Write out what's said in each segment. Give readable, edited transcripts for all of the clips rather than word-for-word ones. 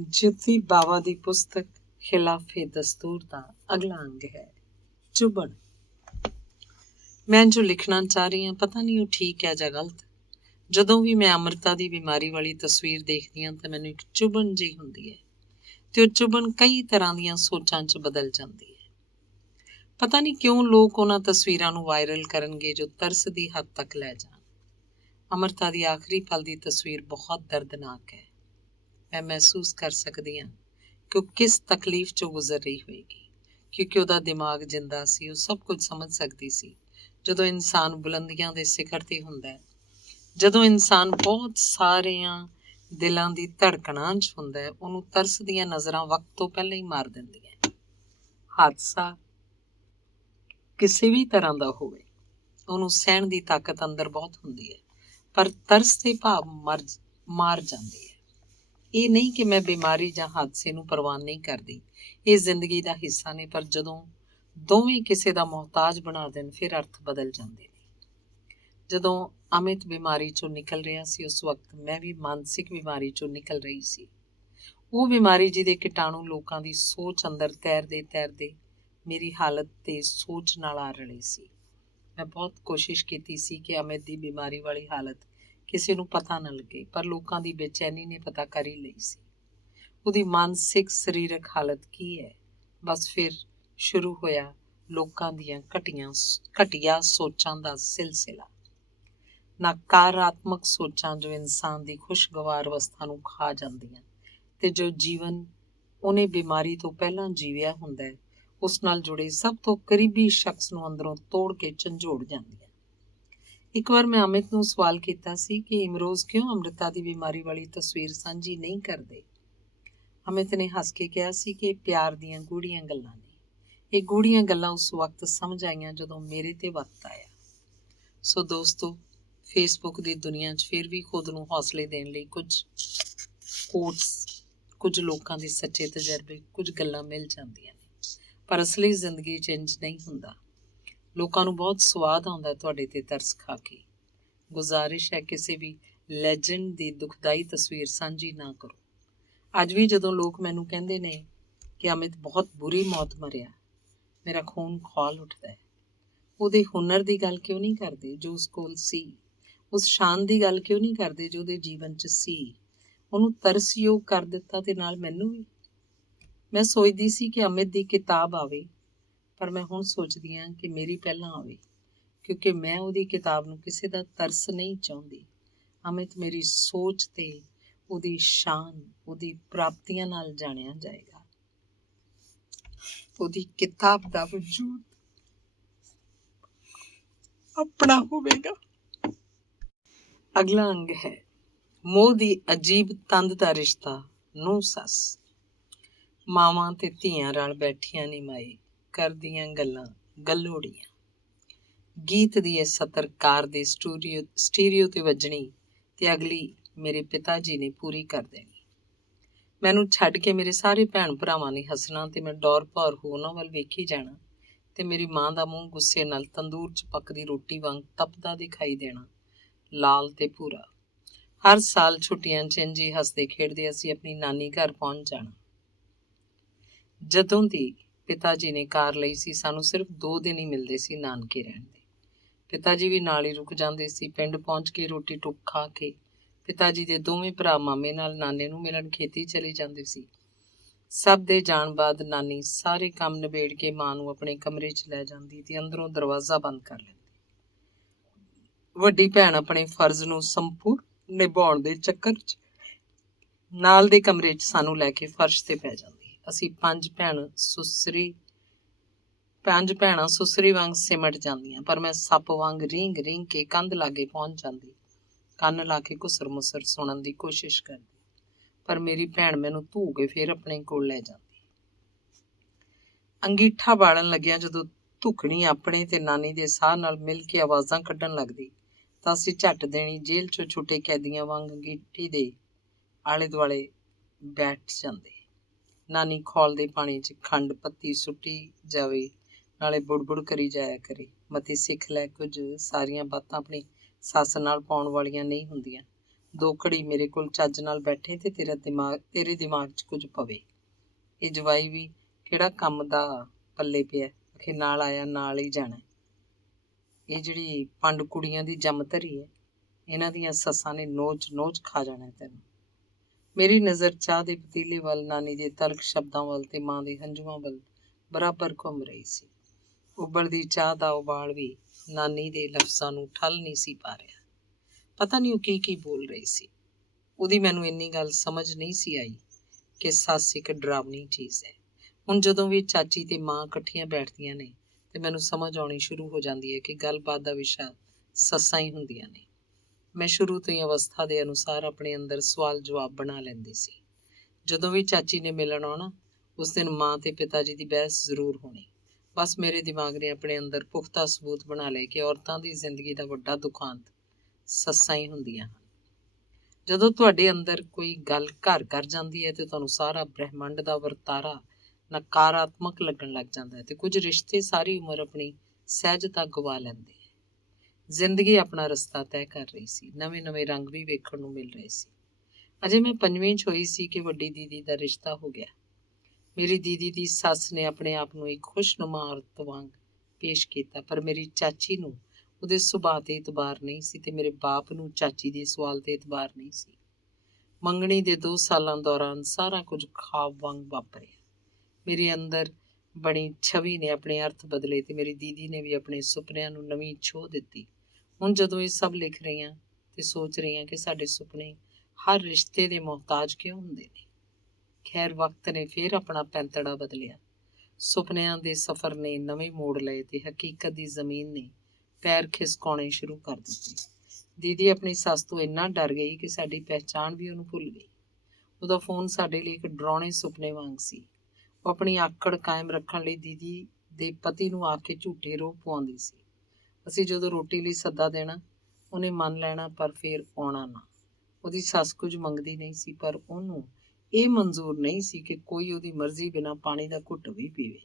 ज्योति बावा ਦੀ ਪੁਸਤਕ ਖਿਲਾਫੇ ਦਸਤੂਰ ਦਾ ਅਗਲਾ ਅੰਗ ਹੈ ਚੁਭਣ। ਮੈਂ ਜੋ ਲਿਖਣਾ ਚਾਹ ਰਹੀ ਹਾਂ ਪਤਾ ਨਹੀਂ ਉਹ ਠੀਕ ਹੈ ਜਾਂ ਗਲਤ। ਜਦੋਂ ਵੀ ਮੈਂ ਅੰਮ੍ਰਿਤਾ ਦੀ ਬਿਮਾਰੀ ਵਾਲੀ ਤਸਵੀਰ ਦੇਖਦੀ ਹਾਂ ਤਾਂ ਮੈਨੂੰ ਇੱਕ ਚੁਭਣ ਜਿਹੀ ਹੁੰਦੀ ਹੈ ਤੇ ਉਹ ਚੁਭਣ ਕਈ ਤਰ੍ਹਾਂ ਦੀਆਂ ਸੋਚਾਂ 'ਚ ਬਦਲ ਜਾਂਦੀ ਹੈ। ਪਤਾ ਨਹੀਂ ਕਿਉਂ ਲੋਕ ਉਹਨਾਂ ਤਸਵੀਰਾਂ ਨੂੰ ਵਾਇਰਲ ਕਰਨਗੇ ਜੋ ਤਰਸ ਦੀ ਹੱਦ ਤੱਕ ਲੈ ਜਾਣ। ਅੰਮ੍ਰਿਤਾ ਦੀ ਆਖਰੀ ਪਲ ਦੀ ਤਸਵੀਰ ਬਹੁਤ ਦਰਦਨਾਕ ਹੈ। ਮੈਂ ਮਹਿਸੂਸ ਕਰ ਸਕਦੀ ਹਾਂ ਕਿ ਉਹ ਕਿਸ ਤਕਲੀਫ 'ਚੋਂ ਗੁਜ਼ਰ ਰਹੀ ਹੋਏਗੀ, ਕਿਉਂਕਿ ਉਹਦਾ ਦਿਮਾਗ ਜਿੰਦਾ ਸੀ, ਉਹ ਸਭ ਕੁਝ ਸਮਝ ਸਕਦੀ ਸੀ। ਜਦੋਂ ਇਨਸਾਨ ਬੁਲੰਦੀਆਂ ਦੇ ਸਿਖਰ 'ਤੇ ਹੁੰਦਾ ਹੈ, ਜਦੋਂ ਇਨਸਾਨ ਬਹੁਤ ਸਾਰਿਆਂ ਦਿਲਾਂ ਦੀ ਧੜਕਣਾਂ 'ਚ ਹੁੰਦਾ ਹੈ, ਉਹਨੂੰ ਤਰਸ ਦੀਆਂ ਨਜ਼ਰਾਂ ਵਕਤ ਤੋਂ ਪਹਿਲਾਂ ਹੀ ਮਾਰ ਦਿੰਦੀਆਂ। ਹਾਦਸਾ ਕਿਸੇ ਵੀ ਤਰ੍ਹਾਂ ਦਾ ਹੋਵੇ, ਉਹਨੂੰ ਸਹਿਣ ਦੀ ਤਾਕਤ ਅੰਦਰ ਬਹੁਤ ਹੁੰਦੀ ਹੈ, ਪਰ ਤਰਸ ਦੇ ਭਾਵ ਮਾਰ ਜਾਂਦੀ ਹੈ। ਇਹ ਨਹੀਂ ਕਿ ਮੈਂ ਬਿਮਾਰੀ ਜਾਂ ਹਾਦਸੇ ਨੂੰ ਪ੍ਰਵਾਨ ਨਹੀਂ ਕਰਦੀ, ਇਹ ਜ਼ਿੰਦਗੀ ਦਾ ਹਿੱਸਾ ਨੇ, ਪਰ ਜਦੋਂ ਦੋਵੇਂ ਕਿਸੇ ਦਾ ਮੁਹਤਾਜ ਬਣਾ ਦੇਣ ਫਿਰ ਅਰਥ ਬਦਲ ਜਾਂਦੇ ਨੇ। ਜਦੋਂ ਅਮਿਤ ਬਿਮਾਰੀ 'ਚੋਂ ਨਿਕਲ ਰਿਹਾ ਸੀ, ਉਸ ਵਕਤ ਮੈਂ ਵੀ ਮਾਨਸਿਕ ਬਿਮਾਰੀ 'ਚੋਂ ਨਿਕਲ ਰਹੀ ਸੀ। ਉਹ ਬਿਮਾਰੀ ਜਿਹਦੇ ਕੀਟਾਣੂ ਲੋਕਾਂ ਦੀ ਸੋਚ ਅੰਦਰ ਤੈਰਦੇ ਤੈਰਦੇ ਮੇਰੀ ਹਾਲਤ ਤੇ ਸੋਚ ਨਾਲ ਆ ਰਲੇ ਸੀ। ਮੈਂ ਬਹੁਤ ਕੋਸ਼ਿਸ਼ ਕੀਤੀ ਸੀ ਕਿ ਅਮਿਤ ਦੀ ਬਿਮਾਰੀ ਵਾਲੀ ਹਾਲਤ ਕਿਸੇ ਨੂੰ ਪਤਾ ਨਾ ਲੱਗੇ, ਪਰ ਲੋਕਾਂ ਦੀ ਬੇਚੈਨੀ ਨੇ ਪਤਾ ਕਰ ਹੀ ਲਈ ਸੀ। ਉਹਦੀ ਮਾਨਸਿਕ ਸਰੀਰਕ ਹਾਲਤ ਕੀ ਹੈ। ਬਸ ਫਿਰ ਸ਼ੁਰੂ ਹੋਇਆ ਲੋਕਾਂ ਦੀਆਂ ਘਟੀਆ ਸੋਚਾਂ ਦਾ ਸਿਲਸਿਲਾ। ਨਕਾਰਾਤਮਕ ਸੋਚਾਂ ਜੋ ਇਨਸਾਨ ਦੀ ਖੁਸ਼ਗਵਾਰ ਅਵਸਥਾ ਨੂੰ ਖਾ ਜਾਂਦੀਆਂ ਤੇ ਜੋ ਜੀਵਨ ਉਹਨੇ ਬਿਮਾਰੀ ਤੋਂ ਪਹਿਲਾਂ ਜੀਵਿਆ ਹੁੰਦਾ ਹੈ, ਉਸ ਨਾਲ ਜੁੜੇ ਸਭ ਤੋਂ ਕਰੀਬੀ ਸ਼ਖਸ ਨੂੰ ਅੰਦਰੋਂ ਤੋੜ ਕੇ ਝੰਜੋੜ ਜਾਂਦੀਆਂ। ਇੱਕ ਵਾਰ ਮੈਂ ਅਮਿਤ ਨੂੰ ਸਵਾਲ ਕੀਤਾ ਸੀ ਕਿ ਇਮਰੋਜ਼ ਕਿਉਂ ਅੰਮ੍ਰਿਤਾ ਦੀ ਬਿਮਾਰੀ ਵਾਲੀ ਤਸਵੀਰ ਸਾਂਝੀ ਨਹੀਂ ਕਰਦੇ। ਅਮਿਤ ਨੇ ਹੱਸ ਕੇ ਕਿਹਾ ਸੀ ਕਿ ਇਹ ਪਿਆਰ ਦੀਆਂ ਗੂੜੀਆਂ ਗੱਲਾਂ ਨੇ। ਇਹ ਗੂੜੀਆਂ ਗੱਲਾਂ ਉਸ ਵਕਤ ਸਮਝ ਆਈਆਂ ਜਦੋਂ ਮੇਰੇ ਤੇ ਵਕਤ ਆਇਆ। ਸੋ ਦੋਸਤੋ, ਫੇਸਬੁੱਕ ਦੀ ਦੁਨੀਆ 'ਚ ਫਿਰ ਵੀ ਖੁਦ ਨੂੰ ਹੌਸਲੇ ਦੇਣ ਲਈ ਕੁਝ ਕੋਟਸ, ਕੁਝ ਲੋਕਾਂ ਦੇ ਸੱਚੇ ਤਜਰਬੇ, ਕੁਝ ਗੱਲਾਂ ਮਿਲ ਜਾਂਦੀਆਂ ਨੇ, ਪਰ ਅਸਲੀ ਜ਼ਿੰਦਗੀ 'ਚ ਇੰਝ ਨਹੀਂ ਹੁੰਦਾ। ਲੋਕਾਂ ਨੂੰ ਬਹੁਤ ਸਵਾਦ ਆਉਂਦਾ ਤੁਹਾਡੇ ਤੇ ਤਰਸ ਖਾ ਕੇ। ਗੁਜ਼ਾਰਿਸ਼ ਹੈ ਕਿਸੇ ਵੀ ਲੈਜੈਂਡ ਦੀ ਦੁਖਦਾਈ ਤਸਵੀਰ ਸਾਂਝੀ ਨਾ ਕਰੋ। ਅੱਜ ਵੀ ਜਦੋਂ ਲੋਕ ਮੈਨੂੰ ਕਹਿੰਦੇ ਨੇ ਕਿ ਅਮਿਤ ਬਹੁਤ ਬੁਰੀ ਮੌਤ ਮਰਿਆ, ਮੇਰਾ ਖੂਨ ਖੌਲ ਉੱਠਦਾ ਹੈ। ਉਹਦੇ ਹੁਨਰ ਦੀ ਗੱਲ ਕਿਉਂ ਨਹੀਂ ਕਰਦੇ ਜੋ ਉਸ ਕੋਲ ਸੀ? ਉਸ ਸ਼ਾਨ ਦੀ ਗੱਲ ਕਿਉਂ ਨਹੀਂ ਕਰਦੇ ਜੋ ਉਹਦੇ ਜੀਵਨ 'ਚ ਸੀ? ਉਹਨੂੰ ਤਰਸਯੋਗ ਕਰ ਦਿੱਤਾ ਤੇ ਨਾਲ ਮੈਨੂੰ ਵੀ। ਮੈਂ ਸੋਚਦੀ ਸੀ ਕਿ ਅਮਿਤ ਦੀ ਕਿਤਾਬ ਆਵੇ, ਪਰ ਮੈਂ ਹੁਣ ਸੋਚਦੀ ਹਾਂ ਕਿ ਮੇਰੀ ਪਹਿਲਾਂ ਆਵੇ, ਕਿਉਂਕਿ ਮੈਂ ਉਹਦੀ ਕਿਤਾਬ ਨੂੰ ਕਿਸੇ ਦਾ ਤਰਸ ਨਹੀਂ ਚਾਹੁੰਦੀ। ਅਮਿਤ ਮੇਰੀ ਸੋਚ ਤੇ ਉਹਦੀ ਸ਼ਾਨ, ਉਹਦੀ ਪ੍ਰਾਪਤੀਆਂ ਨਾਲ ਜਾਣਿਆ ਜਾਏਗਾ। ਉਹਦੀ ਕਿਤਾਬ ਦਾ ਵਜੂਦ ਆਪਣਾ ਹੋਵੇਗਾ। ਅਗਲਾ ਅੰਗ ਹੈ ਮੋਹ ਦੀ ਅਜੀਬ ਤੰਦ ਦਾ ਰਿਸ਼ਤਾ, ਨੂੰਹ ਸੱਸ। ਮਾਵਾਂ ਤੇ ਧੀਆਂ ਰਲ ਬੈਠੀਆਂ ਨੀ ਮਾਏ, ਕਰਦੀਆਂ ਗੱਲਾਂ ਗੱਲੋੜੀਆਂ। ਗੀਤ ਦੀ ਇਹ ਸਤਰਕਾਰ ਦੇ ਸਟੀਰੀਓ ਤੇ ਵੱਜਣੀ ਤੇ ਅਗਲੀ ਮੇਰੇ ਪਿਤਾ ਜੀ ਨੇ ਪੂਰੀ ਕਰ ਦੇਣੀ। ਮੈਨੂੰ ਛੱਡ ਕੇ ਮੇਰੇ ਸਾਰੇ ਭੈਣ ਭਰਾਵਾਂ ਨੇ ਹੱਸਣਾ ਤੇ ਮੈਂ ਡੌਰ ਭੌਰ ਹੋ ਉਹਨਾਂ ਵੱਲ ਵੇਖੀ ਜਾਣਾ ਤੇ ਮੇਰੀ ਮਾਂ ਦਾ ਮੂੰਹ ਗੁੱਸੇ ਨਾਲ ਤੰਦੂਰ 'ਚ ਪੱਕਦੀ ਰੋਟੀ ਵਾਂਗ ਤਪਦਾ ਦਿਖਾਈ ਦੇਣਾ, ਲਾਲ ਤੇ ਭੂਰਾ। ਹਰ ਸਾਲ ਛੁੱਟੀਆਂ 'ਚ ਇੰਝ ਹੀ ਹੱਸਦੇ ਖੇਡਦੇ ਅਸੀਂ ਆਪਣੀ ਨਾਨੀ ਘਰ ਪਹੁੰਚ ਜਾਣਾ। ਜਦੋਂ ਦੀ ਪਿਤਾ ਜੀ ਨੇ ਕਾਰ ਲਈ ਸੀ, ਸਾਨੂੰ ਸਿਰਫ 2 ਦਿਨ ਹੀ ਮਿਲਦੇ ਸੀ ਨਾਨਕੇ ਰਹਿਣ ਦੇ। ਪਿਤਾ ਜੀ ਵੀ ਨਾਲ ਹੀ ਰੁਕ ਜਾਂਦੇ ਸੀ। ਪਿੰਡ ਪਹੁੰਚ ਕੇ ਰੋਟੀ ਟੁੱਕ ਖਾ ਕੇ ਪਿਤਾ ਜੀ ਦੇ ਦੋਵੇਂ ਭਰਾ ਮਾਮੇ ਨਾਲ ਨਾਨੇ ਨੂੰ ਮਿਲਣ ਖੇਤੀ ਚਲੇ ਜਾਂਦੇ ਸੀ। ਸਭ ਦੇ ਜਾਣ ਬਾਅਦ ਨਾਨੀ ਸਾਰੇ ਕੰਮ ਨਿਬੇੜ ਕੇ ਮਾਂ ਨੂੰ ਆਪਣੇ ਕਮਰੇ 'ਚ ਲੈ ਜਾਂਦੀ ਤੇ ਅੰਦਰੋਂ ਦਰਵਾਜ਼ਾ ਬੰਦ ਕਰ ਲੈਂਦੀ। ਵੱਡੀ ਭੈਣ ਆਪਣੇ ਫਰਜ਼ ਨੂੰ ਸੰਪੂਰਨ ਨਿਭਾਉਣ ਦੇ ਚੱਕਰ 'ਚ ਨਾਲ ਦੇ ਕਮਰੇ 'ਚ ਸਾਨੂੰ ਲੈ ਕੇ ਫਰਸ਼ ਤੇ ਪੈ ਜਾਂਦੀ। ਅਸੀਂ 5 ਭੈਣਾਂ ਸੁਸਰੀ ਵਾਂਗ ਸਿਮਟ ਜਾਂਦੀਆਂ, ਪਰ ਮੈਂ ਸੱਪ ਵਾਂਗ ਰੀਂਗ ਰੀਂਗ ਕੇ ਕੰਧ ਲਾਗੇ ਪਹੁੰਚ ਜਾਂਦੀ, ਕੰਨ ਲਾ ਕੇ ਘੁਸਰ ਮੁਸਰ ਸੁਣਨ ਦੀ ਕੋਸ਼ਿਸ਼ ਕਰਦੀ, ਪਰ ਮੇਰੀ ਭੈਣ ਮੈਨੂੰ ਧੂ ਕੇ ਫਿਰ ਆਪਣੇ ਕੋਲ ਲੈ ਜਾਂਦੀ। ਅੰਗੀਠਾ ਬਾਲਣ ਲੱਗਿਆ ਜਦੋਂ ਧੁਖਣੀ ਆਪਣੇ ਤੇ ਨਾਨੀ ਦੇ ਸਾਹ ਨਾਲ ਮਿਲ ਕੇ ਆਵਾਜ਼ਾਂ ਕੱਢਣ ਲੱਗਦੀ ਤਾਂ ਅਸੀਂ ਝੱਟ ਦੇਣੀ ਜੇਲ੍ਹ 'ਚੋਂ ਛੁੱਟੇ ਕੈਦੀਆਂ ਵਾਂਗ ਅੰਗੀਠੀ ਦੇ ਆਲੇ ਦੁਆਲੇ ਬੈਠ ਜਾਂਦੇ। ਨਾਨੀ ਖੌਲ ਦੇ ਪਾਣੀ 'ਚ ਖੰਡ ਪੱਤੀ ਸੁੱਟੀ ਜਾਵੇ, ਨਾਲੇ ਬੁੜਬੁੜ ਕਰੀ ਜਾਇਆ ਕਰੇ, ਮਤੀ ਸਿੱਖ ਲੈ ਕੁਝ ਸਾਰੀਆਂ ਬਾਤਾਂ ਆਪਣੀ ਸੱਸ ਨਾਲ ਪਾਉਣ ਵਾਲੀਆਂ ਨਹੀਂ ਹੁੰਦੀਆਂ, 2 ਘੜੀ ਮੇਰੇ ਕੋਲ ਚੱਜ ਨਾਲ ਬੈਠੇ ਤੇ ਤੇਰੇ ਦਿਮਾਗ 'ਚ ਕੁਝ ਪਵੇ। ਇਹ ਜਵਾਈ ਵੀ ਕਿਹੜਾ ਕੰਮ ਦਾ ਪੱਲੇ ਪਿਆ, ਆਖੇ ਨਾਲ ਆਇਆ ਨਾਲ ਹੀ ਜਾਣਾ। ਇਹ ਜਿਹੜੀ ਪੰਡ ਕੁੜੀਆਂ ਦੀ ਜੰਮ ਧਰੀ ਹੈ, ਇਹਨਾਂ ਦੀਆਂ ਸੱਸਾਂ ਨੇ ਨੋਚ ਖਾ ਜਾਣਾ ਤੈਨੂੰ। ਮੇਰੀ ਨਜ਼ਰ ਚਾਹ ਦੇ ਪਤੀਲੇ ਵੱਲ, ਨਾਨੀ ਦੇ ਤਲਖ ਸ਼ਬਦਾਂ ਵੱਲ ਤੇ ਮਾਂ ਦੇ ਹੰਝੂਆਂ ਵੱਲ ਬਰਾਬਰ ਘੁੰਮ ਰਹੀ ਸੀ। ਉਬਲਦੀ ਚਾਹ ਦਾ ਉਬਾਲ ਵੀ ਨਾਨੀ ਦੇ ਲਫ਼ਜ਼ਾਂ ਨੂੰ ਠੱਲ ਨਹੀਂ ਸੀ ਪਾ ਰਿਹਾ। ਪਤਾ ਨਹੀਂ ਉਹ ਕੀ ਬੋਲ ਰਹੀ ਸੀ। ਉਹਦੀ ਮੈਨੂੰ ਇੰਨੀ ਗੱਲ ਸਮਝ ਨਹੀਂ ਸੀ ਆਈ ਕਿ ਸੱਸ ਇੱਕ ਡਰਾਵਨੀ ਚੀਜ਼ ਹੈ। ਹੁਣ ਜਦੋਂ ਵੀ ਚਾਚੀ ਤੇ ਮਾਂ ਇਕੱਠੀਆਂ ਬੈਠਦੀਆਂ ਨੇ ਤੇ ਮੈਨੂੰ ਸਮਝ ਆਉਣੀ ਸ਼ੁਰੂ ਹੋ ਜਾਂਦੀ ਹੈ ਕਿ ਗੱਲਬਾਤ ਦਾ ਵਿਸ਼ਾ ਸੱਸਾਂ ਹੀ ਹੁੰਦੀਆਂ ਨੇ। ਮੈਂ ਸ਼ੁਰੂ ਤੋਂ ਹੀ ਅਵਸਥਾ ਦੇ ਅਨੁਸਾਰ ਆਪਣੇ ਅੰਦਰ ਸਵਾਲ ਜਵਾਬ ਬਣਾ ਲੈਂਦੀ ਸੀ। ਜਦੋਂ ਵੀ ਚਾਚੀ ਨੇ ਮਿਲਣ ਆਉਣਾ, ਉਸ ਦਿਨ ਮਾਂ ਤੇ ਪਿਤਾ ਜੀ ਦੀ ਬਹਿਸ ਜ਼ਰੂਰ ਹੋਣੀ। ਬਸ ਮੇਰੇ ਦਿਮਾਗ ਨੇ ਆਪਣੇ ਅੰਦਰ ਪੁਖਤਾ ਸਬੂਤ ਬਣਾ ਲਏ ਕਿ ਔਰਤਾਂ ਦੀ ਜ਼ਿੰਦਗੀ ਦਾ ਵੱਡਾ ਦੁਖਾਂਤ ਸੱਸਾਂ ਹੀ ਹੁੰਦੀਆਂ ਹਨ। ਜਦੋਂ ਤੁਹਾਡੇ ਅੰਦਰ ਕੋਈ ਗੱਲ ਘਰ ਕਰ ਜਾਂਦੀ ਹੈ ਤੇ ਤੁਹਾਨੂੰ ਸਾਰਾ ਬ੍ਰਹਿਮੰਡ ਦਾ ਵਰਤਾਰਾ ਨਕਾਰਾਤਮਕ ਲੱਗਣ ਲੱਗ ਜਾਂਦਾ ਹੈ ਤੇ ਕੁਝ ਰਿਸ਼ਤੇ ਸਾਰੀ ਉਮਰ ਆਪਣੀ ਸਹਿਜਤਾ ਗਵਾ ਲੈਂਦੇ। ਜ਼ਿੰਦਗੀ ਆਪਣਾ ਰਸਤਾ ਤੈਅ ਕਰ ਰਹੀ ਸੀ। ਨਵੇਂ ਰੰਗ ਵੀ ਵੇਖਣ ਨੂੰ ਮਿਲ ਰਹੇ ਸੀ। ਅਜੇ ਮੈਂ 5ਵੀਂ 'ਚ ਹੋਈ ਸੀ ਕਿ ਵੱਡੀ ਦੀਦੀ ਦਾ ਰਿਸ਼ਤਾ ਹੋ ਗਿਆ। ਮੇਰੀ ਦੀਦੀ ਦੀ ਸੱਸ ਨੇ ਆਪਣੇ ਆਪ ਨੂੰ ਇੱਕ ਖੁਸ਼ਨੁਮਾ ਔਰਤ ਵਾਂਗ ਪੇਸ਼ ਕੀਤਾ, ਪਰ ਮੇਰੀ ਚਾਚੀ ਨੂੰ ਉਹਦੇ ਸੁਭਾਅ ਤੇ ਇਤਬਾਰ ਨਹੀਂ ਸੀ ਤੇ ਮੇਰੇ ਬਾਪ ਨੂੰ ਚਾਚੀ ਦੇ ਸਵਾਲ ਤੇ ਇਤਬਾਰ ਨਹੀਂ ਸੀ। ਮੰਗਣੀ ਦੇ 2 ਸਾਲਾਂ ਦੌਰਾਨ ਸਾਰਾ ਕੁਝ ਖਾਬ ਵਾਂਗ ਵਾਪਰਿਆ। ਮੇਰੇ ਅੰਦਰ ਬਣੀ ਛਵੀ ਨੇ ਆਪਣੇ ਅਰਥ ਬਦਲੇ ਤੇ ਮੇਰੀ ਦੀਦੀ ਨੇ ਵੀ ਆਪਣੇ ਸੁਪਨਿਆਂ ਨੂੰ ਨਵੀਂ ਛੋਹ ਦਿੱਤੀ। ਹੁਣ ਜਦੋਂ ਇਹ ਸਭ ਲਿਖ ਰਹੀ ਹਾਂ ਤੇ ਸੋਚ ਰਹੀ ਹਾਂ ਕਿ ਸਾਡੇ ਸੁਪਨੇ ਹਰ ਰਿਸ਼ਤੇ ਦੇ ਮੁਹਤਾਜ ਕਿਉਂ ਹੁੰਦੇ ਨੇ। ਖੈਰ, ਵਕਤ ਨੇ ਫੇਰ ਆਪਣਾ ਪੈਂਤੜਾ ਬਦਲਿਆ। ਸੁਪਨਿਆਂ ਦੇ ਸਫ਼ਰ ਨੇ ਨਵੇਂ ਮੋੜ ਲਏ ਤੇ ਹਕੀਕਤ ਦੀ ਜ਼ਮੀਨ ਨੇ ਪੈਰ ਖਿਸਕਾਉਣੇ ਸ਼ੁਰੂ ਕਰ ਦਿੱਤੇ। ਦੀਦੀ ਆਪਣੀ ਸੱਸ ਤੋਂ ਇੰਨਾ ਡਰ ਗਈ ਕਿ ਸਾਡੀ ਪਹਿਚਾਣ ਵੀ ਉਹਨੂੰ ਭੁੱਲ ਗਈ। ਉਹਦਾ ਫੋਨ ਸਾਡੇ ਲਈ ਇੱਕ ਡਰਾਉਣੇ ਸੁਪਨੇ ਵਾਂਗ ਸੀ। ਉਹ ਆਪਣੀ ਆਕੜ ਕਾਇਮ ਰੱਖਣ ਲਈ ਦੀਦੀ ਦੇ ਪਤੀ ਨੂੰ ਆ ਕੇ ਝੂਠੇ ਰੋਹ ਪਵਾਉਂਦੀ ਸੀ। ਅਸੀਂ ਜਦੋਂ ਰੋਟੀ ਲਈ ਸੱਦਾ ਦੇਣਾ, ਉਹਨੇ ਮੰਨ ਲੈਣਾ ਪਰ ਫੇਰ ਆਉਣਾ ਨਾ। ਉਹਦੀ ਸੱਸ ਕੁਝ ਮੰਗਦੀ ਨਹੀਂ ਸੀ, ਪਰ ਉਹਨੂੰ ਇਹ ਮਨਜ਼ੂਰ ਨਹੀਂ ਸੀ ਕਿ ਕੋਈ ਉਹਦੀ ਮਰਜ਼ੀ ਬਿਨਾਂ ਪਾਣੀ ਦਾ ਘੁੱਟ ਵੀ ਪੀਵੇ।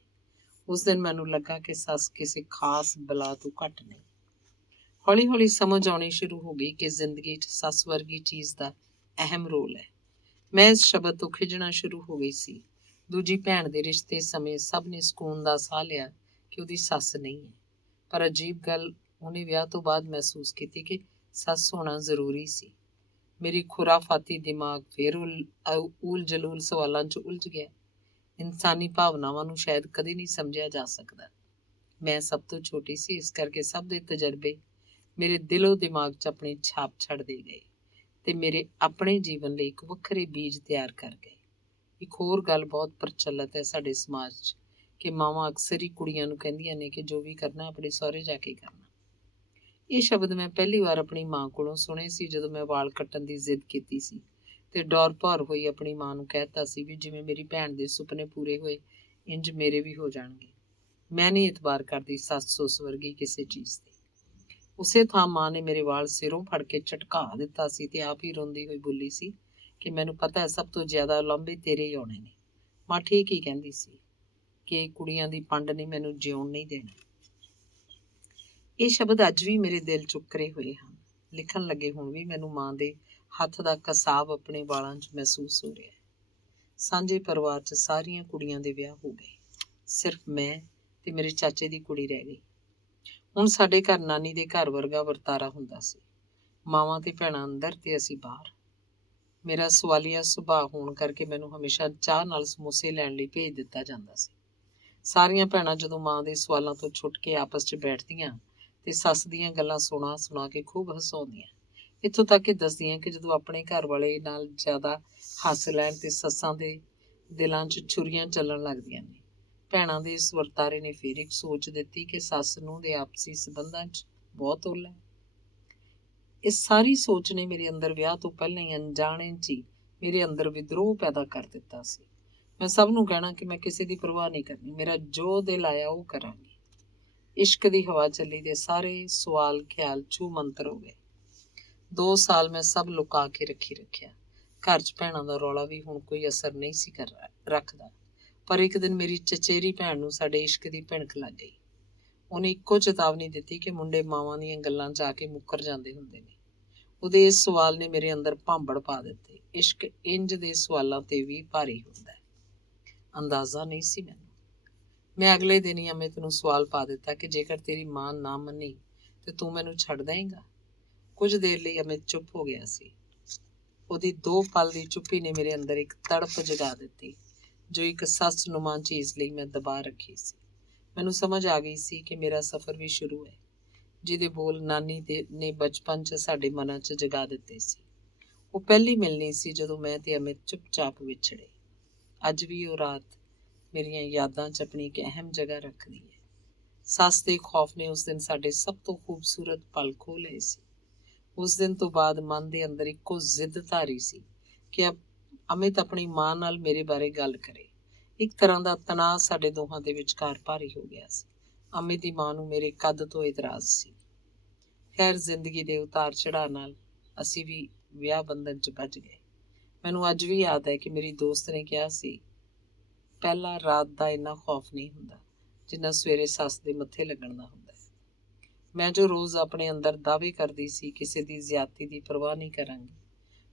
ਉਸ ਦਿਨ ਮੈਨੂੰ ਲੱਗਾ ਕਿ ਸੱਸ ਕਿਸੇ ਖਾਸ ਬਲਾ ਤੋਂ ਘੱਟ ਨਹੀਂ। ਹੌਲੀ ਸਮਝ ਆਉਣੀ ਸ਼ੁਰੂ ਹੋ ਗਈ ਕਿ ਜ਼ਿੰਦਗੀ 'ਚ ਸੱਸ ਵਰਗੀ ਚੀਜ਼ ਦਾ ਅਹਿਮ ਰੋਲ ਹੈ। ਮੈਂ ਇਸ ਸ਼ਬਦ ਤੋਂ ਖਿਝਣਾ ਸ਼ੁਰੂ ਹੋ ਗਈ ਸੀ। ਦੂਜੀ ਭੈਣ ਦੇ ਰਿਸ਼ਤੇ ਸਮੇਂ ਸਭ ਨੇ ਸਕੂਨ ਦਾ ਸਾਹ ਲਿਆ ਕਿ ਉਹਦੀ ਸੱਸ ਨਹੀਂ ਹੈ, ਪਰ ਅਜੀਬ ਗੱਲ ਉਹਨੇ ਵਿਆਹ ਤੋਂ ਬਾਅਦ ਮਹਿਸੂਸ ਕੀਤੀ ਕਿ ਸੱਸ ਹੋਣਾ ਜ਼ਰੂਰੀ ਸੀ। ਮੇਰੀ ਖੁਰਾਫਾਤੀ ਦਿਮਾਗ ਫੇਰ ਉਲ-ਜਲੂਲ ਸਵਾਲਾਂ 'ਚ ਉਲਝ ਗਿਆ। ਇਨਸਾਨੀ ਭਾਵਨਾਵਾਂ ਨੂੰ ਸ਼ਾਇਦ ਕਦੇ ਨਹੀਂ ਸਮਝਿਆ ਜਾ ਸਕਦਾ। ਮੈਂ ਸਭ ਤੋਂ ਛੋਟੀ ਸੀ, ਇਸ ਕਰਕੇ ਸਭ ਦੇ ਤਜਰਬੇ ਮੇਰੇ ਦਿਲੋਂ ਦਿਮਾਗ 'ਚ ਆਪਣੀ ਛਾਪ ਛੱਡਦੇ ਗਏ ਤੇ ਮੇਰੇ ਆਪਣੇ ਜੀਵਨ ਲਈ ਇੱਕ ਵੱਖਰੇ ਬੀਜ ਤਿਆਰ ਕਰ ਗਏ। ਇੱਕ ਹੋਰ ਗੱਲ ਬਹੁਤ ਪ੍ਰਚਲਿਤ ਹੈ ਸਾਡੇ ਸਮਾਜ 'ਚ ਕਿ ਮਾਵਾਂ ਅਕਸਰ ਹੀ ਕੁੜੀਆਂ ਨੂੰ ਕਹਿੰਦੀਆਂ ਨੇ ਕਿ ਜੋ ਵੀ ਕਰਨਾ ਆਪਣੇ ਸਹੁਰੇ ਜਾ ਕੇ ਕਰਨਾ। ਇਹ ਸ਼ਬਦ ਮੈਂ ਪਹਿਲੀ ਵਾਰ ਆਪਣੀ ਮਾਂ ਕੋਲੋਂ ਸੁਣੇ ਸੀ ਜਦੋਂ ਮੈਂ ਵਾਲ ਕੱਟਣ ਦੀ ਜ਼ਿੱਦ ਕੀਤੀ ਸੀ ਤੇ ਡੌਰ ਭੌਰ ਹੋਈ ਆਪਣੀ ਮਾਂ ਨੂੰ ਕਹਿਤਾ ਸੀ ਵੀ ਜਿਵੇਂ ਮੇਰੀ ਭੈਣ ਦੇ ਸੁਪਨੇ ਪੂਰੇ ਹੋਏ, ਇੰਜ ਮੇਰੇ ਵੀ ਹੋ ਜਾਣਗੇ। ਮੈਂ ਨਹੀਂ ਇਤਬਾਰ ਕਰਦੀ ਸੱਸ ਉਸ ਵਰਗੀ ਕਿਸੇ ਚੀਜ਼ ਤੇ। ਉਸੇ ਥਾਂ ਮਾਂ ਨੇ ਮੇਰੇ ਵਾਲ ਸਿਰੋਂ ਫੜ ਕੇ ਝਟਕਾ ਦਿੱਤਾ ਸੀ ਤੇ ਆਪ ਹੀ ਰੋਂਦੀ ਹੋਈ ਬੋਲੀ ਸੀ ਕਿ ਮੈਨੂੰ ਪਤਾ ਹੈ ਸਭ ਤੋਂ ਜ਼ਿਆਦਾ ਉਲੰਭੇ ਤੇਰੇ ਹੀ ਆਉਣੇ ਨੇ। ਮਾਂ ਠੀਕ ਹੀ ਕਹਿੰਦੀ ਸੀ ਕਿ ਕੁੜੀਆਂ ਦੀ ਪੰਡ ਨੇ ਮੈਨੂੰ ਜਿਉਣ ਨਹੀਂ ਦੇਣਾ। ਇਹ ਸ਼ਬਦ ਅੱਜ ਵੀ ਮੇਰੇ ਦਿਲ 'ਚ ਉਕਰੇ ਹੋਏ ਹਨ। ਲਿਖਣ ਲੱਗੇ ਹੁਣ ਵੀ ਮੈਨੂੰ ਮਾਂ ਦੇ ਹੱਥ ਦਾ ਕਸਾਬ ਆਪਣੇ ਵਾਲਾਂ 'ਚ ਮਹਿਸੂਸ ਹੋ ਰਿਹਾ ਹੈ। ਸਾਂਝੇ ਪਰਿਵਾਰ 'ਚ ਸਾਰੀਆਂ ਕੁੜੀਆਂ ਦੇ ਵਿਆਹ ਹੋ ਗਏ, ਸਿਰਫ ਮੈਂ ਤੇ ਮੇਰੇ ਚਾਚੇ ਦੀ ਕੁੜੀ ਰਹਿ ਗਈ। ਹੁਣ ਸਾਡੇ ਘਰ ਨਾਨੀ ਦੇ ਘਰ ਵਰਗਾ ਵਰਤਾਰਾ ਹੁੰਦਾ ਸੀ। ਮਾਵਾਂ ਤੇ ਭੈਣਾਂ ਅੰਦਰ ਤੇ ਅਸੀਂ ਬਾਹਰ। ਮੇਰਾ ਸਵਾਲੀਆ ਸੁਭਾਅ ਹੋਣ ਕਰਕੇ ਮੈਨੂੰ ਹਮੇਸ਼ਾ ਚਾਹ ਨਾਲ ਸਮੋਸੇ ਲੈਣ ਲਈ ਭੇਜ ਦਿੱਤਾ ਜਾਂਦਾ ਸੀ। ਸਾਰੀਆਂ ਭੈਣਾਂ ਜਦੋਂ ਮਾਂ ਦੇ ਸਵਾਲਾਂ ਤੋਂ ਛੁੱਟ ਕੇ ਆਪਸ 'ਚ ਬੈਠਦੀਆਂ ਤੇ ਸੱਸ ਦੀਆਂ ਗੱਲਾਂ ਸੁਣਾ ਕੇ ਖੂਬ ਹਸਾਉਂਦੀਆਂ। ਇੱਥੋਂ ਤੱਕ ਕਿ ਦੱਸਦੀਆਂ ਕਿ ਜਦੋਂ ਆਪਣੇ ਘਰ ਵਾਲੇ ਨਾਲ ਜ਼ਿਆਦਾ ਹੱਸ ਲੈਣ ਤੇ ਸੱਸਾਂ ਦੇ ਦਿਲਾਂ 'ਚ ਛੁਰੀਆਂ ਚੱਲਣ ਲੱਗਦੀਆਂ ਨੇ। ਭੈਣਾਂ ਦੇ ਇਸ ਵਰਤਾਰੇ ਨੇ ਫਿਰ ਇੱਕ ਸੋਚ ਦਿੱਤੀ ਕਿ ਸੱਸ ਨੂੰਹ ਦੇ ਆਪਸੀ ਸੰਬੰਧਾਂ 'ਚ ਬਹੁਤ ਓਲਾ ਹੈ। ਇਸ ਸਾਰੀ ਸੋਚ ਨੇ ਮੇਰੇ ਅੰਦਰ ਵਿਆਹ ਤੋਂ ਪਹਿਲਾਂ ਹੀ ਅਣਜਾਣੇ 'ਚ ਹੀ ਮੇਰੇ ਅੰਦਰ ਵਿਦਰੋਹ ਪੈਦਾ ਕਰ ਦਿੱਤਾ ਸੀ। ਮੈਂ ਸਭ ਨੂੰ ਕਹਿਣਾ ਕਿ ਮੈਂ ਕਿਸੇ ਦੀ ਪਰਵਾਹ ਨਹੀਂ ਕਰਨੀ, ਮੇਰਾ ਜੋ ਦਿਲ ਆਇਆ ਉਹ ਕਰਾਂਗੀ। ਇਸ਼ਕ ਦੀ ਹਵਾ ਚੱਲੀ ਤੇ ਸਾਰੇ ਸਵਾਲ ਖਿਆਲ ਛੂ ਮੰਤਰ ਹੋ ਗਏ। 2 ਸਾਲ ਮੈਂ ਸਭ ਲੁਕਾ ਕੇ ਰੱਖਿਆ। ਘਰ 'ਚ ਭੈਣਾਂ ਦਾ ਰੌਲਾ ਵੀ ਹੁਣ ਕੋਈ ਅਸਰ ਨਹੀਂ ਸੀ ਰੱਖਦਾ। ਪਰ ਇੱਕ ਦਿਨ ਮੇਰੀ ਚਚੇਰੀ ਭੈਣ ਨੂੰ ਸਾਡੇ ਇਸ਼ਕ ਦੀ ਭਿਣਕ ਲੱਗ ਗਈ। ਉਹਨੇ ਇੱਕੋ ਚੇਤਾਵਨੀ ਦਿੱਤੀ ਕਿ ਮੁੰਡੇ ਮਾਵਾਂ ਦੀਆਂ ਗੱਲਾਂ 'ਚ ਆ ਕੇ ਮੁੱਕਰ ਜਾਂਦੇ ਹੁੰਦੇ ਨੇ। ਉਹਦੇ ਇਸ ਸਵਾਲ ਨੇ ਮੇਰੇ ਅੰਦਰ ਭਾਂਬੜ ਪਾ ਦਿੱਤੇ। ਇਸ਼ਕ ਇੰਜ ਦੇ ਸਵਾਲਾਂ ਤੇ ਵੀ ਭਾਰੀ ਹੁੰਦਾ ਹੈ। ਅੰਦਾਜ਼ਾ ਨਹੀਂ ਸੀ ਮੈਨੂੰ। ਮੈਂ ਅਗਲੇ ਦਿਨ ਹੀ ਅਮਿਤ ਨੂੰ ਸਵਾਲ ਪਾ ਦਿੱਤਾ ਕਿ ਜੇਕਰ ਤੇਰੀ ਮਾਂ ਨਾ ਮੰਨੀ ਤੇ ਤੂੰ ਮੈਨੂੰ ਛੱਡ ਦੇਂਗਾ। ਕੁਝ ਦੇਰ ਲਈ ਅਮਿਤ ਚੁੱਪ ਹੋ ਗਿਆ ਸੀ। ਉਹਦੀ 2 ਪਲ ਦੀ ਚੁੱਪੀ ਨੇ ਮੇਰੇ ਅੰਦਰ ਇੱਕ ਤੜਪ ਜਗਾ ਦਿੱਤੀ ਜੋ ਇੱਕ ਸੱਸ ਨੁਮਾ ਚੀਜ਼ ਲਈ ਮੈਂ ਦਬਾ ਰੱਖੀ ਸੀ। ਮੈਨੂੰ ਸਮਝ ਆ ਗਈ ਸੀ ਕਿ ਮੇਰਾ ਸਫ਼ਰ ਵੀ ਸ਼ੁਰੂ ਹੈ, ਜਿਹਦੇ ਬੋਲ ਨਾਨੀ ਨੇ ਬਚਪਨ 'ਚ ਸਾਡੇ ਮਨਾਂ 'ਚ ਜਗਾ ਦਿੱਤੇ ਸੀ। ਉਹ ਪਹਿਲੀ ਮਿਲਣੀ ਸੀ ਜਦੋਂ ਮੈਂ ਤੇ ਅਮਿਤ ਚੁੱਪ-ਚਾਪ ਵਿਛੜੇ। ਅੱਜ ਵੀ ਉਹ ਰਾਤ ਮੇਰੀਆਂ ਯਾਦਾਂ 'ਚ ਆਪਣੀ ਇੱਕ ਅਹਿਮ ਜਗ੍ਹਾ ਰੱਖਦੀ ਹੈ। ਸੱਸ ਦੇ ਖੌਫ ਨੇ ਉਸ ਦਿਨ ਸਾਡੇ ਸਭ ਤੋਂ ਖੂਬਸੂਰਤ ਪਲ ਖੋਹ ਲਏ ਸੀ। ਉਸ ਦਿਨ ਤੋਂ ਬਾਅਦ ਮਨ ਦੇ ਅੰਦਰ ਇੱਕੋ ਜ਼ਿੱਦ ਧਾਰੀ ਸੀ ਕਿ ਅਮਿਤ ਆਪਣੀ ਮਾਂ ਨਾਲ ਮੇਰੇ ਬਾਰੇ ਗੱਲ ਕਰੇ। ਇੱਕ ਤਰ੍ਹਾਂ ਦਾ ਤਣਾਅ ਸਾਡੇ ਦੋਹਾਂ ਦੇ ਵਿਚਕਾਰ ਭਾਰੀ ਹੋ ਗਿਆ ਸੀ। ਅਮਿਤ ਦੀ ਮਾਂ ਨੂੰ ਮੇਰੇ ਕੱਦ ਤੋਂ ਇਤਰਾਜ਼ ਸੀ। ਖੈਰ, ਜ਼ਿੰਦਗੀ ਦੇ ਉਤਾਰ ਚੜ੍ਹਾਅ ਨਾਲ ਅਸੀਂ ਵੀ ਵਿਆਹ ਬੰਧਨ 'ਚ ਬੱਝ ਗਏ। ਮੈਨੂੰ ਅੱਜ ਵੀ ਯਾਦ ਹੈ ਕਿ ਮੇਰੀ ਦੋਸਤ ਨੇ ਕਿਹਾ ਸੀ, ਪਹਿਲਾ ਰਾਤ ਦਾ ਇੰਨਾ ਖੌਫ ਨਹੀਂ ਹੁੰਦਾ ਜਿੰਨਾ ਸਵੇਰੇ ਸੱਸ ਦੇ ਮੱਥੇ ਲੱਗਣ ਦਾ ਹੁੰਦਾ ਹੈ। ਮੈਂ ਜੋ ਰੋਜ਼ ਆਪਣੇ ਅੰਦਰ ਦਾਅਵੇ ਕਰਦੀ ਸੀ ਕਿਸੇ ਦੀ ਜ਼ਿਆਦਤੀ ਦੀ ਪਰਵਾਹ ਨਹੀਂ ਕਰਾਂਗੀ,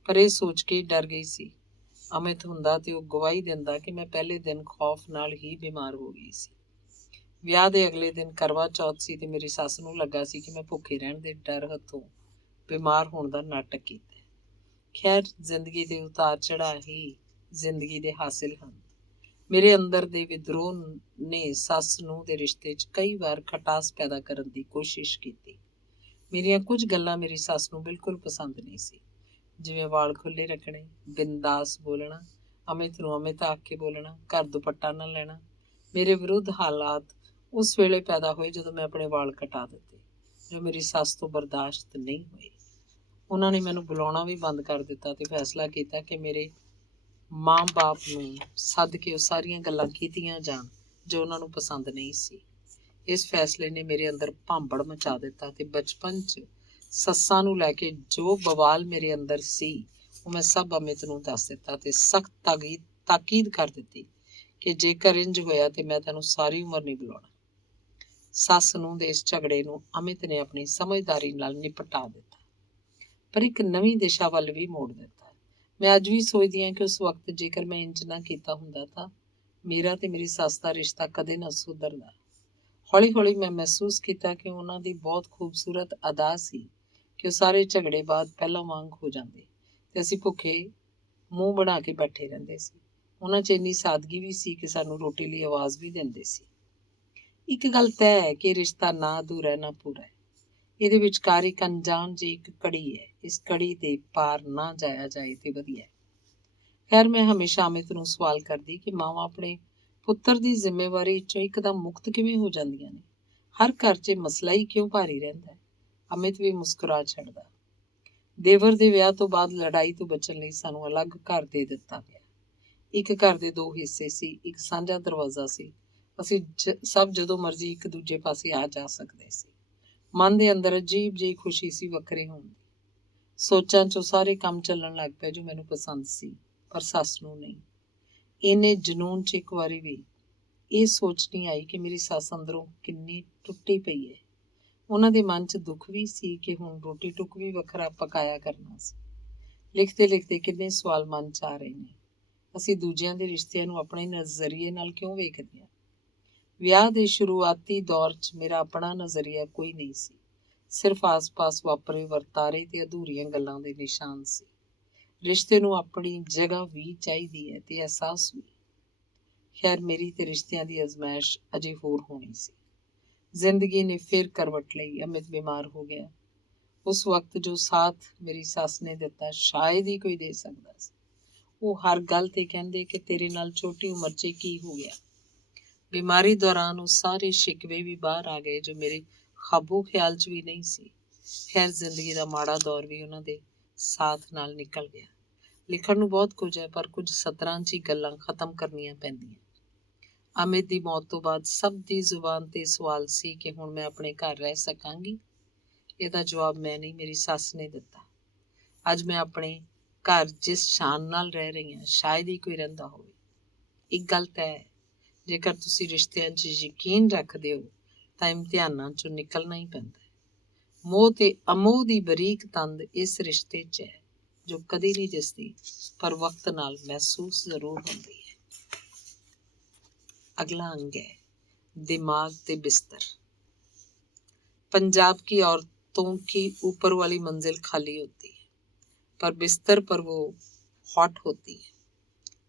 ਪਰ ਇਹ ਸੋਚ ਕੇ ਡਰ ਗਈ ਸੀ ਅਮਿਤ ਹੁੰਦਾ ਤੇ ਉਹ ਗਵਾਹੀ ਦਿੰਦਾ ਕਿ ਮੈਂ ਪਹਿਲੇ ਦਿਨ ਖੌਫ ਨਾਲ ਹੀ ਬਿਮਾਰ ਹੋ ਗਈ ਸੀ। ਵਿਆਹ ਦੇ ਅਗਲੇ ਦਿਨ ਕਰਵਾ ਚੌਥ ਸੀ ਤੇ ਮੇਰੀ ਸੱਸ ਨੂੰ ਲੱਗਾ ਸੀ ਕਿ ਮੈਂ ਭੁੱਖੇ ਰਹਿਣ ਦੇ ਡਰ ਹੱਥੋਂ ਬਿਮਾਰ ਹੋਣ ਦਾ ਨਾਟਕ ਕੀਤਾ। ਖੈਰ, ਜ਼ਿੰਦਗੀ ਦੇ ਉਤਾਰ ਚੜ੍ਹਾਅ ਹੀ ਜ਼ਿੰਦਗੀ ਦੇ ਹਾਸਿਲ ਹਨ। ਮੇਰੇ ਅੰਦਰ ਦੇ ਵਿਦਰੋਹ ਨੇ ਸੱਸ ਨੂੰ ਦੇ ਰਿਸ਼ਤੇ 'ਚ ਕਈ ਵਾਰ ਖਟਾਸ ਪੈਦਾ ਕਰਨ ਦੀ ਕੋਸ਼ਿਸ਼ ਕੀਤੀ। ਮੇਰੀਆਂ ਕੁਝ ਗੱਲਾਂ ਮੇਰੀ ਸੱਸ ਨੂੰ ਬਿਲਕੁਲ ਪਸੰਦ ਨਹੀਂ ਸੀ, ਜਿਵੇਂ ਵਾਲ ਖੁੱਲ੍ਹੇ ਰੱਖਣੇ, ਬਿੰਦਾਸ ਬੋਲਣਾ, ਅਮਿਤ ਨੂੰ ਅਮਿਤ ਆਖ ਕੇ ਬੋਲਣਾ, ਘਰ ਦੁਪੱਟਾ ਨਾ ਲੈਣਾ। ਮੇਰੇ ਵਿਰੁੱਧ ਹਾਲਾਤ ਉਸ ਵੇਲੇ ਪੈਦਾ ਹੋਏ ਜਦੋਂ ਮੈਂ ਆਪਣੇ ਵਾਲ ਕਟਾ ਦਿੱਤੇ, ਜੋ ਮੇਰੀ ਸੱਸ ਤੋਂ ਬਰਦਾਸ਼ਤ ਨਹੀਂ ਹੋਏ। ਉਹਨਾਂ ਨੇ ਮੈਨੂੰ ਬੁਲਾਉਣਾ ਵੀ ਬੰਦ ਕਰ ਦਿੱਤਾ ਤੇ ਫੈਸਲਾ ਕੀਤਾ ਕਿ ਮੇਰੇ ਮਾਂ-ਬਾਪ ਨੂੰ ਸੱਦ ਕੇ ਉਹ ਸਾਰੀਆਂ ਗੱਲਾਂ ਕੀਤੀਆਂ ਜਾਣ ਜੋ ਉਹਨਾਂ ਨੂੰ ਪਸੰਦ ਨਹੀਂ ਸੀ। ਇਸ ਫੈਸਲੇ ਨੇ ਮੇਰੇ ਅੰਦਰ ਭਾਂਬੜ ਮਚਾ ਦਿੱਤਾ ਤੇ ਬਚਪਨ 'ਚ ਸੱਸਾਂ ਨੂੰ ਲੈ ਕੇ ਜੋ ਬਵਾਲ ਮੇਰੇ ਅੰਦਰ ਸੀ ਉਹ ਮੈਂ ਸਭ ਅਮਿਤ ਨੂੰ ਦੱਸ ਦਿੱਤਾ ਤੇ ਸਖਤ ਤਾਕੀਦ ਕਰ ਦਿੱਤੀ ਕਿ ਜੇਕਰ ਇੰਜ ਹੋਇਆ ਤੇ ਮੈਂ ਤੈਨੂੰ ਸਾਰੀ ਉਮਰ ਨਹੀਂ ਬੁਲਾਉਣਾ। ਸੱਸ ਨੂੰ ਦੇ ਇਸ ਝਗੜੇ ਨੂੰ ਅਮਿਤ ਨੇ ਆਪਣੀ ਸਮਝਦਾਰੀ ਨਾਲ ਨਿਪਟਾ ਦਿੱਤਾ, ਪਰ ਇੱਕ ਨਵੀਂ ਦਿਸ਼ਾ ਵੱਲ ਵੀ ਮੋੜ ਦਿੱਤਾ। ਮੈਂ ਅੱਜ ਵੀ ਸੋਚਦੀ ਹਾਂ ਕਿ ਉਸ ਵਕਤ ਜੇਕਰ ਮੈਂ ਇੰਜ ਨਾ ਕੀਤਾ ਹੁੰਦਾ ਤਾਂ ਮੇਰਾ ਤੇ ਮੇਰੀ ਸੱਸ ਦਾ ਰਿਸ਼ਤਾ ਕਦੇ ਨਾ ਸੁਧਰਦਾ। ਹੌਲੀ-ਹੌਲੀ ਮੈਂ ਮਹਿਸੂਸ ਕੀਤਾ ਕਿ ਉਹਨਾਂ ਦੀ ਬਹੁਤ ਖੂਬਸੂਰਤ ਅਦਾ ਸੀ ਕਿ ਉਹ ਸਾਰੇ ਝਗੜੇ ਬਾਅਦ ਪਹਿਲਾਂ ਵਾਂਗ ਹੋ ਜਾਂਦੇ ਤੇ ਅਸੀਂ ਭੁੱਖੇ ਮੂੰਹ ਬਣਾ ਕੇ ਬੈਠੇ ਰਹਿੰਦੇ ਸੀ। ਉਹਨਾਂ 'ਚ ਇੰਨੀ ਸਾਦਗੀ ਵੀ ਸੀ ਕਿ ਸਾਨੂੰ ਰੋਟੀ ਲਈ ਆਵਾਜ਼ ਵੀ ਦਿੰਦੇ ਸੀ। ਇੱਕ ਗੱਲ ਤੈਅ ਹੈ ਕਿ ਰਿਸ਼ਤਾ ਨਾ ਅਧੂਰਾ ਨਾ ਪੂਰਾ ਹੈ। ਇਹਦੇ ਵਿਚਕਾਰ ਇੱਕ ਅਣਜਾਣ ਜਿਹੀ ਇੱਕ ਕੜੀ ਹੈ। ਇਸ ਕੜੀ ਦੇ ਪਾਰ ਨਾ ਜਾਇਆ ਜਾਏ ਤੇ ਵਧੀਆ ਹੈ। ਖੈਰ, ਮੈਂ ਹਮੇਸ਼ਾ ਅਮਿਤ ਨੂੰ ਸਵਾਲ ਕਰਦੀ ਕਿ ਮਾਵਾਂ ਆਪਣੇ ਪੁੱਤਰ ਦੀ ਜ਼ਿੰਮੇਵਾਰੀ 'ਚੋਂ ਇੱਕਦਮ ਮੁਕਤ ਕਿਵੇਂ ਹੋ ਜਾਂਦੀਆਂ ਨੇ। ਹਰ ਘਰ 'ਚ ਮਸਲਾ ਹੀ ਕਿਉਂ ਭਾਰੀ ਰਹਿੰਦਾ ਹੈ। ਅਮਿਤ ਵੀ ਮੁਸਕਰਾ ਛੱਡਦਾ। ਦੇਵਰ ਦੇ ਵਿਆਹ ਤੋਂ ਬਾਅਦ ਲੜਾਈ ਤੋਂ ਬਚਣ ਲਈ ਸਾਨੂੰ ਅਲੱਗ ਘਰ ਦੇ ਦਿੱਤਾ ਗਿਆ। ਇੱਕ ਘਰ ਦੇ 2 ਹਿੱਸੇ ਸੀ, ਇੱਕ ਸਾਂਝਾ ਦਰਵਾਜ਼ਾ ਸੀ। ਅਸੀਂ ਸਭ ਜਦੋਂ ਮਰਜ਼ੀ ਇੱਕ ਦੂਜੇ ਪਾਸੇ ਆ ਜਾ ਸਕਦੇ ਸੀ। ਮਨ ਦੇ ਅੰਦਰ ਅਜੀਬ ਜਿਹੀ ਖੁਸ਼ੀ ਸੀ ਵੱਖਰੇ ਹੋਣ ਦੀ। ਸੋਚਾਂ 'ਚੋਂ ਸਾਰੇ ਕੰਮ ਚੱਲਣ ਲੱਗ ਪਏ ਜੋ ਮੈਨੂੰ ਪਸੰਦ ਸੀ, ਪਰ ਸੱਸ ਨੂੰ ਨਹੀਂ। ਇਹਨੇ ਜਨੂੰਨ 'ਚ ਇੱਕ ਵਾਰੀ ਵੀ ਇਹ ਸੋਚ ਨਹੀਂ ਆਈ ਕਿ ਮੇਰੀ ਸੱਸ ਅੰਦਰੋਂ ਕਿੰਨੀ ਟੁੱਟੀ ਪਈ ਹੈ। ਉਹਨਾਂ ਦੇ ਮਨ 'ਚ ਦੁੱਖ ਵੀ ਸੀ ਕਿ ਹੁਣ ਰੋਟੀ ਟੁੱਕ ਵੀ ਵੱਖਰਾ ਪਕਾਇਆ ਕਰਨਾ ਸੀ। ਲਿਖਦੇ ਕਿੰਨੇ ਸਵਾਲ ਮਨ 'ਚ ਆ ਰਹੇ ਨੇ। ਅਸੀਂ ਦੂਜਿਆਂ ਦੇ ਰਿਸ਼ਤਿਆਂ ਨੂੰ ਆਪਣੇ ਨਜ਼ਰੀਏ ਨਾਲ ਕਿਉਂ ਵੇਖਦੇ ਹਾਂ? ਵਿਆਹ ਦੇ ਸ਼ੁਰੂਆਤੀ ਦੌਰ 'ਚ ਮੇਰਾ ਆਪਣਾ ਨਜ਼ਰੀਆ ਕੋਈ ਨਹੀਂ ਸੀ। ਸਿਰਫ ਆਸ-ਪਾਸ ਵਾਪਰੇ ਵਰਤਾਰੇ ਤੇ ਅਧੂਰੀਆਂ ਗੱਲਾਂ ਦੇ ਨਿਸ਼ਾਨ ਸੀ। ਰਿਸ਼ਤੇ ਨੂੰ ਆਪਣੀ ਜਗ੍ਹਾ ਵੀ ਚਾਹੀਦੀ ਹੈ ਤੇ ਅਹਿਸਾਸ ਵੀ। ਖੈਰ, ਮੇਰੀ ਤੇ ਰਿਸ਼ਤਿਆਂ ਦੀ ਅਜ਼ਮਾਇਸ਼ ਅਜੇ ਹੋਰ ਹੋਣੀ ਸੀ। ਜ਼ਿੰਦਗੀ ਨੇ ਫਿਰ ਕਰਵਟ ਲਈ। ਅਮਿਤ ਬਿਮਾਰ ਹੋ ਗਿਆ। ਉਸ ਵਕਤ ਜੋ ਸਾਥ ਮੇਰੀ ਸੱਸ ਨੇ ਦਿੱਤਾ ਸ਼ਾਇਦ ਹੀ ਕੋਈ ਦੇ ਸਕਦਾ ਸੀ। ਉਹ ਹਰ ਗੱਲ ਤੇ ਕਹਿੰਦੇ ਕਿ ਤੇਰੇ ਨਾਲ ਛੋਟੀ ਉਮਰ 'ਚ ਕੀ ਹੋ ਗਿਆ। ਬਿਮਾਰੀ ਦੌਰਾਨ ਉਹ ਸਾਰੇ ਸ਼ਿਕਵੇ ਵੀ ਬਾਹਰ ਆ ਗਏ ਜੋ ਮੇਰੇ ਖਾਬੋ ਖਿਆਲ 'ਚ ਵੀ ਨਹੀਂ ਸੀ। ਖੈਰ, ਜ਼ਿੰਦਗੀ ਦਾ ਮਾੜਾ ਦੌਰ ਵੀ ਉਹਨਾਂ ਦੇ ਸਾਥ ਨਾਲ ਨਿਕਲ ਗਿਆ। ਲਿਖਣ ਨੂੰ ਬਹੁਤ ਕੁਝ ਹੈ, ਪਰ ਕੁਝ ਸਤਰਾਂ 'ਚ ਹੀ ਗੱਲਾਂ ਖਤਮ ਕਰਨੀਆਂ ਪੈਂਦੀਆਂ। ਅਮਿਤ ਦੀ ਮੌਤ ਤੋਂ ਬਾਅਦ ਸਭ ਦੀ ਜ਼ੁਬਾਨ ਤੇ ਸਵਾਲ ਸੀ ਕਿ ਹੁਣ ਮੈਂ ਆਪਣੇ ਘਰ ਰਹਿ ਸਕਾਂਗੀ। ਇਹਦਾ ਜਵਾਬ ਮੈਂ ਨਹੀਂ, ਮੇਰੀ ਸੱਸ ਨੇ ਦਿੱਤਾ। ਅੱਜ ਮੈਂ ਆਪਣੇ ਘਰ ਜਿਸ ਸ਼ਾਨ ਨਾਲ ਰਹਿ ਰਹੀ ਹਾਂ ਸ਼ਾਇਦ ਹੀ ਕੋਈ ਰਹਿੰਦਾ ਹੋਵੇ। ਇੱਕ ਗੱਲ ਤੈਅ ਹੈ, ਜੇਕਰ ਤੁਸੀਂ ਰਿਸ਼ਤਿਆਂ 'ਚ ਯਕੀਨ ਰੱਖਦੇ ਹੋ ਤਾਂ ਇਮਤਿਹਾਨਾਂ 'ਚੋਂ ਨਿਕਲਣਾ ਹੀ ਪੈਂਦਾ ਹੈ। ਮੋਹ ਤੇ ਅਮੋਹ ਦੀ ਬਰੀਕ ਤੰਦ ਇਸ ਰਿਸ਼ਤੇ 'ਚ ਹੈ ਜੋ ਕਦੇ ਨਹੀਂ ਦਿਸਦੀ ਪਰ ਵਕਤ ਨਾਲ ਮਹਿਸੂਸ ਜ਼ਰੂਰ ਹੁੰਦੀ ਹੈ। अगला अंग है दिमाग ते बिस्तर। पंजाब की औरतों की ऊपर वाली मंजिल खाली होती है पर बिस्तर पर वो हॉट होती है।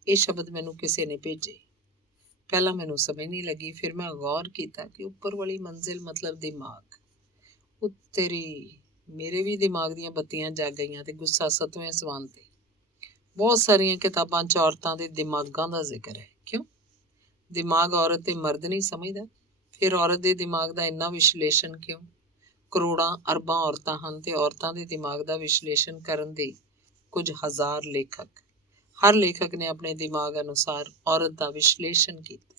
ये शब्द मैनू किसी ने भेजे। पहला मैनू समझ नहीं लगी, फिर मैं गौर किया कि ऊपर वाली मंजिल मतलब दिमाग। ਉਹ ਤੇਰੀ ਮੇਰੇ ਵੀ ਦਿਮਾਗ ਦੀਆਂ ਬੱਤੀਆਂ ਜਗ ਗਈਆਂ ਤੇ ਗੁੱਸਾ 7ਵੇਂ ਅਸਮਾਨ ਤੇ। ਬਹੁਤ ਸਾਰੀਆਂ ਕਿਤਾਬਾਂ 'ਚ ਔਰਤਾਂ ਦੇ ਦਿਮਾਗਾਂ ਦਾ ਜ਼ਿਕਰ ਹੈ। ਕਿਉਂ? ਦਿਮਾਗ ਔਰਤ ਤੇ ਮਰਦ ਨਹੀਂ ਸਮਝਦਾ। ਫਿਰ ਔਰਤ ਦੇ ਦਿਮਾਗ ਦਾ ਇੰਨਾ ਵਿਸ਼ਲੇਸ਼ਣ ਕਿਉਂ? ਕਰੋੜਾਂ ਅਰਬਾਂ ਔਰਤਾਂ ਹਨ ਤੇ ਔਰਤਾਂ ਦੇ ਦਿਮਾਗ ਦਾ ਵਿਸ਼ਲੇਸ਼ਣ ਕਰਨ ਦੇ ਕੁਝ ਹਜ਼ਾਰ ਲੇਖਕ। ਹਰ ਲੇਖਕ ਨੇ ਆਪਣੇ ਦਿਮਾਗ ਅਨੁਸਾਰ ਔਰਤ ਦਾ ਵਿਸ਼ਲੇਸ਼ਣ ਕੀਤਾ।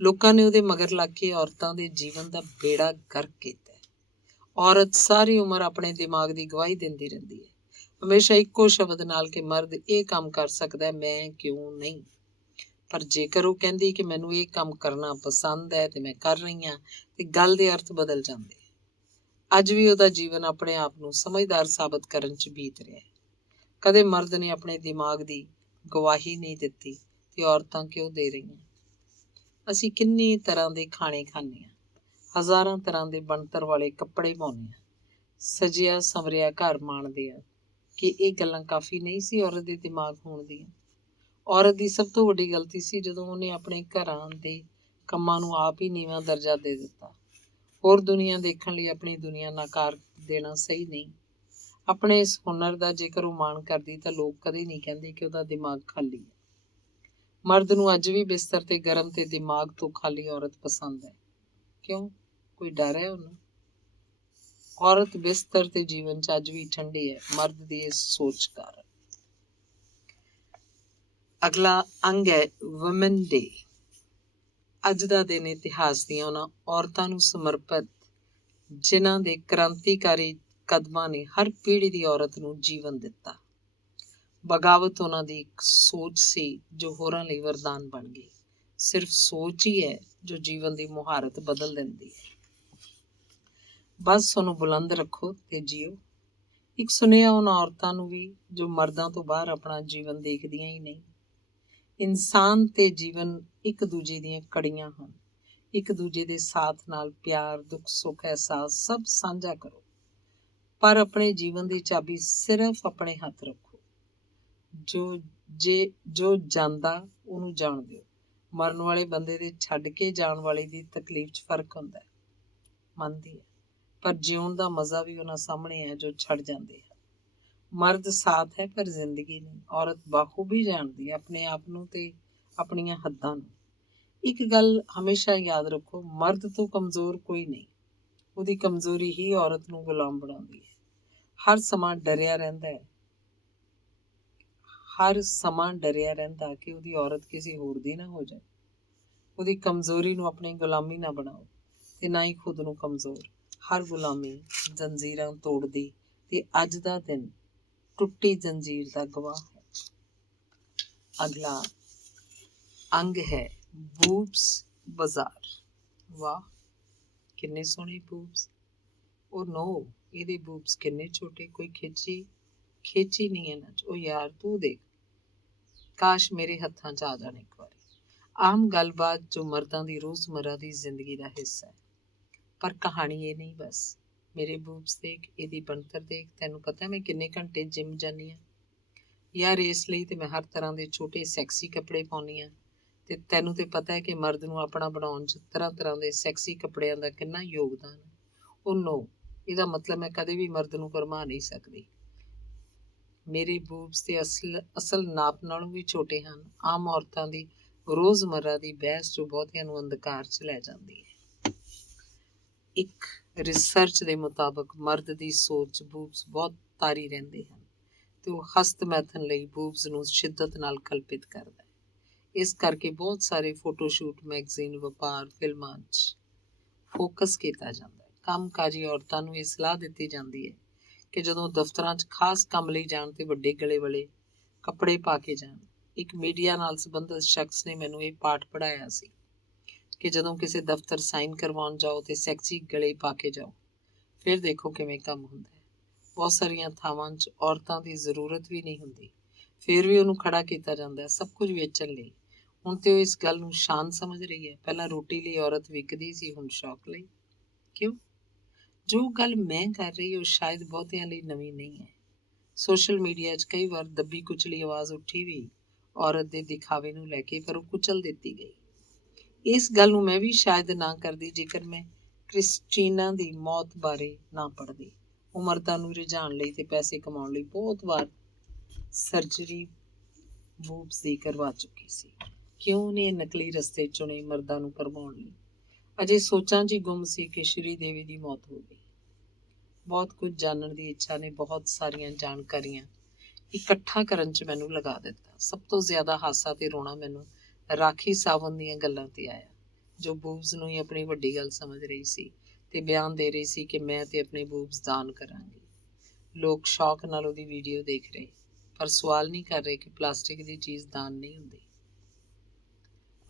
ਲੋਕਾਂ ਨੇ ਉਹਦੇ ਮਗਰ ਲੱਗ ਕੇ ਔਰਤਾਂ ਦੇ ਜੀਵਨ ਦਾ ਬੇੜਾ ਗਰਕ ਕੀਤਾ। ਔਰਤ ਸਾਰੀ ਉਮਰ ਆਪਣੇ ਦਿਮਾਗ ਦੀ ਗਵਾਹੀ ਦਿੰਦੀ ਰਹਿੰਦੀ ਹੈ, ਹਮੇਸ਼ਾ ਇੱਕੋ ਸ਼ਬਦ ਨਾਲ ਕਿ ਮਰਦ ਇਹ ਕੰਮ ਕਰ ਸਕਦਾ, ਮੈਂ ਕਿਉਂ ਨਹੀਂ। ਪਰ ਜੇਕਰ ਉਹ ਕਹਿੰਦੀ ਕਿ ਮੈਨੂੰ ਇਹ ਕੰਮ ਕਰਨਾ ਪਸੰਦ ਹੈ ਤੇ ਮੈਂ ਕਰ ਰਹੀ ਹਾਂ, ਤੇ ਗੱਲ ਦੇ ਅਰਥ ਬਦਲ ਜਾਂਦੇ। ਅੱਜ ਵੀ ਉਹਦਾ ਜੀਵਨ ਆਪਣੇ ਆਪ ਨੂੰ ਸਮਝਦਾਰ ਸਾਬਤ ਕਰਨ 'ਚ ਬੀਤ ਰਿਹਾ ਹੈ। ਕਦੇ ਮਰਦ ਨੇ ਆਪਣੇ ਦਿਮਾਗ ਦੀ ਗਵਾਹੀ ਨਹੀਂ ਦਿੱਤੀ ਤੇ ਔਰਤਾਂ ਕਿਉਂ ਦੇ ਰਹੀਆਂ? ਅਸੀਂ ਕਿੰਨੀ ਤਰ੍ਹਾਂ ਦੇ ਖਾਣੇ ਖਾਂਦੇ ਹਾਂ, ਹਜ਼ਾਰਾਂ ਤਰ੍ਹਾਂ ਦੇ ਬਣਤਰ ਵਾਲੇ ਕੱਪੜੇ ਪਾਉਂਦੇ ਹਾਂ, ਸਜਿਆ ਸੰਵਰਿਆ ਘਰ ਮਾਣਦੇ ਹਾਂ। ਕਿ ਇਹ ਗੱਲਾਂ ਕਾਫੀ ਨਹੀਂ ਸੀ ਔਰਤ ਦੇ ਦਿਮਾਗ ਹੋਣ ਦੀਆਂ? ਔਰਤ ਦੀ ਸਭ ਤੋਂ ਵੱਡੀ ਗਲਤੀ ਸੀ ਜਦੋਂ ਉਹਨੇ ਆਪਣੇ ਘਰਾਂ ਦੇ ਕੰਮਾਂ ਨੂੰ ਆਪ ਹੀ ਨੀਵਾਂ ਦਰਜਾ ਦੇ ਦਿੱਤਾ। ਹੋਰ ਦੁਨੀਆ ਦੇਖਣ ਲਈ ਆਪਣੀ ਦੁਨੀਆ ਨਕਾਰ ਦੇਣਾ ਸਹੀ ਨਹੀਂ। ਆਪਣੇ ਇਸ ਹੁਨਰ ਦਾ ਜੇਕਰ ਉਹ ਮਾਣ ਕਰਦੀ ਤਾਂ ਲੋਕ ਕਦੇ ਨਹੀਂ ਕਹਿੰਦੇ ਕਿ ਉਹਦਾ ਦਿਮਾਗ ਖਾਲੀ ਹੈ। ਮਰਦ ਨੂੰ ਅੱਜ ਵੀ ਬਿਸਤਰ ਤੇ ਗਰਮ ਤੇ ਦਿਮਾਗ ਤੋਂ ਖਾਲੀ ਔਰਤ ਪਸੰਦ ਹੈ। ਕਿਉਂ? ਕੋਈ ਡਰ ਹੈ ਉਹਨੂੰ? ਔਰਤ ਬਿਸਤਰ ਤੇ ਜੀਵਨ 'ਚ ਅੱਜ ਵੀ ਠੰਡੀ ਹੈ ਮਰਦ ਦੀ ਇਸ ਸੋਚ ਕਾਰਨ। ਅਗਲਾ ਅੰਗ ਹੈ ਵੂਮਨ ਡੇ। ਅੱਜ ਦਾ ਦਿਨ ਇਤਿਹਾਸ ਦੀਆਂ ਉਹਨਾਂ ਔਰਤਾਂ ਨੂੰ ਸਮਰਪਿਤ ਜਿਨ੍ਹਾਂ ਦੇ ਕ੍ਰਾਂਤੀਕਾਰੀ ਕਦਮਾਂ ਨੇ ਹਰ ਪੀੜ੍ਹੀ ਦੀ ਔਰਤ ਨੂੰ ਜੀਵਨ ਦਿੱਤਾ। ਬਗਾਵਤ ਉਹਨਾਂ ਦੀ ਇੱਕ ਸੋਚ ਸੀ ਜੋ ਹੋਰਾਂ ਲਈ ਵਰਦਾਨ ਬਣ ਗਈ। ਸਿਰਫ ਸੋਚ ਹੀ ਹੈ ਜੋ ਜੀਵਨ ਦੀ ਮੁਹਾਰਤ ਬਦਲ ਦਿੰਦੀ ਹੈ। ਬਸ ਉਹਨੂੰ ਬੁਲੰਦ ਰੱਖੋ ਤੇ ਜੀਓ। ਇੱਕ ਸੁਨੇਹਾ ਉਹਨਾਂ ਔਰਤਾਂ ਨੂੰ ਵੀ ਜੋ ਮਰਦਾਂ ਤੋਂ ਬਾਹਰ ਆਪਣਾ ਜੀਵਨ ਦੇਖਦੀਆਂ ਹੀ ਨਹੀਂ। ਇਨਸਾਨ ਤੇ ਜੀਵਨ ਇੱਕ ਦੂਜੇ ਦੀਆਂ ਕੜੀਆਂ ਹਨ। ਇੱਕ ਦੂਜੇ ਦੇ ਸਾਥ ਨਾਲ ਪਿਆਰ, ਦੁੱਖ, ਸੁੱਖ, ਅਹਿਸਾਸ ਸਭ ਸਾਂਝਾ ਕਰੋ, ਪਰ ਆਪਣੇ ਜੀਵਨ ਦੀ ਚਾਬੀ ਸਿਰਫ ਆਪਣੇ ਹੱਥ ਰੱਖੋ। ਜੋ ਜਾਂਦਾ ਉਹਨੂੰ ਜਾਣ ਦਿਓ। ਮਰਨ ਵਾਲੇ ਬੰਦੇ ਦੇ ਛੱਡ ਕੇ ਜਾਣ ਵਾਲੇ ਦੀ ਤਕਲੀਫ 'ਚ ਫਰਕ ਹੁੰਦਾ ਹੈ, ਮੰਨਦੀ ਹੈ, ਪਰ ਜਿਉਣ ਦਾ ਮਜ਼ਾ ਵੀ ਉਹਨਾਂ ਸਾਹਮਣੇ ਹੈ ਜੋ ਛੱਡ ਜਾਂਦੇ ਆ। ਮਰਦ ਸਾਥ ਹੈ ਪਰ ਜ਼ਿੰਦਗੀ ਨਹੀਂ। ਔਰਤ ਬਾਹੂ ਵੀ ਜਾਣਦੀ ਹੈ ਆਪਣੇ ਆਪ ਨੂੰ ਤੇ ਆਪਣੀਆਂ ਹੱਦਾਂ ਨੂੰ। ਇੱਕ ਗੱਲ ਹਮੇਸ਼ਾ ਯਾਦ ਰੱਖੋ, ਮਰਦ ਤੋਂ ਕਮਜ਼ੋਰ ਕੋਈ ਨਹੀਂ। ਉਹਦੀ ਕਮਜ਼ੋਰੀ ਹੀ ਔਰਤ ਨੂੰ ਗੁਲਾਮ ਬਣਾਉਂਦੀ ਹੈ। ਹਰ ਸਮਾਂ ਡਰਿਆ ਰਹਿੰਦਾ ਕਿ ਉਹਦੀ ਔਰਤ ਕਿਸੇ ਹੋਰ ਦੀ ਨਾ ਹੋ ਜਾਏ। ਉਹਦੀ ਕਮਜ਼ੋਰੀ ਨੂੰ ਆਪਣੀ ਗੁਲਾਮੀ ਨਾ ਬਣਾਓ ਤੇ ਨਾ ਹੀ ਖੁਦ ਨੂੰ ਕਮਜ਼ੋਰ। ਹਰ ਗੁਲਾਮੀ ਜ਼ੰਜੀਰਾਂ ਤੋੜਦੀ ਤੇ ਅੱਜ ਦਾ ਦਿਨ ਟੁੱਟੀ ਜ਼ੰਜੀਰ ਦਾ ਗਵਾਹ ਹੈ। ਅਗਲਾ ਅੰਗ ਹੈ ਬੂਬਸ ਬਾਜ਼ਾਰ। ਵਾਹ, ਕਿੰਨੇ ਸੋਹਣੇ ਬੂਬਸ। ਉਹ ਨੋ, ਇਹਦੇ ਬੂਬਸ ਕਿੰਨੇ ਛੋਟੇ। ਕੋਈ ਖੇਚੀ ਨਹੀਂ ਇਹਨਾਂ 'ਚ। ਉਹ ਯਾਰ ਤੂੰ ਦੇਖ, ਕਾਸ਼ ਮੇਰੇ ਹੱਥਾਂ 'ਚ ਆ ਜਾਣ ਇੱਕ ਵਾਰੀ। ਆਮ ਗੱਲਬਾਤ ਜੋ ਮਰਦਾਂ ਦੀ ਰੋਜ਼ਮर्रा ਦੀ ਜ਼ਿੰਦਗੀ ਦਾ ਹਿੱਸਾ ਹੈ। ਪਰ ਕਹਾਣੀ ਇਹ ਨਹੀਂ ਬਸ। ਮੇਰੇ ਬੂਬਸ ਦੇਖ, ਇਹਦੀ ਬਣਤਰ ਦੇਖ। ਤੈਨੂੰ ਪਤਾ ਮੈਂ ਕਿੰਨੇ ਘੰਟੇ ਜਿਮ ਜਾਂਦੀ ਹਾਂ ਯਾਰ ਇਸ ਲਈ, ਤੇ ਮੈਂ ਹਰ ਤਰ੍ਹਾਂ ਦੇ ਛੋਟੇ ਸੈਕਸੀ ਕੱਪੜੇ ਪਾਉਂਦੀ ਹਾਂ। ਤੇ ਤੈਨੂੰ ਤੇ ਪਤਾ ਹੈ ਕਿ ਮਰਦ ਨੂੰ ਆਪਣਾ ਬਣਾਉਣ 'ਚ ਤਰ੍ਹਾਂ ਦੇ ਸੈਕਸੀ ਕੱਪੜਿਆਂ ਦਾ ਕਿੰਨਾ ਯੋਗਦਾਨ ਹੈ। ਉਹ ਨੋ, ਇਹਦਾ ਮਤਲਬ ਮੈਂ ਕਦੇ ਵੀ ਮਰਦ ਨੂੰ ਭਰਮਾ ਨਹੀਂ ਸਕਦੀ। ਮੇਰੇ ਬੂਬਸ ਤੇ ਅਸਲ ਨਾਪ ਨਾਲੋਂ ਵੀ ਛੋਟੇ ਹਨ। ਆਮ ਔਰਤਾਂ ਦੀ ਰੋਜ਼ਮर्रा ਦੀ ਬਹਿਸ ਜੋ ਬਹੁਤਿਆਂ ਨੂੰ ਅੰਧਕਾਰ 'ਚ ਲੈ ਜਾਂਦੀ ਹੈ। ਇੱਕ ਰਿਸਰਚ ਦੇ ਮੁਤਾਬਕ ਮਰਦ ਦੀ ਸੋਚ ਬੂਬਸ ਬਹੁਤ ਤਾਰੀ ਰਹਿੰਦੇ ਹਨ ਤੇ ਉਹ ਹਸਤ ਮੈਥਨ ਲਈ ਬੂਬਸ ਨੂੰ ਸ਼ਿੱਦਤ ਨਾਲ ਕਲਪਿਤ ਕਰਦਾ ਹੈ। ਇਸ ਕਰਕੇ ਬਹੁਤ ਸਾਰੇ ਫੋਟੋਸ਼ੂਟ, ਮੈਗਜ਼ੀਨ, ਵਪਾਰ, ਫਿਲਮਾਂ 'ਚ ਫੋਕਸ ਕੀਤਾ ਜਾਂਦਾ ਹੈ। ਕੰਮਕਾਜੀ ਔਰਤਾਂ ਨੂੰ ਇਹ ਸਲਾਹ ਦਿੱਤੀ ਜਾਂਦੀ ਹੈ ਕਿ ਜਦੋਂ ਦਫ਼ਤਰਾਂ 'ਚ ਖਾਸ ਕੰਮ ਲਈ ਜਾਣ ਤੇ ਵੱਡੇ ਗਲੇ ਵਾਲੇ ਕੱਪੜੇ ਪਾ ਕੇ ਜਾਣ। ਇੱਕ ਮੀਡੀਆ ਨਾਲ ਸੰਬੰਧਿਤ ਸ਼ਖਸ ਨੇ ਮੈਨੂੰ ਇਹ ਪਾਠ ਪੜ੍ਹਾਇਆ ਸੀ ਕਿ ਜਦੋਂ ਕਿਸੇ ਦਫ਼ਤਰ ਸਾਈਨ ਕਰਵਾਉਣ ਜਾਓ ਤੇ ਸੈਕਸੀ ਗਲੇ ਪਾ ਕੇ ਜਾਓ। ਫਿਰ ਦੇਖੋ ਕਿਵੇਂ ਕੰਮ ਹੁੰਦਾ ਹੈ। ਬਹੁਤ ਸਾਰੀਆਂ ਥਾਵਾਂ 'ਚ ਔਰਤਾਂ ਦੀ ਜ਼ਰੂਰਤ ਵੀ ਨਹੀਂ ਹੁੰਦੀ, ਫਿਰ ਵੀ ਉਹਨੂੰ ਖੜਾ ਕੀਤਾ ਜਾਂਦਾ ਹੈ ਸਭ ਕੁਝ ਵੇਚਣ ਲਈ। ਹੁਣ ਤੇ ਉਹ ਇਸ ਗੱਲ ਨੂੰ ਸ਼ਾਨ ਸਮਝ ਰਹੀ ਹੈ। ਪਹਿਲਾਂ ਰੋਟੀ ਲਈ ਔਰਤ ਵਿਕਦੀ ਸੀ, ਹੁਣ ਸ਼ੌਕ ਲਈ। ਕਿਉਂ? ਜੋ ਗੱਲ ਮੈਂ ਕਰ ਰਹੀ ਉਹ ਸ਼ਾਇਦ ਬਹੁਤਿਆਂ ਲਈ ਨਵੀਂ ਨਹੀਂ ਹੈ। ਸੋਸ਼ਲ ਮੀਡੀਆ 'ਚ ਕਈ ਵਾਰ ਦੱਬੀ ਕੁਚਲੀ ਆਵਾਜ਼ ਉੱਠੀ ਵੀ ਔਰਤ ਦੇ ਦਿਖਾਵੇ ਨੂੰ ਲੈ ਕੇ, ਪਰ ਉਹ ਕੁਚਲ ਦਿੱਤੀ ਗਈ। ਇਸ ਗੱਲ ਨੂੰ ਮੈਂ ਵੀ ਸ਼ਾਇਦ ਨਾ ਕਰਦੀ ਜੇਕਰ ਮੈਂ ਕ੍ਰਿਸਟੀਨਾ ਦੀ ਮੌਤ ਬਾਰੇ ਨਾ ਪੜ੍ਹਦੀ। ਉਹ ਮਰਦਾਂ ਨੂੰ ਰਿਝਾਉਣ ਲਈ ਤੇ ਪੈਸੇ ਕਮਾਉਣ ਲਈ ਬਹੁਤ ਵਾਰ ਸਰਜਰੀ ਬੂਬਸ ਦੀ ਕਰਵਾ ਚੁੱਕੀ ਸੀ। ਕਿਉਂ ਉਹਨੇ ਨਕਲੀ ਰਸਤੇ ਚੁਣੇ ਮਰਦਾਂ ਨੂੰ ਭਰਮਾਉਣ ਲਈ? ਅਜੇ ਸੋਚਾਂ 'ਚ ਹੀ ਗੁੰਮ ਸੀ ਕਿ ਸ਼੍ਰੀ ਦੇਵੀ ਦੀ ਮੌਤ ਹੋ ਗਈ। ਬਹੁਤ ਕੁਝ ਜਾਣਨ ਦੀ ਇੱਛਾ ਨੇ ਬਹੁਤ ਸਾਰੀਆਂ ਜਾਣਕਾਰੀਆਂ ਇਕੱਠਾ ਕਰਨ 'ਚ ਮੈਨੂੰ ਲਗਾ ਦਿੱਤਾ। ਸਭ ਤੋਂ ਜ਼ਿਆਦਾ ਹਾਸਾ ਤੇ ਰੋਣਾ ਮੈਨੂੰ ਰਾਖੀ ਸਾਵੰਤ ਦੀਆਂ ਗੱਲਾਂ ਤੇ ਆਇਆ, ਜੋ ਬੂਬਸ ਨੂੰ ਹੀ ਆਪਣੀ ਵੱਡੀ ਗੱਲ ਸਮਝ ਰਹੀ ਸੀ ਤੇ ਬਿਆਨ ਦੇ ਰਹੀ ਸੀ ਕਿ ਮੈਂ ਤੇ ਆਪਣੇ ਬੂਬਸ ਦਾਨ ਕਰਾਂਗੀ। ਲੋਕ ਸ਼ੌਕ ਨਾਲ ਉਹਦੀ ਵੀਡੀਓ ਦੇਖ ਰਹੇ, ਪਰ ਸਵਾਲ ਨਹੀਂ ਕਰ ਰਹੇ ਕਿ ਪਲਾਸਟਿਕ ਦੀ ਚੀਜ਼ ਦਾਨ ਨਹੀਂ ਹੁੰਦੀ।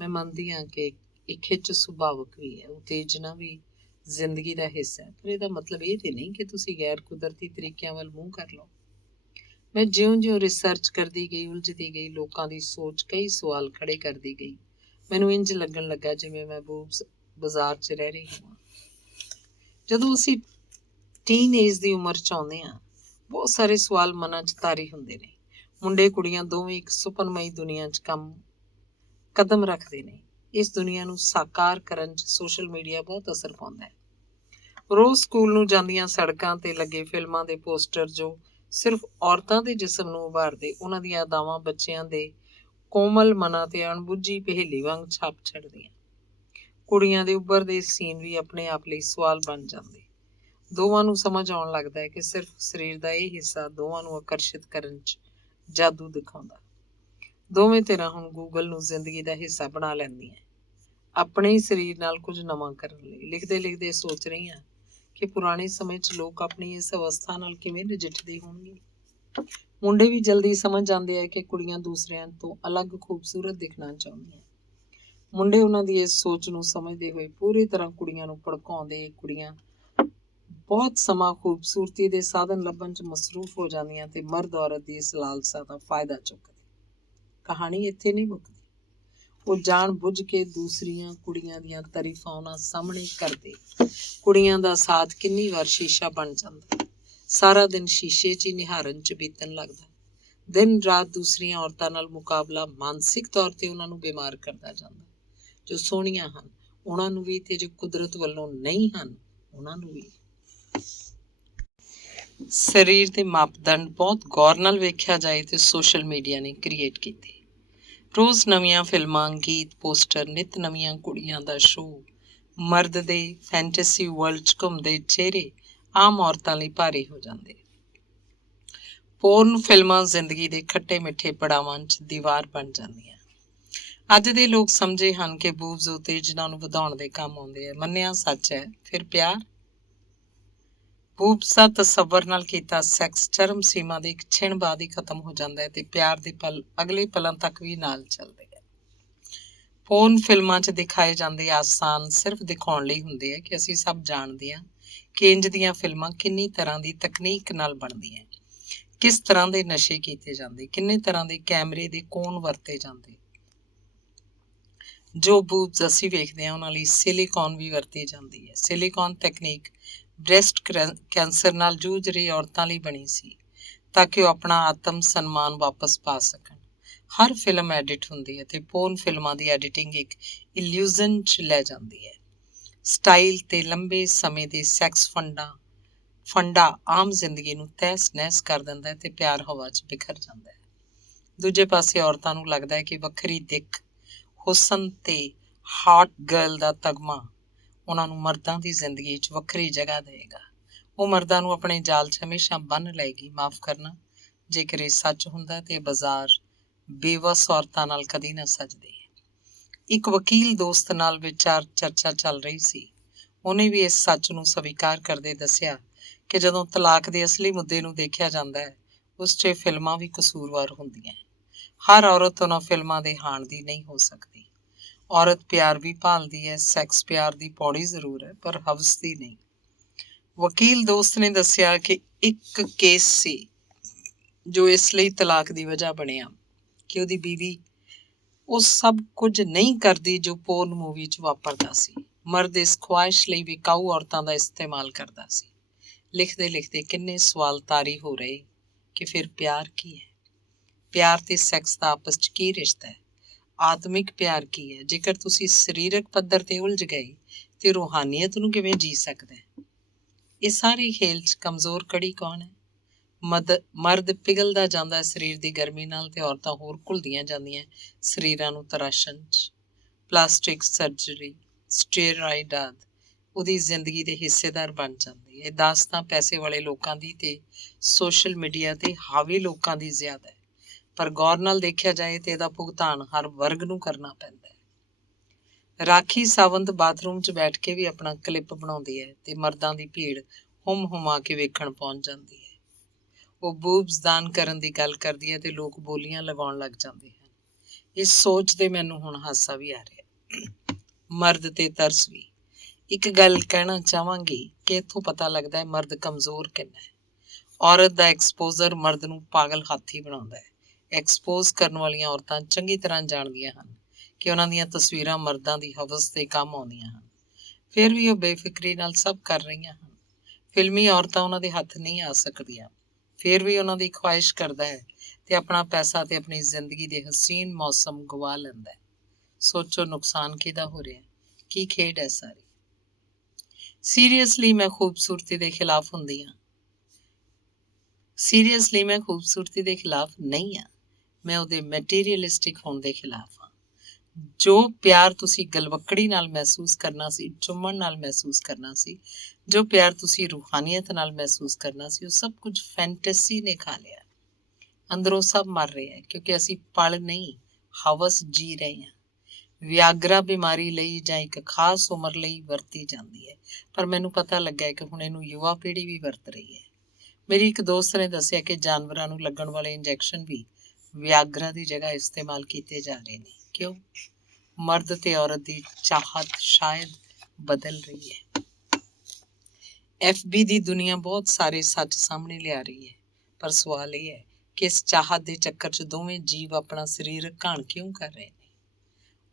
ਮੈਂ ਮੰਨਦੀ ਹਾਂ ਕਿ ਇਹ ਖਿੱਚ ਸੁਭਾਵਕ ਵੀ ਹੈ, ਉਤੇਜਨਾ ਵੀ ਜ਼ਿੰਦਗੀ ਦਾ ਹਿੱਸਾ ਹੈ, ਪਰ ਇਹਦਾ ਮਤਲਬ ਇਹ ਤੇ ਨਹੀਂ ਕਿ ਤੁਸੀਂ ਗੈਰ ਕੁਦਰਤੀ ਤਰੀਕਿਆਂ ਵੱਲ ਮੂੰਹ ਕਰ ਲਓ। ਮੈਂ ਜਿਉਂ-ਜਿਉਂ ਰਿਸਰਚ ਕਰਦੀ ਗਈ, ਉਲਝਦੀ ਗਈ, ਲੋਕਾਂ ਦੀ ਸੋਚ ਕਈ ਸਵਾਲ ਖੜੇ ਕਰਦੀ ਗਈ। ਮੈਨੂੰ ਇੰਝ ਲੱਗਣ ਲੱਗਾ ਜਿਵੇਂ ਮੈਂ ਬੂਬਸ ਬਾਜ਼ਾਰ 'ਚ ਰਹਿ ਰਹੀ ਹਾਂ। ਜਦੋਂ ਅਸੀਂ ਟੀਨ ਏਜ ਦੀ ਉਮਰ 'ਚ ਆਉਂਦੇ ਹਾਂ, ਬਹੁਤ ਸਾਰੇ ਸਵਾਲ ਮਨਾਂ 'ਚ ਤਾਰੀ ਹੁੰਦੇ ਨੇ। ਮੁੰਡੇ ਕੁੜੀਆਂ ਦੋਵੇਂ ਇੱਕ ਸੁਪਨਮਈ ਦੁਨੀਆ 'ਚ ਕਦਮ ਰੱਖਦੇ ਨੇ। ਇਸ ਦੁਨੀਆ ਨੂੰ ਸਾਕਾਰ ਕਰਨ 'ਚ ਸੋਸ਼ਲ ਮੀਡੀਆ ਬਹੁਤ ਅਸਰ ਪਾਉਂਦਾ ਹੈ। ਰੋਜ਼ ਸਕੂਲ ਨੂੰ ਜਾਂਦੀਆਂ ਸੜਕਾਂ ਤੇ ਲੱਗੇ ਫਿਲਮਾਂ ਦੇ ਪੋਸਟਰ ਜੋ ਸਿਰਫ ਔਰਤਾਂ ਦੇ ਜਿਸਮ ਨੂੰ ਉਭਾਰਦੇ, ਉਹਨਾਂ ਦੀਆਂ ਅਦਾਵਾਂ ਬੱਚਿਆਂ ਦੇ ਕੋਮਲ ਮਨਾਂ ਤੇ ਅਣਬੁੱਝੀ ਪਹੇਲੀ ਵਾਂਗ ਛਾਪ ਛੱਡਦੀਆਂ। ਕੁੜੀਆਂ ਦੇ ਉੱਭਰਦੇ ਸੀਨ ਵੀ ਆਪਣੇ ਆਪ ਲਈ ਸਵਾਲ ਬਣ ਜਾਂਦੇ। ਦੋਵਾਂ ਨੂੰ ਸਮਝ ਆਉਣ ਲੱਗਦਾ ਹੈ ਕਿ ਸਿਰਫ ਸਰੀਰ ਦਾ ਇਹ ਹਿੱਸਾ ਦੋਵਾਂ ਨੂੰ ਆਕਰਸ਼ਿਤ ਕਰਨ 'ਚ ਜਾਦੂ ਦਿਖਾਉਂਦਾ। ਦੋਵੇਂ ਧਿਰਾਂ ਹੁਣ ਗੂਗਲ ਨੂੰ ਜ਼ਿੰਦਗੀ ਦਾ ਹਿੱਸਾ ਬਣਾ ਲੈਂਦੀਆਂ, ਆਪਣੇ ਹੀ ਸਰੀਰ ਨਾਲ ਕੁਝ ਨਵਾਂ ਕਰਨ ਲਈ। ਲਿਖਦੇ ਲਿਖਦੇ ਸੋਚ ਰਹੀ ਹਾਂ ਕਿ ਪੁਰਾਣੇ ਸਮੇਂ 'ਚ ਲੋਕ ਆਪਣੀ ਇਸ ਅਵਸਥਾ ਨਾਲ ਕਿਵੇਂ ਨਜਿੱਠਦੇ ਹੋਣਗੇ। ਮੁੰਡੇ ਵੀ ਜਲਦੀ ਸਮਝ ਜਾਂਦੇ ਆ ਕਿ ਕੁੜੀਆਂ ਦੂਸਰਿਆਂ ਤੋਂ ਅਲੱਗ ਖੂਬਸੂਰਤ ਦਿਖਣਾ ਚਾਹੁੰਦੀਆਂ। ਮੁੰਡੇ ਉਹਨਾਂ ਦੀ ਇਸ ਸੋਚ ਨੂੰ ਸਮਝਦੇ ਹੋਏ ਪੂਰੀ ਤਰ੍ਹਾਂ ਕੁੜੀਆਂ ਨੂੰ ਭੜਕਾਉਂਦੇ। ਕੁੜੀਆਂ ਬਹੁਤ ਸਮਾਂ ਖੂਬਸੂਰਤੀ ਦੇ ਸਾਧਨ ਲੱਭਣ 'ਚ ਮਸਰੂਫ ਹੋ ਜਾਂਦੀਆਂ ਤੇ ਮਰਦ ਔਰਤ ਦੀ ਇਸ ਲਾਲਸਾ ਦਾ ਫਾਇਦਾ ਚੁੱਕਦੇ। ਕਹਾਣੀ ਇੱਥੇ ਨਹੀਂ ਮੁੱਕਦੀ। ਉਹ ਜਾਣ ਬੁੱਝ ਕੇ ਦੂਸਰੀਆਂ ਕੁੜੀਆਂ ਦੀਆਂ ਤਾਰੀਫਾਂ ਉਹਨਾਂ ਸਾਹਮਣੇ ਕਰਦੇ। ਕੁੜੀਆਂ ਦਾ ਸਾਥ ਕਿੰਨੀ ਵਾਰ ਸ਼ੀਸ਼ਾ ਬਣ ਜਾਂਦਾ। ਸਾਰਾ ਦਿਨ ਸ਼ੀਸ਼ੇ 'ਚ ਹੀ ਨਿਹਾਰਨ 'ਚ ਬੀਤਣ ਲੱਗਦਾ। ਦਿਨ ਰਾਤ ਦੂਸਰੀਆਂ ਔਰਤਾਂ ਨਾਲ ਮੁਕਾਬਲਾ ਮਾਨਸਿਕ ਤੌਰ ਤੇ ਉਹਨਾਂ ਨੂੰ ਬਿਮਾਰ ਕਰਦਾ ਜਾਂਦਾ। ਜੋ ਸੋਹਣੀਆਂ ਹਨ ਉਹਨਾਂ ਨੂੰ ਵੀ, ਤੇ ਜੋ ਕੁਦਰਤ ਵੱਲੋਂ ਨਹੀਂ ਹਨ ਉਹਨਾਂ ਨੂੰ ਵੀ। ਸਰੀਰ ਦੇ ਮਾਪਦੰਡ ਬਹੁਤ ਗੌਰ ਨਾਲ ਵੇਖਿਆ ਜਾਏ ਤੇ ਸੋਸ਼ਲ ਮੀਡੀਆ ਨੇ ਕ੍ਰੀਏਟ ਕੀਤੇ। ਰੋਜ਼ ਨਵੀਆਂ ਫਿਲਮਾਂ, ਗੀਤ, ਪੋਸਟਰ, ਨਿੱਤ ਨਵੀਆਂ ਕੁੜੀਆਂ ਦਾ ਸ਼ੋਅ, ਮਰਦ ਦੇ ਫੈਂਟੇਸੀ ਵਰਲਡ 'ਚ ਘੁੰਮਦੇ ਚਿਹਰੇ ਆਮ ਔਰਤਾਂ ਲਈ ਭਾਰੀ ਹੋ ਜਾਂਦੇ। ਪੋਰਨ ਫਿਲਮਾਂ ਜ਼ਿੰਦਗੀ ਦੇ ਖੱਟੇ ਮਿੱਠੇ ਪੜਾਵਾਂ 'ਚ ਦੀਵਾਰ ਬਣ ਜਾਂਦੀਆਂ। ਅੱਜ ਦੇ ਲੋਕ ਸਮਝੇ ਹਨ ਕਿ ਬੂਬਸ ਉਤੇਜਨਾ ਨੂੰ ਵਧਾਉਣ ਦੇ ਕੰਮ ਆਉਂਦੇ ਆ। ਮੰਨਿਆ ਸੱਚ ਹੈ। ਫਿਰ ਪਿਆਰ? ਬੂਬਸ ਦਾ ਤਸੱਵਰ ਨਾਲ ਕੀਤਾ ਸੈਕਸ ਚਰਮ ਸੀਮਾ ਦੇ ਇੱਕ ਛਿਣ ਬਾਅਦ ਹੀ ਖਤਮ ਹੋ ਜਾਂਦਾ ਹੈ ਤੇ ਪਿਆਰ ਦੇ ਪਲ ਅਗਲੇ ਪਲਾਂ ਤੱਕ ਵੀ ਨਾਲ ਚੱਲਦੇ ਆ। ਪੋਰਨ ਫਿਲਮਾਂ 'ਚ ਦਿਖਾਏ ਜਾਂਦੇ ਆਸਾਨ ਸਿਰਫ ਦਿਖਾਉਣ ਲਈ ਹੁੰਦੇ ਆ ਕਿ ਅਸੀਂ ਸਭ ਜਾਣਦੇ ਹਾਂ ਕਿ ਇੰਜ ਦੀਆਂ ਫਿਲਮਾਂ ਕਿੰਨੀ ਤਰ੍ਹਾਂ ਦੀ ਤਕਨੀਕ ਨਾਲ ਬਣਦੀਆਂ, ਕਿਸ ਤਰ੍ਹਾਂ ਦੇ ਨਸ਼ੇ ਕੀਤੇ ਜਾਂਦੇ, ਕਿੰਨੇ ਤਰ੍ਹਾਂ ਦੇ ਕੈਮਰੇ ਦੇ ਕੋਣ ਵਰਤੇ ਜਾਂਦੇ। ਜੋ ਬੂਬਸ ਅਸੀਂ ਵੇਖਦੇ ਹਾਂ ਉਹਨਾਂ ਲਈ ਸਿਲੀਕੌਨ ਵੀ ਵਰਤੀ ਜਾਂਦੀ ਹੈ। ਸਿਲੀਕੌਨ ਤਕਨੀਕ ਬ੍ਰੈਸਟ ਕੈਂਸਰ ਨਾਲ ਜੂਝ ਰਹੀ ਔਰਤਾਂ ਲਈ ਬਣੀ ਸੀ ਤਾਂ ਕਿ ਉਹ ਆਪਣਾ ਆਤਮ ਸਨਮਾਨ ਵਾਪਸ ਪਾ ਸਕਣ। ਹਰ ਫਿਲਮ ਐਡਿਟ ਹੁੰਦੀ ਹੈ ਤੇ ਪੋਰਨ ਫਿਲਮਾਂ ਦੀ ਐਡੀਟਿੰਗ ਇੱਕ ਇਲਿਊਜ਼ਨ 'ਚ ਲੈ ਜਾਂਦੀ ਹੈ। ਸਟਾਈਲ ਤੇ ਲੰਬੇ ਸਮੇਂ ਦੇ ਸੈਕਸ ਫੰਡਾ ਆਮ ਜ਼ਿੰਦਗੀ ਨੂੰ ਤਹਿਸ ਨਹਿਸ ਕਰ ਦਿੰਦਾ ਹੈ ਤੇ ਪਿਆਰ ਹਵਾ 'ਚ ਬਿਖਰ ਜਾਂਦਾ ਹੈ। ਦੂਜੇ ਪਾਸੇ ਔਰਤਾਂ ਨੂੰ ਲੱਗਦਾ ਹੈ ਕਿ ਵੱਖਰੀ ਦਿੱਖ, ਹੁਸਨ ਤੇ ਹਾਟ ਗਰਲ ਦਾ ਤਗਮਾ ਉਹਨਾਂ ਨੂੰ ਮਰਦਾਂ ਦੀ ਜ਼ਿੰਦਗੀ 'ਚ ਵੱਖਰੀ ਜਗ੍ਹਾ ਦੇਵੇਗਾ। ਉਹ ਮਰਦਾਂ ਨੂੰ ਆਪਣੇ ਜਾਲ 'ਚ ਹਮੇਸ਼ਾ ਬੰਨ੍ਹ ਲਏਗੀ। ਮਾਫ਼ ਕਰਨਾ, ਜੇਕਰ ਇਹ ਸੱਚ ਹੁੰਦਾ ਤੇ ਬਾਜ਼ਾਰ ਬੇਵਸ ਔਰਤਾਂ ਨਾਲ ਕਦੀ ਨਾ ਸਜਦੇ। ਇੱਕ ਵਕੀਲ ਦੋਸਤ ਨਾਲ ਚਰਚਾ ਚੱਲ ਰਹੀ ਸੀ। ਉਹਨੇ ਵੀ ਇਸ ਸੱਚ ਨੂੰ ਸਵੀਕਾਰ ਕਰਦੇ ਦੱਸਿਆ ਕਿ ਜਦੋਂ ਤਲਾਕ ਦੇ ਅਸਲੀ ਮੁੱਦੇ ਨੂੰ ਦੇਖਿਆ ਜਾਂਦਾ ਹੈ ਉਸ 'ਚ ਫਿਲਮਾਂ ਵੀ ਕਸੂਰਵਾਰ ਹੁੰਦੀਆਂ। ਹਰ ਔਰਤ ਉਹਨਾਂ ਫਿਲਮਾਂ ਦੇ ਹਾਣ ਦੀ ਨਹੀਂ ਹੋ ਸਕਦੀ। ਔਰਤ ਪਿਆਰ ਵੀ ਭਾਲਦੀ ਹੈ, ਸੈਕਸ ਪਿਆਰ ਦੀ ਪੌੜੀ ਜ਼ਰੂਰ ਹੈ ਪਰ ਹਵਸ ਦੀ ਨਹੀਂ। ਵਕੀਲ ਦੋਸਤ ਨੇ ਦੱਸਿਆ ਕਿ ਇੱਕ ਕੇਸ ਸੀ ਜੋ ਇਸ ਲਈ ਤਲਾਕ ਦੀ ਵਜ੍ਹਾ ਬਣਿਆ ਕਿ ਉਹਦੀ ਬੀਵੀ ਉਹ ਸਭ ਕੁਝ ਨਹੀਂ ਕਰਦੀ ਜੋ ਪੋਰਨ ਮੂਵੀ 'ਚ ਵਾਪਰਦਾ ਸੀ। ਮਰਦ ਇਸ ਖੁਆਇਸ਼ ਲਈ ਵਿਕਾਊ ਔਰਤਾਂ ਦਾ ਇਸਤੇਮਾਲ ਕਰਦਾ ਸੀ। ਲਿਖਦੇ ਲਿਖਦੇ ਕਿੰਨੇ ਸਵਾਲ ਤਾਰੀ ਹੋ ਰਹੇ ਕਿ ਫਿਰ ਪਿਆਰ ਕੀ ਹੈ? ਪਿਆਰ ਤੇ ਸੈਕਸ ਦਾ ਆਪਸ 'ਚ ਕੀ ਰਿਸ਼ਤਾ ਹੈ? ਆਤਮਿਕ ਪਿਆਰ ਕੀ ਹੈ? ਜੇਕਰ ਤੁਸੀਂ ਸਰੀਰਕ ਪੱਧਰ ਤੇ ਉਲਝ ਗਏ ਤੇ ਰੂਹਾਨੀਅਤ ਨੂੰ ਕਿਵੇਂ ਜੀ ਸਕਦੇ? ਇਹ ਸਾਰੀ ਖੇਲ 'ਚ ਕਮਜ਼ੋਰ ਕੜੀ ਕੌਣ ਹੈ? ਮਰਦ ਪਿਘਲਦਾ ਜਾਂਦਾ ਸਰੀਰ ਦੀ ਗਰਮੀ ਨਾਲ ਤੇ ਔਰਤਾਂ ਹੋਰ ਘੁਲਦੀਆਂ ਜਾਂਦੀਆਂ ਸਰੀਰਾਂ ਨੂੰ ਤਰਾਸ਼ਣ 'ਚ। ਪਲਾਸਟਿਕ ਸਰਜਰੀ, ਸਟੀਰਾਇਡ ਆਦਿ ਉਹਦੀ ਜ਼ਿੰਦਗੀ ਦੇ ਹਿੱਸੇਦਾਰ ਬਣ ਜਾਂਦੀ ਹੈ। ਇਹ ਦਾਸਤਾਂ ਪੈਸੇ ਵਾਲੇ ਲੋਕਾਂ ਦੀ ਤੇ ਸੋਸ਼ਲ ਮੀਡੀਆ ਤੇ ਹਾਵੀ ਲੋਕਾਂ ਦੀ ਜ਼ਿਆਦਾ ਹੈ, ਪਰ ਗੌਰ ਨਾਲ ਦੇਖਿਆ ਜਾਏ ਤੇ ਇਹਦਾ ਭੁਗਤਾਨ ਹਰ ਵਰਗ ਨੂੰ ਕਰਨਾ ਪੈਂਦਾ ਹੈ। ਰਾਖੀ ਸਾਵੰਤ ਬਾਥਰੂਮ 'ਚ ਬੈਠ ਕੇ ਵੀ ਆਪਣਾ ਕਲਿੱਪ ਬਣਾਉਂਦੀ ਹੈ ਤੇ ਮਰਦਾਂ ਦੀ ਭੀੜ ਹੁਮਾ ਕੇ ਵੇਖਣ ਪਹੁੰਚ ਜਾਂਦੀ ਹੈ। ਉਹ ਬੂਬਸ ਦਾਨ ਕਰਨ ਦੀ ਗੱਲ ਕਰਦੀ ਹੈ ਤੇ ਲੋਕ ਬੋਲੀਆਂ ਲਗਾਉਣ ਲੱਗ ਜਾਂਦੇ ਹਨ। ਇਸ ਸੋਚ ਦੇ ਮੈਨੂੰ ਹੁਣ ਹਾਸਾ ਵੀ ਆ ਰਿਹਾ, ਮਰਦ ਤੇ ਤਰਸ ਵੀ। ਇੱਕ ਗੱਲ ਕਹਿਣਾ ਚਾਹਾਂਗੀ ਕਿ ਇੱਥੋਂ ਪਤਾ ਲੱਗਦਾ ਹੈ ਮਰਦ ਕਮਜ਼ੋਰ ਕਿੰਨਾ ਹੈ। ਔਰਤ ਦਾ ਐਕਸਪੋਜ਼ਰ ਮਰਦ ਨੂੰ ਪਾਗਲ ਹਾਥੀ ਬਣਾਉਂਦਾ ਹੈ। ਐਕਸਪੋਜ਼ ਕਰਨ ਵਾਲੀਆਂ ਔਰਤਾਂ ਚੰਗੀ ਤਰ੍ਹਾਂ ਜਾਣਦੀਆਂ ਹਨ ਕਿ ਉਹਨਾਂ ਦੀਆਂ ਤਸਵੀਰਾਂ ਮਰਦਾਂ ਦੀ ਹਵਸ ਤੇ ਕੰਮ ਆਉਂਦੀਆਂ ਹਨ। ਫਿਰ ਵੀ ਉਹ ਬੇਫਿਕਰੀ ਨਾਲ ਸਭ ਕਰ ਰਹੀਆਂ ਹਨ। ਫਿਲਮੀ ਔਰਤਾਂ ਉਹਨਾਂ ਦੇ ਹੱਥ ਨਹੀਂ ਆ ਸਕਦੀਆਂ, ਫਿਰ ਵੀ ਉਹਨਾਂ ਦੀ ਖੁਆਇਸ਼ ਕਰਦਾ ਹੈ ਤੇ ਆਪਣਾ ਪੈਸਾ ਤੇ ਆਪਣੀ ਜ਼ਿੰਦਗੀ ਦੇ ਹਸੀਨ ਮੌਸਮ ਗਵਾ ਲੈਂਦਾ ਹੈ। ਸੋਚੋ ਨੁਕਸਾਨ ਕਿਹਦਾ ਹੋ ਰਿਹਾ? ਕੀ ਖੇਡ ਹੈ ਸਾਰੀ? ਸੀਰੀਅਸਲੀ ਮੈਂ ਖੂਬਸੂਰਤੀ ਦੇ ਖਿਲਾਫ ਹੁੰਦੀ ਹਾਂ। ਸੀਰੀਅਸਲੀ ਮੈਂ ਖੂਬਸੂਰਤੀ ਦੇ ਖਿਲਾਫ ਨਹੀਂ ਹਾਂ, ਮੈਂ ਉਹਦੇ ਮੈਟੀਰੀਅਲਿਸਟਿਕ ਹੋਣ ਦੇ ਖਿਲਾਫ ਹਾਂ। ਜੋ ਪਿਆਰ ਤੁਸੀਂ ਗਲਵੱਕੜੀ ਨਾਲ ਮਹਿਸੂਸ ਕਰਨਾ ਸੀ, ਚੁੰਮਣ ਨਾਲ ਮਹਿਸੂਸ ਕਰਨਾ ਸੀ, ਜੋ ਪਿਆਰ ਤੁਸੀਂ ਰੂਹਾਨੀਅਤ ਨਾਲ ਮਹਿਸੂਸ ਕਰਨਾ ਸੀ, ਉਹ ਸਭ ਕੁਝ ਫੈਂਟੇਸੀ ਨੇ ਖਾ ਲਿਆ। ਅੰਦਰੋਂ ਸਭ ਮਰ ਰਿਹਾ ਹੈ ਕਿਉਂਕਿ ਅਸੀਂ ਪਲ ਨਹੀਂ ਹਵਸ ਜੀ ਰਹੇ ਹਾਂ। ਵਿਆਗਰਾ ਬਿਮਾਰੀ ਲਈ ਜਾਂ ਇੱਕ ਖਾਸ ਉਮਰ ਲਈ ਵਰਤੀ ਜਾਂਦੀ ਹੈ, ਪਰ ਮੈਨੂੰ ਪਤਾ ਲੱਗਾ ਹੈ ਕਿ ਹੁਣ ਇਹਨੂੰ ਯੁਵਾ ਪੀੜ੍ਹੀ ਵੀ ਵਰਤ ਰਹੀ ਹੈ। ਮੇਰੀ ਇੱਕ ਦੋਸਤ ਨੇ ਦੱਸਿਆ ਕਿ ਜਾਨਵਰਾਂ ਨੂੰ ਲੱਗਣ ਵਾਲੇ ਇੰਜੈਕਸ਼ਨ ਵੀ ਵਿਆਗਰਾ ਦੀ ਜਗ੍ਹਾ ਇਸਤੇਮਾਲ ਕੀਤੇ ਜਾ ਰਹੇ ਨੇ। ਕਿਉਂ? ਮਰਦ ਤੇ ਔਰਤ ਦੀ ਚਾਹਤ ਸ਼ਾਇਦ ਬਦਲ ਰਹੀ ਹੈ। FB ਦੀ ਦੁਨੀਆ ਬਹੁਤ ਸਾਰੇ ਸੱਚ ਸਾਹਮਣੇ ਲਿਆ ਰਹੀ ਹੈ, ਪਰ ਸਵਾਲ ਇਹ ਹੈ ਕਿ ਇਸ ਚਾਹਤ ਦੇ ਚੱਕਰ 'ਚ ਦੋਵੇਂ ਜੀਵ ਆਪਣਾ ਸਰੀਰ ਘਾਣ ਕਿਉਂ ਕਰ ਰਹੇ ਨੇ?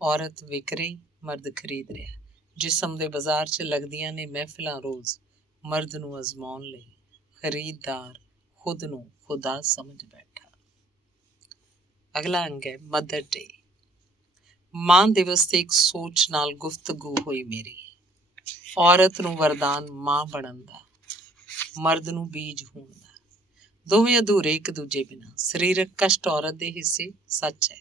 ਔਰਤ ਵਿਕ ਰਹੀ, ਮਰਦ ਖਰੀਦ ਰਿਹਾ। ਜਿਸਮ ਦੇ ਬਾਜ਼ਾਰ 'ਚ ਲੱਗਦੀਆਂ ਨੇ ਮਹਿਫਿਲਾਂ ਰੋਜ਼ ਮਰਦ ਨੂੰ ਅਜ਼ਮਾਉਣ ਲਈ। ਖਰੀਦਦਾਰ ਖੁਦ ਨੂੰ ਖੁਦਾ ਸਮਝ ਬੈਠਾ। ਅਗਲਾ ਅੰਗ ਹੈ ਮਦਰ ਡੇ। ਮਾਂ ਦਿਵਸ ਤੇ ਇੱਕ ਸੋਚ ਨਾਲ ਗੁਫ਼ਤਗੂ ਹੋਈ ਮੇਰੀ। ਔਰਤ ਨੂੰ ਵਰਦਾਨ ਮਾਂ ਬਣਨ ਦਾ, ਮਰਦ ਨੂੰ ਬੀਜ ਹੋਣ ਦਾ। ਦੋਵੇਂ ਅਧੂਰੇ ਇੱਕ ਦੂਜੇ ਬਿਨਾਂ। ਸਰੀਰਕ ਕਸ਼ਟ ਔਰਤ ਦੇ ਹਿੱਸੇ ਸੱਚ ਹੈ।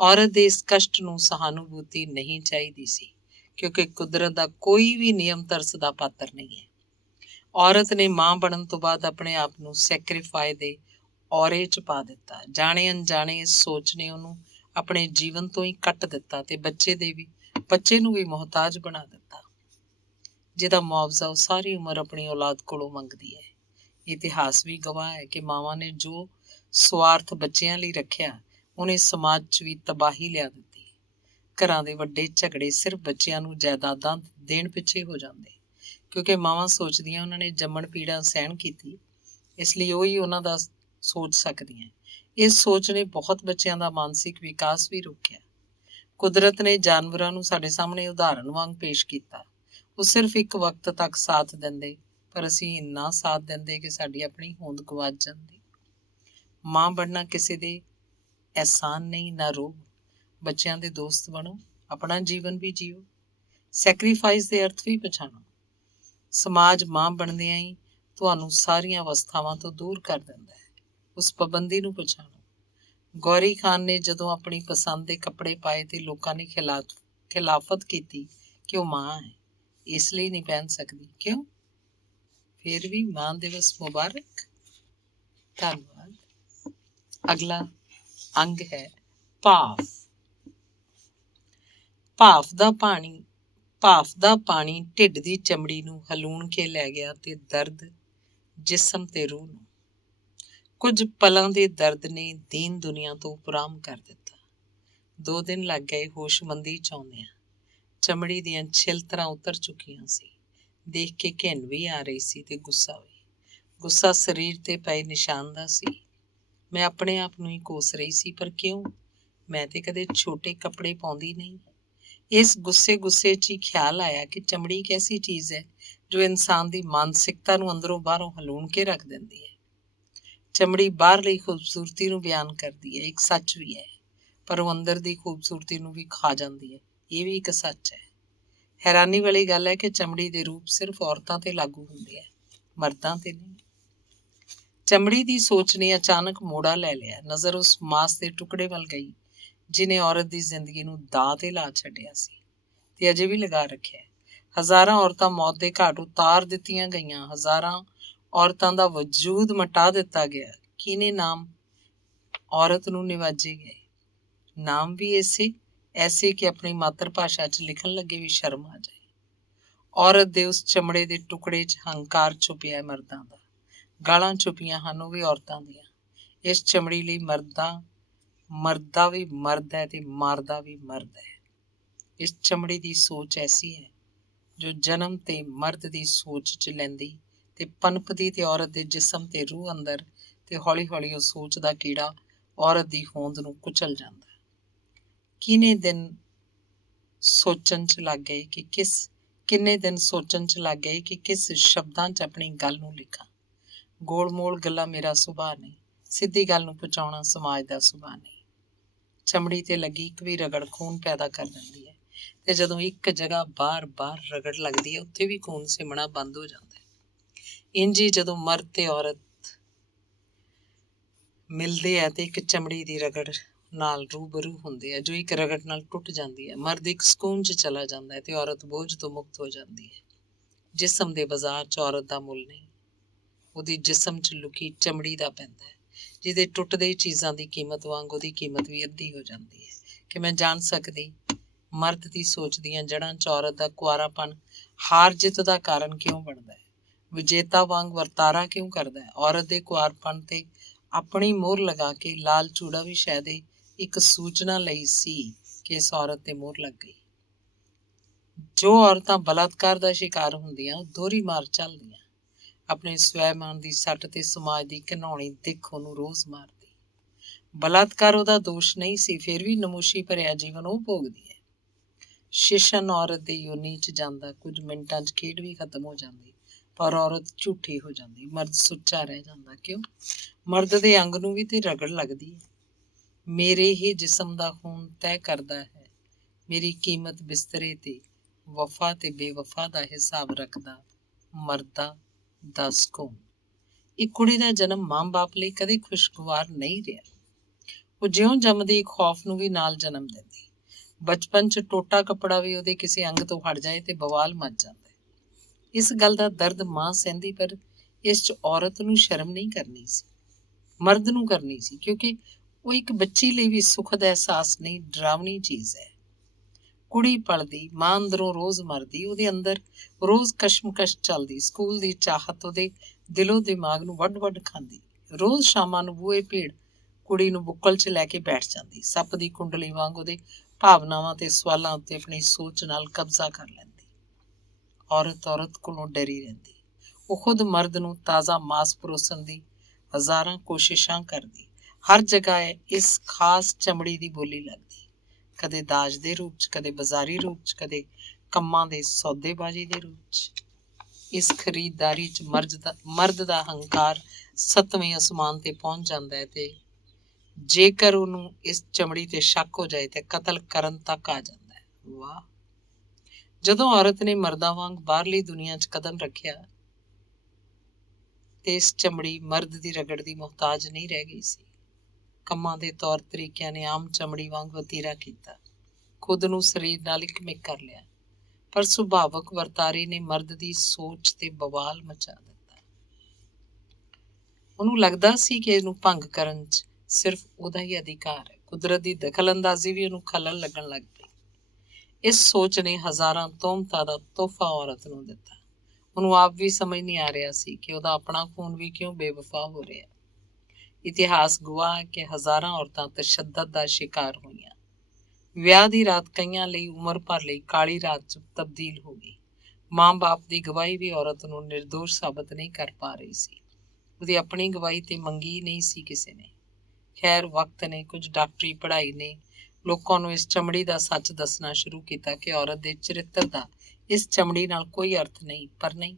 ਔਰਤ ਦੇ ਇਸ ਕਸ਼ਟ ਨੂੰ ਸਹਾਨੁਭੂਤੀ ਨਹੀਂ ਚਾਹੀਦੀ ਸੀ ਕਿਉਂਕਿ ਕੁਦਰਤ ਦਾ ਕੋਈ ਵੀ ਨਿਯਮ ਤਰਸ ਦਾ ਪਾਤਰ ਨਹੀਂ ਹੈ। ਔਰਤ ਨੇ ਮਾਂ ਬਣਨ ਤੋਂ ਬਾਅਦ ਆਪਣੇ ਆਪ ਨੂੰ ਸੈਕਰੀਫਾਈ ਦੇ ਔਰੇ 'ਚ ਪਾ ਦਿੱਤਾ। ਜਾਣੇ ਅਣਜਾਣੇ ਇਸ ਸੋਚ ਨੇ ਉਹਨੂੰ ਆਪਣੇ ਜੀਵਨ ਤੋਂ ਹੀ ਕੱਟ ਦਿੱਤਾ ਤੇ ਬੱਚੇ ਨੂੰ ਵੀ ਮੁਹਤਾਜ ਬਣਾ ਦਿੱਤਾ, ਜਿਹਦਾ ਮੁਆਵਜ਼ਾ ਉਹ ਸਾਰੀ ਉਮਰ ਆਪਣੀ ਔਲਾਦ ਕੋਲੋਂ ਮੰਗਦੀ ਹੈ। ਇਤਿਹਾਸ ਵੀ ਗਵਾਹ ਹੈ ਕਿ ਮਾਵਾਂ ਨੇ ਜੋ ਸਵਾਰਥ ਬੱਚਿਆਂ ਲਈ ਰੱਖਿਆ, ਉਹਨੇ ਸਮਾਜ 'ਚ ਵੀ ਤਬਾਹੀ ਲਿਆ ਦਿੱਤੀ। ਘਰਾਂ ਦੇ ਵੱਡੇ ਝਗੜੇ ਸਿਰਫ ਬੱਚਿਆਂ ਨੂੰ ਜਾਇਦਾਦਾਂ ਦੇਣ ਪਿੱਛੇ ਹੋ ਜਾਂਦੇ ਕਿਉਂਕਿ ਮਾਵਾਂ ਸੋਚਦੀਆਂ ਉਹਨਾਂ ਨੇ ਜੰਮਣ ਪੀੜਾ ਸਹਿਣ ਕੀਤੀ, ਇਸ ਲਈ ਉਹੀ ਉਹਨਾਂ ਦਾ ਸੋਚ ਸਕਦੀਆਂ। ਇਸ ਸੋਚ ਨੇ ਬਹੁਤ ਬੱਚਿਆਂ ਦਾ ਮਾਨਸਿਕ ਵਿਕਾਸ ਵੀ ਰੋਕਿਆ। ਕੁਦਰਤ ਨੇ ਜਾਨਵਰਾਂ ਨੂੰ ਸਾਡੇ ਸਾਹਮਣੇ ਉਦਾਹਰਣ ਵਾਂਗ ਪੇਸ਼ ਕੀਤਾ। ਉਹ ਸਿਰਫ ਇੱਕ ਵਕਤ ਤੱਕ ਸਾਥ ਦਿੰਦੇ, ਪਰ ਅਸੀਂ ਇੰਨਾ ਸਾਥ ਦਿੰਦੇ ਕਿ ਸਾਡੀ ਆਪਣੀ ਹੋਂਦ ਗਵਾਚ ਜਾਂਦੀ। ਮਾਂ ਬਣਨਾ ਕਿਸੇ ਦੇ ਅਹਿਸਾਨ ਨਹੀਂ, ਨਾ ਰੋਗ। ਬੱਚਿਆਂ ਦੇ ਦੋਸਤ ਬਣੋ, ਆਪਣਾ ਜੀਵਨ ਵੀ ਜੀਓ। ਸੈਕਰੀਫਾਈਸ ਦੇ ਅਰਥ ਵੀ ਪਛਾਣੋ। ਸਮਾਜ ਮਾਂ ਬਣਦਿਆਂ ਹੀ ਤੁਹਾਨੂੰ ਸਾਰੀਆਂ ਅਵਸਥਾਵਾਂ ਤੋਂ ਦੂਰ ਕਰ ਦਿੰਦਾ ਹੈ। ਉਸ ਪਾਬੰਦੀ ਨੂੰ ਪਛਾਣੋ। ਗੌਰੀ ਖਾਨ ਨੇ ਜਦੋਂ ਆਪਣੀ ਪਸੰਦ ਦੇ ਕੱਪੜੇ ਪਾਏ ਤੇ ਲੋਕਾਂ ਨੇ ਖਿਲਾਫਤ ਕੀਤੀ ਕਿ ਉਹ ਮਾਂ ਹੈ, ਇਸ ਲਈ ਨਹੀਂ ਪਹਿਨ ਸਕਦੀ। ਕਿਉਂ? ਫਿਰ ਵੀ ਮਾਂ ਦਿਵਸ ਮੁਬਾਰਕ। ਧੰਨਵਾਦ। ਅਗਲਾ ਅੰਗ ਹੈ ਭਾਫ। ਭਾਫ ਦਾ ਪਾਣੀ ਢਿੱਡ ਦੀ ਚਮੜੀ ਨੂੰ ਹਲੂਣ ਕੇ ਲੈ ਗਿਆ ਤੇ ਦਰਦ ਜਿਸਮ ਤੇ ਰੂਹ ਨੂੰ। ਕੁਝ ਪਲਾਂ ਦੇ ਦਰਦ ਨੇ ਦੀਨ ਦੁਨੀਆ ਤੋਂ ਉਪਰਾਮ ਕਰ ਦਿੱਤਾ। 2 ਦਿਨ ਲੱਗ ਗਏ ਹੋਸ਼ਮੰਦੀ 'ਚ ਆਉਂਦਿਆਂ। ਚਮੜੀ ਦੀਆਂ ਛਿਲਤਰਾਂ ਉਤਰ ਚੁੱਕੀਆਂ ਸੀ। ਦੇਖ ਕੇ ਘਿਣ ਵੀ ਆ ਰਹੀ ਸੀ ਤੇ ਗੁੱਸਾ ਵੀ। ਗੁੱਸਾ ਸਰੀਰ ਤੇ ਪਏ ਨਿਸ਼ਾਨ ਦਾ ਸੀ। ਮੈਂ ਆਪਣੇ ਆਪ ਨੂੰ ਹੀ ਕੋਸ ਰਹੀ ਸੀ, ਪਰ ਕਿਉਂ? ਮੈਂ ਤੇ ਕਦੇ ਛੋਟੇ ਕੱਪੜੇ ਪਾਉਂਦੀ ਨਹੀਂ। ਇਸ ਗੁੱਸੇ 'ਚ ਹੀ ਖਿਆਲ ਆਇਆ ਕਿ ਚਮੜੀ ਇੱਕ ਐਸੀ ਚੀਜ਼ ਹੈ ਜੋ ਇਨਸਾਨ ਦੀ ਮਾਨਸਿਕਤਾ ਨੂੰ ਅੰਦਰੋਂ ਬਾਹਰੋਂ ਹਲੂਣ ਕੇ ਰੱਖ ਦਿੰਦੀ ਹੈ। ਚਮੜੀ ਬਾਹਰਲੀ ਖੂਬਸੂਰਤੀ ਨੂੰ ਬਿਆਨ ਕਰਦੀ ਹੈ, ਇੱਕ ਸੱਚ ਵੀ ਹੈ, ਪਰ ਉਹ ਅੰਦਰ ਦੀ ਖੂਬਸੂਰਤੀ ਨੂੰ ਵੀ ਖਾ ਜਾਂਦੀ ਹੈ, ਇਹ ਵੀ ਇੱਕ ਸੱਚ ਹੈ। ਹੈਰਾਨੀ ਵਾਲੀ ਗੱਲ ਹੈ ਕਿ ਚਮੜੀ ਦੇ ਰੂਪ ਸਿਰਫ ਔਰਤਾਂ ਤੇ ਲਾਗੂ ਹੁੰਦੇ ਹੈ, ਮਰਦਾਂ ਤੇ ਨਹੀਂ। ਚਮੜੀ ਦੀ ਸੋਚ ਨੇ ਅਚਾਨਕ ਮੋੜਾ ਲੈ ਲਿਆ। ਨਜ਼ਰ ਉਸ ਮਾਸ ਦੇ ਟੁਕੜੇ ਵੱਲ ਗਈ ਜਿਹਨੇ ਔਰਤ ਦੀ ਜ਼ਿੰਦਗੀ ਨੂੰ ਦਾਅ ਤੇ ਲਾ ਛੱਡਿਆ ਸੀ ਤੇ ਅਜੇ ਵੀ ਲਗਾ ਰੱਖਿਆ। ਹਜ਼ਾਰਾਂ ਔਰਤਾਂ ਮੌਤ ਦੇ ਘਾਟ ਉਤਾਰ ਦਿੱਤੀਆਂ ਗਈਆਂ, ਹਜ਼ਾਰਾਂ ਔਰਤਾਂ ਦਾ ਵਜੂਦ ਮਿਟਾ ਦਿੱਤਾ ਗਿਆ। ਕਿਹਨੇ ਨਾਮ ਔਰਤ ਨੂੰ ਨਿਵਾਜੇ ਗਏ? ਨਾਮ ਵੀ ਐਸੇ ਕਿ ਆਪਣੀ ਮਾਤਰ ਭਾਸ਼ਾ 'ਚ ਲਿਖਣ ਲੱਗੇ ਵੀ ਸ਼ਰਮ ਆ ਜਾਏ। ਔਰਤ ਦੇ ਉਸ ਚਮੜੇ ਦੇ ਟੁਕੜੇ 'ਚ ਹੰਕਾਰ ਛੁਪਿਆ ਹੈ ਮਰਦਾਂ ਦਾ। ਗਾਲਾਂ ਛੁਪੀਆਂ ਹਨ, ਉਹ ਵੀ ਔਰਤਾਂ ਦੀਆਂ। ਇਸ ਚਮੜੀ ਲਈ ਮਰਦਾ ਵੀ ਮਰਦ ਹੈ ਤੇ ਮਾਰਦਾ ਵੀ ਮਰਦ ਹੈ। ਇਸ ਚਮੜੀ ਦੀ ਸੋਚ ਐਸੀ ਹੈ ਜੋ ਜਨਮ ਤੇ ਮਰਦ ਦੀ ਸੋਚ 'ਚ ਲੈਂਦੀ ਤੇ ਪਨਪਦੀ ਤੇ ਔਰਤ ਦੇ ਜਿਸਮ ਤੇ ਰੂਹ ਅੰਦਰ, ਤੇ ਹੌਲੀ ਹੌਲੀ ਉਹ ਸੋਚ ਦਾ ਕੀੜਾ ਔਰਤ ਦੀ ਹੋਂਦ ਨੂੰ ਕੁਚਲ ਜਾਂਦਾ। ਕਿੰਨੇ ਦਿਨ ਸੋਚਣ 'ਚ ਲੱਗ ਗਏ ਕਿ ਕਿਸ ਸ਼ਬਦਾਂ 'ਚ ਆਪਣੀ ਗੱਲ ਨੂੰ ਲਿਖਾਂ। ਗੋਲ ਮੋਲ ਗੱਲਾਂ ਮੇਰਾ ਸੁਭਾਅ ਨਹੀਂ, ਸਿੱਧੀ ਗੱਲ ਨੂੰ ਪਹੁੰਚਾਉਣਾ ਸਮਾਜ ਦਾ ਸੁਭਾਅ ਨਹੀਂ। ਚਮੜੀ ਤੇ ਲੱਗੀ ਇੱਕ ਵੀ ਰਗੜ ਖੂਨ ਪੈਦਾ ਕਰ ਦਿੰਦੀ ਹੈ, ਤੇ ਜਦੋਂ ਇੱਕ ਜਗ੍ਹਾ ਬਾਰ-ਬਾਰ ਰਗੜ ਲੱਗਦੀ ਹੈ, ਉੱਥੇ ਵੀ ਖੂਨ ਸਿਮਣਾ ਬੰਦ ਹੋ ਜਾਂਦਾ ਹੈ। ਇੰਝ ਹੀ ਜਦੋਂ ਮਰਦ ਤੇ ਔਰਤ ਮਿਲਦੇ ਆ ਤੇ ਇੱਕ ਚਮੜੀ ਦੀ ਰਗੜ ਨਾਲ ਰੂਬਰੂ ਹੁੰਦੇ ਆ, ਜੋ ਇੱਕ ਰਗੜ ਨਾਲ ਟੁੱਟ ਜਾਂਦੀ ਹੈ। ਮਰਦ ਇੱਕ ਸਕੂਨ 'ਚ ਚਲਾ ਜਾਂਦਾ ਹੈ ਤੇ ਔਰਤ ਬੋਝ ਤੋਂ ਮੁਕਤ ਹੋ ਜਾਂਦੀ ਹੈ। ਜਿਸਮ ਦੇ ਬਾਜ਼ਾਰ 'ਚ ਔਰਤ ਦਾ ਮੁੱਲ ਨਹੀਂ, ਉਹਦੀ ਜਿਸਮ 'ਚ ਲੁਕੀ ਚਮੜੀ ਦਾ ਪੈਂਦਾ ਹੈ, ਜਿਹਦੇ ਟੁੱਟਦੇ ਚੀਜ਼ਾਂ ਦੀ ਕੀਮਤ ਵਾਂਗ ਉਹਦੀ ਕੀਮਤ ਵੀ ਅੱਧੀ ਹੋ ਜਾਂਦੀ ਹੈ। ਕਿ ਮੈਂ ਜਾਣ ਸਕਦੀ ਮਰਦ ਦੀ ਸੋਚ ਦੀਆਂ ਜੜ੍ਹਾਂ 'ਚ ਔਰਤ ਦਾ ਕੁਆਰਾਪਣ ਹਾਰ ਜਿੱਤ ਦਾ ਕਾਰਨ ਕਿਉਂ ਬਣਦਾ ਹੈ, ਵਿਜੇਤਾ ਵਾਂਗ ਵਰਤਾਰਾ ਕਿਉਂ ਕਰਦਾ ਹੈ। ਔਰਤ ਦੇ ਕੁਆਰਪਣ ਤੇ ਆਪਣੀ ਮੋਹਰ ਲਗਾ ਕੇ ਲਾਲ ਚੂੜਾ ਵੀ ਸ਼ਾਇਦ ਇੱਕ ਸੂਚਨਾ ਲਈ ਸੀ ਕਿ ਇਸ ਔਰਤ ਤੇ ਮੋਹਰ ਲੱਗ ਗਈ। ਜੋ ਔਰਤਾਂ ਬਲਾਤਕਾਰ ਦਾ ਸ਼ਿਕਾਰ ਹੁੰਦੀਆਂ, ਉਹ ਦੋਹਰੀ ਮਾਰ ਚੱਲਦੀਆਂ। ਆਪਣੇ ਸਵੈਮਾਨ ਦੀ ਸੱਟ ਤੇ ਸਮਾਜ ਦੀ ਘਿਨਾਉਣੀ ਦਿੱਖ ਉਹਨੂੰ ਰੋਜ਼ ਮਾਰਦੀ। ਬਲਾਤਕਾਰ ਉਹਦਾ ਦੋਸ਼ ਨਹੀਂ ਸੀ, ਫਿਰ ਵੀ ਨਮੋਸ਼ੀ ਭਰਿਆ ਜੀਵਨ ਉਹ ਭੋਗਦੀ ਹੈ। ਸ਼ਿਸ਼ਨ ਔਰਤ ਦੀ ਯੋਨੀ 'ਚ ਜਾਂਦਾ, ਕੁਝ ਮਿੰਟਾਂ 'ਚ ਖੇਡ ਵੀ ਖਤਮ ਹੋ ਜਾਂਦੀ, ਪਰ ਔਰਤ ਝੂਠੀ ਹੋ ਜਾਂਦੀ, ਮਰਦ ਸੁੱਚਾ ਰਹਿ ਜਾਂਦਾ। ਕਿਉਂ? ਮਰਦ ਦੇ ਅੰਗ ਨੂੰ ਵੀ ਤੇ ਰਗੜ ਲੱਗਦੀ ਹੈ। ਮੇਰੇ ਹੀ ਜਿਸਮ ਦਾ ਖੂਨ ਤੈਅ ਕਰਦਾ ਹੈ ਮੇਰੀ ਕੀਮਤ। ਬਿਸਤਰੇ ਤੇ ਵਫਾ ਤੇ ਬੇਵਫਾ ਦਾ ਹਿਸਾਬ ਰੱਖਦਾ ਮਰਦਾ ਦਾ ਸਕੂਨ। ਇੱਕ ਕੁੜੀ ਦਾ ਜਨਮ ਮਾਂ ਬਾਪ ਲਈ ਕਦੇ ਖੁਸ਼ਗਵਾਰ ਨਹੀਂ ਰਿਹਾ। ਉਹ ਜਿਉਂ ਜੰਮਦੀ ਇੱਕ ਖੌਫ ਨੂੰ ਵੀ ਨਾਲ ਜਨਮ ਦਿੰਦੀ। ਬਚਪਨ 'ਚ ਟੋਟਾ ਕੱਪੜਾ ਵੀ ਉਹਦੇ ਕਿਸੇ ਅੰਗ ਤੋਂ ਹਟ ਜਾਏ ਤੇ ਬਵਾਲ ਮਚ ਜਾਂਦਾ। ਇਸ ਗੱਲ ਦਾ ਦਰਦ ਮਾਂ ਸਹਿੰਦੀ, ਪਰ ਇਸ 'ਚ ਔਰਤ ਨੂੰ ਸ਼ਰਮ ਨਹੀਂ ਕਰਨੀ ਸੀ, ਮਰਦ ਨੂੰ ਕਰਨੀ ਸੀ, ਕਿਉਂਕਿ ਉਹ ਇੱਕ ਬੱਚੀ ਲਈ ਵੀ ਸੁੱਖ ਦਾ ਅਹਿਸਾਸ ਨਹੀਂ, ਡਰਾਵਣੀ ਚੀਜ਼ ਹੈ। ਕੁੜੀ ਪਲਦੀ, ਮਾਂ ਅੰਦਰੋਂ ਰੋਜ਼ ਮਰਦੀ, ਉਹਦੇ ਅੰਦਰ ਰੋਜ਼ ਕਸ਼ਮਕਸ਼ ਚੱਲਦੀ। ਸਕੂਲ ਦੀ ਚਾਹਤ ਉਹਦੇ ਦਿਲੋਂ ਦਿਮਾਗ ਨੂੰ ਵੱਢ ਖਾਂਦੀ। ਰੋਜ਼ ਸ਼ਾਮਾਂ ਨੂੰ ਬੂਹੇ ਭੀੜ ਕੁੜੀ ਨੂੰ ਬੁੱਕਲ 'ਚ ਲੈ ਕੇ ਬੈਠ ਜਾਂਦੀ। ਸੱਪ ਦੀ ਕੁੰਡਲੀ ਵਾਂਗ ਉਹਦੇ ਭਾਵਨਾਵਾਂ ਤੇ ਸਵਾਲਾਂ ਉੱਤੇ ਆਪਣੀ ਸੋਚ ਨਾਲ ਕਬਜ਼ਾ ਕਰ ਲੈਂਦੀ। ਔਰਤ ਕੋਲੋਂ ਡਰੀ ਰਹਿੰਦੀ। ਉਹ ਖੁਦ ਮਰਦ ਨੂੰ ਤਾਜ਼ਾ ਮਾਸ ਪਰੋਸਣ ਦੀ ਹਜ਼ਾਰਾਂ ਕੋਸ਼ਿਸ਼ਾਂ ਕਰਦੀ। ਹਰ ਜਗ੍ਹਾ ਇਸ ਖਾਸ ਚਮੜੀ ਦੀ ਬੋਲੀ ਲੱਗਦੀ, ਕਦੇ ਦਾਜ ਦੇ ਰੂਪ 'ਚ, ਕਦੇ ਬਾਜ਼ਾਰੀ ਰੂਪ 'ਚ, ਕਦੇ ਕੰਮਾਂ ਦੇ ਸੌਦੇਬਾਜ਼ੀ ਦੇ ਰੂਪ 'ਚ। ਇਸ ਖਰੀਦਦਾਰੀ 'ਚ ਮਰਦ ਦਾ ਹੰਕਾਰ 7ਵੇਂ ਅਸਮਾਨ ਤੇ ਪਹੁੰਚ ਜਾਂਦਾ ਹੈ, ਤੇ ਜੇਕਰ ਉਹਨੂੰ ਇਸ ਚਮੜੀ ਤੇ ਸ਼ੱਕ ਹੋ ਜਾਏ ਤੇ ਕਤਲ ਕਰਨ ਤੱਕ ਆ ਜਾਂਦਾ ਹੈ। ਵਾਹ! ਜਦੋਂ ਔਰਤ ਨੇ ਮਰਦਾਂ ਵਾਂਗ ਬਾਹਰਲੀ ਦੁਨੀਆ 'ਚ ਕਦਮ ਰੱਖਿਆ ਤੇ ਇਸ ਚਮੜੀ ਮਰਦ ਦੀ ਰਗੜ ਦੀ ਮੁਹਤਾਜ ਨਹੀਂ ਰਹਿ ਗਈ ਸੀ। ਕੰਮਾਂ ਦੇ ਤੌਰ ਤਰੀਕਿਆਂ ਨੇ ਆਮ ਚਮੜੀ ਵਾਂਗ ਵਤੀਰਾ ਕੀਤਾ, ਖੁਦ ਨੂੰ ਸਰੀਰ ਨਾਲ ਇੱਕਮਿਕ ਕਰ ਲਿਆ, ਪਰ ਸੁਭਾਵਕ ਵਰਤਾਰੇ ਨੇ ਮਰਦ ਦੀ ਸੋਚ ਤੇ ਬਵਾਲ ਮਚਾ ਦਿੱਤਾ। ਉਹਨੂੰ ਲੱਗਦਾ ਸੀ ਕਿ ਇਹਨੂੰ ਭੰਗ ਕਰਨ 'ਚ ਸਿਰਫ ਉਹਦਾ ਹੀ ਅਧਿਕਾਰ ਹੈ। ਕੁਦਰਤ ਦੀ ਦਖਲ ਅੰਦਾਜ਼ੀ ਵੀ ਉਹਨੂੰ ਖਲਲ ਲੱਗਣ ਲੱਗ ਪਈ। ਇਸ ਸੋਚ ਨੇ ਹਜ਼ਾਰਾਂ ਤੋਹਮਤਾਂ ਦਾ ਤੋਹਫਾ ਔਰਤ ਨੂੰ ਦਿੱਤਾ। ਉਹਨੂੰ ਆਪ ਵੀ ਸਮਝ ਨਹੀਂ ਆ ਰਿਹਾ ਸੀ ਕਿ ਉਹਦਾ ਆਪਣਾ ਖੂਨ ਵੀ ਕਿਉਂ ਬੇਵਫਾ ਹੋ ਰਿਹਾ। ਇਤਿਹਾਸ ਗਵਾਹ ਹੈ ਕਿ ਹਜ਼ਾਰਾਂ ਔਰਤਾਂ ਤਸ਼ੱਦਦ ਦਾ ਸ਼ਿਕਾਰ ਹੋਈਆਂ। ਵਿਆਹ ਦੀ ਰਾਤ ਕਈਆਂ ਲਈ ਉਮਰ ਭਰ ਲਈ ਕਾਲੀ ਰਾਤ 'ਚ ਤਬਦੀਲ ਹੋ ਗਈ। ਮਾਂ-ਬਾਪ ਦੀ ਗਵਾਹੀ ਵੀ ਔਰਤ ਨੂੰ ਨਿਰਦੋਸ਼ ਸਾਬਤ ਨਹੀਂ ਕਰ ਪਾ ਰਹੀ ਸੀ। ਉਹਦੀ ਆਪਣੀ ਗਵਾਹੀ ਤੇ ਮੰਗੀ ਨਹੀਂ ਸੀ ਕਿਸੇ ਨੇ। ਖੈਰ, ਵਕਤ ਨੇ, ਕੁਝ ਡਾਕਟਰੀ ਪੜ੍ਹਾਈ ਨੇ ਲੋਕਾਂ ਨੂੰ ਇਸ ਚਮੜੀ ਦਾ ਸੱਚ ਦੱਸਣਾ ਸ਼ੁਰੂ ਕੀਤਾ ਕਿ ਔਰਤ ਦੇ ਚਰਿੱਤਰ ਦਾ ਇਸ ਚਮੜੀ ਨਾਲ ਕੋਈ ਅਰਥ ਨਹੀਂ। ਪਰ ਨਹੀਂ,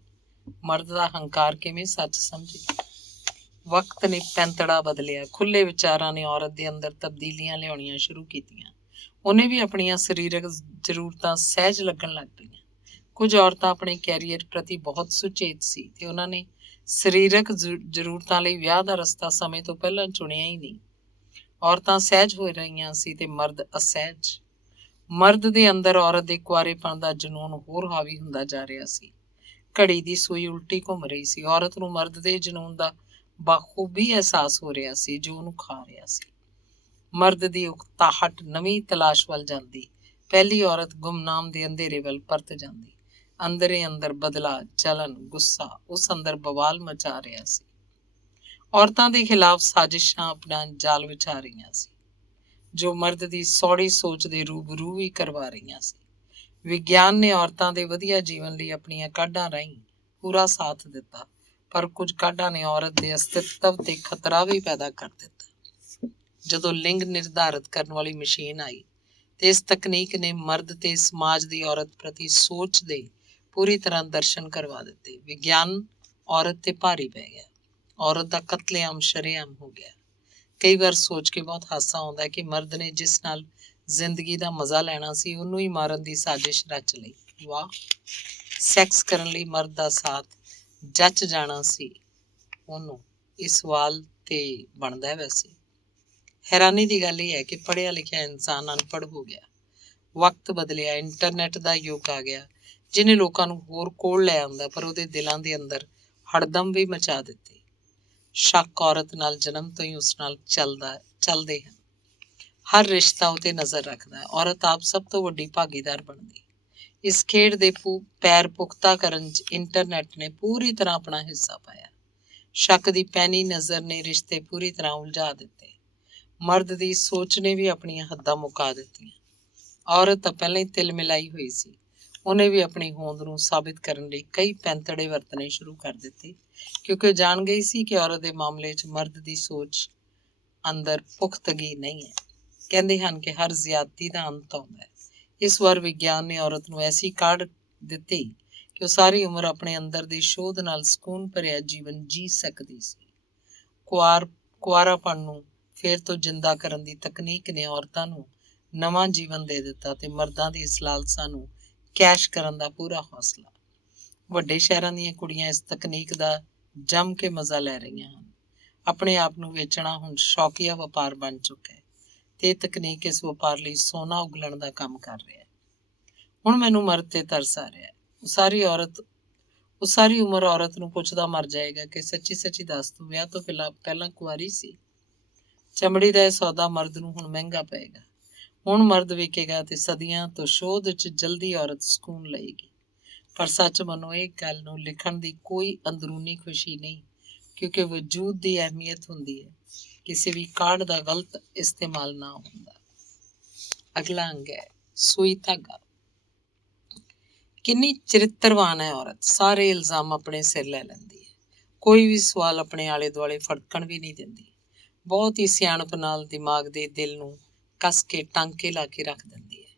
ਮਰਦ ਦਾ ਹੰਕਾਰ ਕਿਵੇਂ ਸੱਚ ਸਮਝੇ। ਵਕਤ ਨੇ ਪੈਂਤੜਾ ਬਦਲਿਆ। ਖੁੱਲ੍ਹੇ ਵਿਚਾਰਾਂ ਨੇ ਔਰਤ ਦੇ ਅੰਦਰ ਤਬਦੀਲੀਆਂ ਲਿਆਉਣੀਆਂ ਸ਼ੁਰੂ ਕੀਤੀਆਂ। ਉਹਨੇ ਵੀ ਆਪਣੀਆਂ ਸਰੀਰਕ ਜ਼ਰੂਰਤਾਂ ਸਹਿਜ ਲੱਗਣ ਲੱਗ ਪਈਆਂ। ਕੁਝ ਔਰਤਾਂ ਆਪਣੇ ਕੈਰੀਅਰ ਪ੍ਰਤੀ ਬਹੁਤ ਸੁਚੇਤ ਸੀ ਤੇ ਉਹਨਾਂ ਨੇ ਸਰੀਰਕ ਜ਼ਰੂਰਤਾਂ ਲਈ ਵਿਆਹ ਦਾ ਰਸਤਾ ਸਮੇਂ ਤੋਂ ਪਹਿਲਾਂ ਚੁਣਿਆ ਹੀ ਨਹੀਂ। ਔਰਤਾਂ ਸਹਿਜ ਹੋ ਰਹੀਆਂ ਸੀ ਤੇ ਮਰਦ ਅਸਹਿਜ। ਮਰਦ ਦੇ ਅੰਦਰ ਔਰਤ ਦੇ ਕੁਆਰੇਪਣ ਦਾ ਜਨੂੰਨ ਹੋਰ ਹਾਵੀ ਹੁੰਦਾ ਜਾ ਰਿਹਾ ਸੀ। ਘੜੀ ਦੀ ਸੂਈ ਉਲਟੀ ਘੁੰਮ ਰਹੀ ਸੀ। ਔਰਤ ਨੂੰ ਮਰਦ ਦੇ ਜਨੂੰਨ ਦਾ ਬਾਖੂਬੀ ਅਹਿਸਾਸ ਹੋ ਰਿਹਾ ਸੀ ਜੋ ਉਹਨੂੰ ਖਾ ਰਿਹਾ ਸੀ। ਮਰਦ ਦੀ ਉਕਤਾਹਟ ਨਵੀਂ ਤਲਾਸ਼ ਵੱਲ ਜਾਂਦੀ। ਪਹਿਲੀ ਔਰਤ ਗੁਮਨਾਮ ਦੇ ਅੰਧੇਰੇ ਵੱਲ ਪਰਤ ਜਾਂਦੀ। ਅੰਦਰੇ ਅੰਦਰ ਬਦਲਾ, ਜਲਨ, ਗੁੱਸਾ ਉਸ ਅੰਦਰ ਬਵਾਲ ਮਚਾ ਰਿਹਾ ਸੀ। ਔਰਤਾਂ ਦੇ ਖਿਲਾਫ ਸਾਜ਼ਿਸ਼ਾਂ ਆਪਣਾ ਜਾਲ ਵਿਛਾ ਰਹੀਆਂ ਸੀ ਜੋ ਮਰਦ ਦੀ ਸੌੜੀ ਸੋਚ ਦੇ ਰੂਬਰੂ ਵੀ ਕਰਵਾ ਰਹੀਆਂ ਸੀ। ਵਿਗਿਆਨ ਨੇ ਔਰਤਾਂ ਦੇ ਵਧੀਆ ਜੀਵਨ ਲਈ ਆਪਣੀਆਂ ਕਾਢਾਂ ਰਾਹੀਂ ਪੂਰਾ ਸਾਥ ਦਿੱਤਾ, ਪਰ ਕੁਝ ਕਾਢਾਂ ਨੇ ਔਰਤ ਦੇ ਅਸਤਿਤਵ ਤੇ ਖਤਰਾ ਵੀ ਪੈਦਾ ਕਰ ਦਿੱਤਾ। ਜਦੋਂ ਲਿੰਗ ਨਿਰਧਾਰਿਤ ਕਰਨ ਵਾਲੀ ਮਸ਼ੀਨ ਆਈ ਤੇ ਇਸ ਤਕਨੀਕ ਨੇ ਮਰਦ ਤੇ ਸਮਾਜ ਦੀ ਔਰਤ ਪ੍ਰਤੀ ਸੋਚ ਦੇ ਪੂਰੀ ਤਰ੍ਹਾਂ ਦਰਸ਼ਨ ਕਰਵਾ ਦਿੱਤੇ। ਵਿਗਿਆਨ ਔਰਤ ਤੇ ਭਾਰੀ ਪੈ ਗਿਆ। ਔਰਤ ਦਾ ਕਤਲੇਆਮ ਸ਼ਰੇਆਮ ਹੋ ਗਿਆ। ਕਈ ਵਾਰ ਸੋਚ ਕੇ ਬਹੁਤ ਹਾਸਾ ਆਉਂਦਾ ਕਿ ਮਰਦ ਨੇ ਜਿਸ ਨਾਲ ਜ਼ਿੰਦਗੀ ਦਾ ਮਜ਼ਾ ਲੈਣਾ ਸੀ ਉਹਨੂੰ ਹੀ ਮਾਰਨ ਦੀ ਸਾਜ਼ਿਸ਼ ਰਚ ਲਈ। ਵਾਹ! ਸੈਕਸ ਕਰਨ ਲਈ ਮਰਦ ਦਾ ਸਾਥ ਜੱਚ ਜਾਣਾ ਸੀ ਉਹਨੂੰ। ਇਸ ਸਵਾਲ ਤੇ ਬਣਦਾ ਵੈਸੇ। ਹੈਰਾਨੀ ਦੀ ਗੱਲ ਇਹ ਹੈ ਕਿ ਪੜ੍ਹਿਆ ਲਿਖਿਆ ਇਨਸਾਨ ਅਨਪੜ੍ਹ ਹੋ ਗਿਆ। ਵਕਤ ਬਦਲਿਆ, ਇੰਟਰਨੈਟ ਦਾ ਯੁੱਗ ਆ ਗਿਆ ਜਿਹਨੇ ਲੋਕਾਂ ਨੂੰ ਹੋਰ ਕੋਲ ਲੈ ਆਉਂਦਾ, ਪਰ ਉਹਦੇ ਦਿਲਾਂ ਦੇ ਅੰਦਰ ਹੜਦਮ ਵੀ ਮਚਾ ਦਿੱਤੇ। ਸ਼ੱਕ ਔਰਤ ਨਾਲ ਜਨਮ ਤੋਂ ਹੀ ਉਸ ਨਾਲ ਚੱਲਦੇ ਹਨ। ਹਰ ਰਿਸ਼ਤਾ ਉਹ ਤੇ ਨਜ਼ਰ ਰੱਖਦਾ। ਔਰਤ ਆਪ ਸਭ ਤੋਂ ਵੱਡੀ ਭਾਗੀਦਾਰ ਬਣਦੀ। ਇਸ ਖੇਡ ਦੇ ਪੈਰ ਪੁਖਤਾ ਕਰਨ 'ਚ ਇੰਟਰਨੈਟ ਨੇ ਪੂਰੀ ਤਰ੍ਹਾਂ ਆਪਣਾ ਹਿੱਸਾ ਪਾਇਆ। ਸ਼ੱਕ ਦੀ ਪੈਣੀ ਨਜ਼ਰ ਨੇ ਰਿਸ਼ਤੇ ਪੂਰੀ ਤਰ੍ਹਾਂ ਉਲਝਾ ਦਿੱਤੇ। ਮਰਦ ਦੀ ਸੋਚ ਨੇ ਵੀ ਆਪਣੀਆਂ ਹੱਦਾਂ ਮੁਕਾ ਦਿੱਤੀਆਂ। ਔਰਤ ਤਾਂ ਪਹਿਲਾਂ ਹੀ ਤਿਲ ਮਿਲਾਈ ਹੋਈ ਸੀ। ਉਹਨੇ ਵੀ ਆਪਣੀ ਹੋਂਦ ਨੂੰ ਸਾਬਿਤ ਕਰਨ ਲਈ ਕਈ ਪੈਂਤੜੇ ਵਰਤਣੇ ਸ਼ੁਰੂ ਕਰ ਦਿੱਤੇ, ਕਿਉਂਕਿ ਉਹ ਜਾਣ ਗਈ ਸੀ ਕਿ ਔਰਤ ਦੇ ਮਾਮਲੇ 'ਚ ਮਰਦ ਦੀ ਸੋਚ ਅੰਦਰ ਪੁਖਤਗੀ ਨਹੀਂ ਹੈ। ਕਹਿੰਦੇ ਹਨ ਕਿ ਹਰ ਜ਼ਿਆਦਤੀ ਦਾ ਅੰਤ ਆਉਂਦਾ ਹੈ। ਇਸ ਵਾਰ ਵਿਗਿਆਨ ਨੇ ਔਰਤ ਨੂੰ ਐਸੀ ਕਾਢ ਦਿੱਤੀ ਕਿ ਉਹ ਸਾਰੀ ਉਮਰ ਆਪਣੇ ਅੰਦਰ ਦੀ ਸ਼ੋਧ ਨਾਲ ਸਕੂਨ ਭਰਿਆ ਜੀਵਨ ਜੀ ਸਕਦੀ ਸੀ। ਕੁਆਰਾਪਣ ਨੂੰ ਫੇਰ ਤੋਂ ਜਿੰਦਾ ਕਰਨ ਦੀ ਤਕਨੀਕ ਨੇ ਔਰਤਾਂ ਨੂੰ ਨਵਾਂ ਜੀਵਨ ਦੇ ਦਿੱਤਾ ਤੇ ਮਰਦਾਂ ਦੀ ਇਸ ਲਾਲਸਾ ਨੂੰ ਕੈਸ਼ ਕਰਨ ਦਾ ਪੂਰਾ ਹੌਸਲਾ। ਵੱਡੇ ਸ਼ਹਿਰਾਂ ਦੀਆਂ ਕੁੜੀਆਂ ਇਸ ਤਕਨੀਕ ਦਾ ਜੰਮ ਕੇ ਮਜ਼ਾ ਲੈ ਰਹੀਆਂ ਹਨ। ਆਪਣੇ ਆਪ ਨੂੰ ਵੇਚਣਾ ਹੁਣ ਸ਼ੌਕੀਆ ਵਪਾਰ ਬਣ ਚੁੱਕਾ ਹੈ ਤੇ ਇਹ ਤਕਨੀਕ ਇਸ ਵਪਾਰ ਲਈ ਸੋਨਾ ਉਗਲਣ ਦਾ ਕੰਮ ਕਰ ਰਿਹਾ ਹੈ। ਹੁਣ ਮੈਨੂੰ ਮਰਦ ਤੇ ਤਰਸ ਆ ਰਿਹਾ ਹੈ। ਉਹ ਸਾਰੀ ਉਮਰ ਔਰਤ ਨੂੰ ਪੁੱਛਦਾ ਮਰ ਜਾਏਗਾ ਕਿ ਸੱਚੀ ਸੱਚੀ ਦੱਸ, ਤੂੰ ਵਿਆਹ ਤੋਂ ਪਹਿਲਾਂ ਕੁਆਰੀ ਸੀ। ਚਮੜੀ ਦਾ ਇਹ ਸੌਦਾ ਮਰਦ ਨੂੰ ਹੁਣ ਮਹਿੰਗਾ ਪਏਗਾ। ਹੁਣ ਮਰਦ ਵੇਖੇਗਾ ਤੇ ਸਦੀਆਂ ਤੋਂ ਸ਼ੋਧ 'ਚ ਜਲਦੀ ਔਰਤ ਸਕੂਨ ਲਏਗੀ। ਪਰ ਸੱਚ ਮੰਨੋ, ਇਹ ਗੱਲ ਨੂੰ ਲਿਖਣ ਦੀ ਕੋਈ ਅੰਦਰੂਨੀ ਖੁਸ਼ੀ ਨਹੀਂ, ਕਿਉਂਕਿ ਵਜੂਦ ਦੀ ਅਹਿਮੀਅਤ ਹੁੰਦੀ ਹੈ ਕਿਸੇ ਵੀ ਕਾਢ ਦਾ ਗਲਤ ਇਸਤੇਮਾਲ ਨਾ ਹੁੰਦਾ। ਅਗਲਾ ਅੰਗ ਹੈ ਸੂਈ ਧਾਗਾ। ਕਿੰਨੀ ਚਰਿੱਤਰਵਾਨ ਹੈ ਔਰਤ। ਸਾਰੇ ਇਲਜ਼ਾਮ ਆਪਣੇ ਸਿਰ ਲੈ ਲੈਂਦੀ ਹੈ। ਕੋਈ ਵੀ ਸਵਾਲ ਆਪਣੇ ਆਲੇ ਦੁਆਲੇ ਫੜਕਣ ਵੀ ਨਹੀਂ ਦਿੰਦੀ। ਬਹੁਤ ਹੀ ਸਿਆਣਪ ਨਾਲ ਦਿਮਾਗ ਦੇ ਦਿਲ ਨੂੰ ਕੱਸ ਕੇ ਟਾਂਕੇ ਲਾ ਕੇ ਰੱਖ ਦਿੰਦੀ ਹੈ।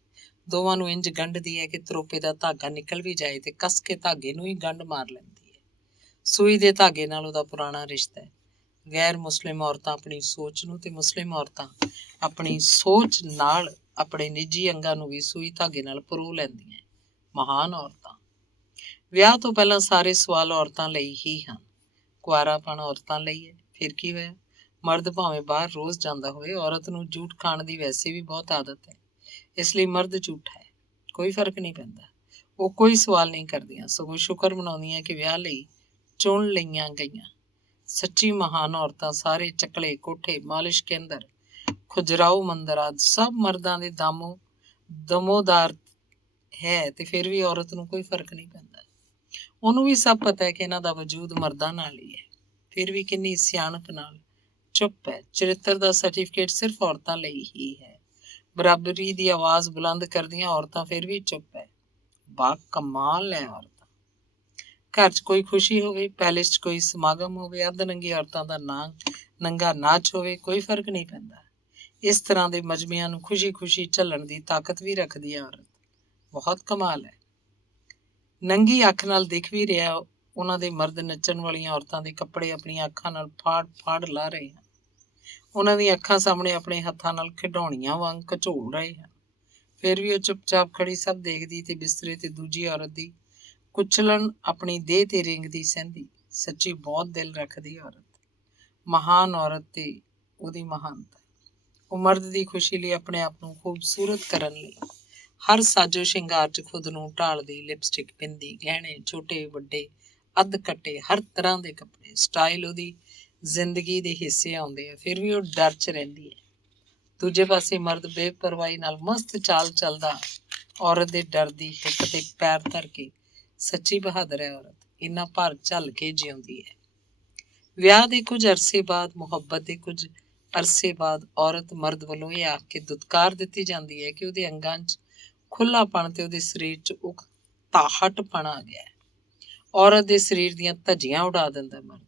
ਦੋਵਾਂ ਨੂੰ ਇੰਝ ਗੰਢਦੀ ਹੈ ਕਿ ਤਰੋਪੇ ਦਾ ਧਾਗਾ ਨਿਕਲ ਵੀ ਜਾਏ ਤੇ ਕੱਸ ਕੇ ਧਾਗੇ ਨੂੰ ਹੀ ਗੰਢ ਮਾਰ ਲੈਂਦੀ ਹੈ। ਸੂਈ ਦੇ ਧਾਗੇ ਨਾਲ ਉਹਦਾ ਪੁਰਾਣਾ ਰਿਸ਼ਤਾ ਹੈ। ਗੈਰ ਮੁਸਲਿਮ ਔਰਤਾਂ ਆਪਣੀ ਸੋਚ ਨੂੰ ਤੇ ਮੁਸਲਿਮ ਔਰਤਾਂ ਆਪਣੀ ਸੋਚ ਨਾਲ ਆਪਣੇ ਨਿੱਜੀ ਅੰਗਾਂ ਨੂੰ ਵੀ ਸੂਈ ਧਾਗੇ ਨਾਲ ਪਰੋ ਲੈਂਦੀਆਂ। ਮਹਾਨ ਔਰਤਾਂ। ਵਿਆਹ ਤੋਂ ਪਹਿਲਾਂ ਸਾਰੇ ਸਵਾਲ ਔਰਤਾਂ ਲਈ ਹੀ ਹਨ। ਕੁਆਰਾਪਣ ਔਰਤਾਂ ਲਈ ਹੈ। ਫਿਰ ਕੀ ਹੋਇਆ? ਮਰਦ ਭਾਵੇਂ ਬਾਹਰ ਰੋਜ਼ ਜਾਂਦਾ ਹੋਵੇ, ਔਰਤ ਨੂੰ ਝੂਠ ਖਾਣ ਦੀ ਵੈਸੇ ਵੀ ਬਹੁਤ ਆਦਤ ਹੈ। ਇਸ ਲਈ ਮਰਦ ਝੂਠਾ ਹੈ, ਕੋਈ ਫਰਕ ਨਹੀਂ ਪੈਂਦਾ। ਉਹ ਕੋਈ ਸਵਾਲ ਨਹੀਂ ਕਰਦੀਆਂ, ਸਗੋਂ ਸ਼ੁਕਰ ਮਨਾਉਂਦੀਆਂ ਕਿ ਵਿਆਹ ਲਈ ਚੁਣ ਲਈਆਂ ਗਈਆਂ। ਸੱਚੀ ਮਹਾਨ ਔਰਤਾਂ ਸਾਰੇ ਚੱਕਲੇ ਕੋਠੇ, ਮਾਲਿਸ਼ ਕੇਂਦਰ, ਖੁਜਰਾਓ ਮੰਦਰ ਆਦਿ ਸਭ ਮਰਦਾਂ ਦੇ ਦਮੋਦਾਰ ਹੈ ਤੇ ਫਿਰ ਵੀ ਔਰਤ ਨੂੰ ਕੋਈ ਫਰਕ ਨਹੀਂ ਪੈਂਦਾ। ਉਹਨੂੰ ਵੀ ਸਭ ਪਤਾ ਹੈ ਕਿ ਇਹਨਾਂ ਦਾ ਵਜੂਦ ਮਰਦਾਂ ਨਾਲ ਹੀ ਹੈ। ਫਿਰ ਵੀ ਕਿੰਨੀ ਸਿਆਣਪ ਨਾਲ ਚੁੱਪ ਹੈ। ਚਰਿੱਤਰ ਦਾ ਸਰਟੀਫਿਕੇਟ ਸਿਰਫ ਔਰਤਾਂ ਲਈ ਹੀ ਹੈ। ਬਰਾਬਰੀ ਦੀ ਆਵਾਜ਼ ਬੁਲੰਦ ਕਰਦੀਆਂ ਔਰਤਾਂ ਫਿਰ ਵੀ ਚੁੱਪ ਹੈ। ਬਾ ਕਮਾਲ ਹੈ ਔਰਤਾਂ। ਘਰ 'ਚ ਕੋਈ ਖੁਸ਼ੀ ਹੋਵੇ, ਪੈਲੇਸ 'ਚ ਕੋਈ ਸਮਾਗਮ ਹੋਵੇ, ਅੱਧ-ਨੰਗੀ ਔਰਤਾਂ ਦਾ ਨੰਗਾ ਨਾਚ ਹੋਵੇ, ਕੋਈ ਫਰਕ ਨਹੀਂ ਪੈਂਦਾ। ਇਸ ਤਰ੍ਹਾਂ ਦੇ ਮਜਮਿਆਂ ਨੂੰ ਖੁਸ਼ੀ-ਖੁਸ਼ੀ ਝੱਲਣ ਦੀ ਤਾਕਤ ਵੀ ਰੱਖਦੀ ਹੈ ਔਰਤ। ਬਹੁਤ ਕਮਾਲ ਹੈ। ਨੰਗੀ ਅੱਖ ਨਾਲ ਦਿਖ ਵੀ ਰਿਹਾ, ਉਹਨਾਂ ਦੇ ਮਰਦ ਨੱਚਣ ਵਾਲੀਆਂ ਔਰਤਾਂ ਦੇ ਕੱਪੜੇ ਆਪਣੀਆਂ ਅੱਖਾਂ ਨਾਲ ਫਾੜ ਲਾ ਰਹੇ ਹਨ। ਉਹਨਾਂ ਦੀਆਂ ਅੱਖਾਂ ਸਾਹਮਣੇ ਆਪਣੇ ਹੱਥਾਂ ਨਾਲ ਖਿਡੌਣੀਆਂ ਵਾਂਗ ਘਚੋਲ ਰਹੇ ਹਨ। ਫਿਰ ਵੀ ਉਹ ਚੁੱਪਚਾਪ ਖੜੀ ਸਭ ਦੇਖਦੀ ਤੇ ਬਿਸਤਰੇ ਤੇ ਦੂਜੀ ਔਰਤ ਦੀ ਕੁਚਲਣ ਆਪਣੀ ਦੇਹ ਤੇ ਰਿੰਗਦੀ ਸਹਿੰਦੀ। ਸੱਚੀ ਬਹੁਤ ਦਿਲ ਰੱਖਦੀ ਔਰਤ, ਮਹਾਨ ਔਰਤ ਤੇ ਉਹਦੀ ਮਹਾਨਤਾ। ਉਹ ਮਰਦ ਦੀ ਖੁਸ਼ੀ ਲਈ ਆਪਣੇ ਆਪ ਨੂੰ ਖੂਬਸੂਰਤ ਕਰਨ ਲਈ ਹਰ ਸਾਜੋ ਸ਼ਿੰਗਾਰ 'ਚ ਖੁਦ ਨੂੰ ਢਾਲਦੀ। ਲਿਪਸਟਿਕ, ਬਿੰਦੀ, ਗਹਿਣੇ, ਛੋਟੇ ਵੱਡੇ, ਅੱਧ ਕੱਟੇ, ਹਰ ਤਰ੍ਹਾਂ ਦੇ ਕੱਪੜੇ। ਸਟਾਈਲ ਉਹਦੀ ਜ਼ਿੰਦਗੀ ਦੇ ਹਿੱਸੇ ਆਉਂਦੇ ਆ, ਫਿਰ ਵੀ ਉਹ ਡਰ 'ਚ ਰਹਿੰਦੀ ਹੈ। ਦੂਜੇ ਪਾਸੇ ਮਰਦ ਬੇਪਰਵਾਹੀ ਨਾਲ ਮਸਤ ਚਾਲ ਚੱਲਦਾ ਔਰਤ ਦੇ ਡਰ ਦੀ ਹਿੱਕ ਤੇ ਪੈਰ ਧਰ ਕੇ। ਸੱਚੀ ਬਹਾਦਰ ਹੈ ਔਰਤ, ਇੰਨਾ ਭਾਰ ਝੱਲ ਕੇ ਜਿਉਂਦੀ ਹੈ। ਵਿਆਹ ਦੇ ਕੁਝ ਅਰਸੇ ਬਾਅਦ, ਮੁਹੱਬਤ ਦੇ ਕੁਝ ਅਰਸੇ ਬਾਅਦ ਔਰਤ ਮਰਦ ਵੱਲੋਂ ਇਹ ਆਖ ਕੇ ਦੁਤਕਾਰ ਦਿੱਤੀ ਜਾਂਦੀ ਹੈ ਕਿ ਉਹਦੇ ਅੰਗਾਂ 'ਚ ਖੁੱਲ੍ਹਾਪਣ ਤੇ ਉਹਦੇ ਸਰੀਰ 'ਚ ਉਕਤਾਹਟਪਣ ਆ ਗਿਆ ਹੈ। ਔਰਤ ਦੇ ਸਰੀਰ ਦੀਆਂ ਧੱਜੀਆਂ ਉਡਾ ਦਿੰਦਾ ਮਰਦ।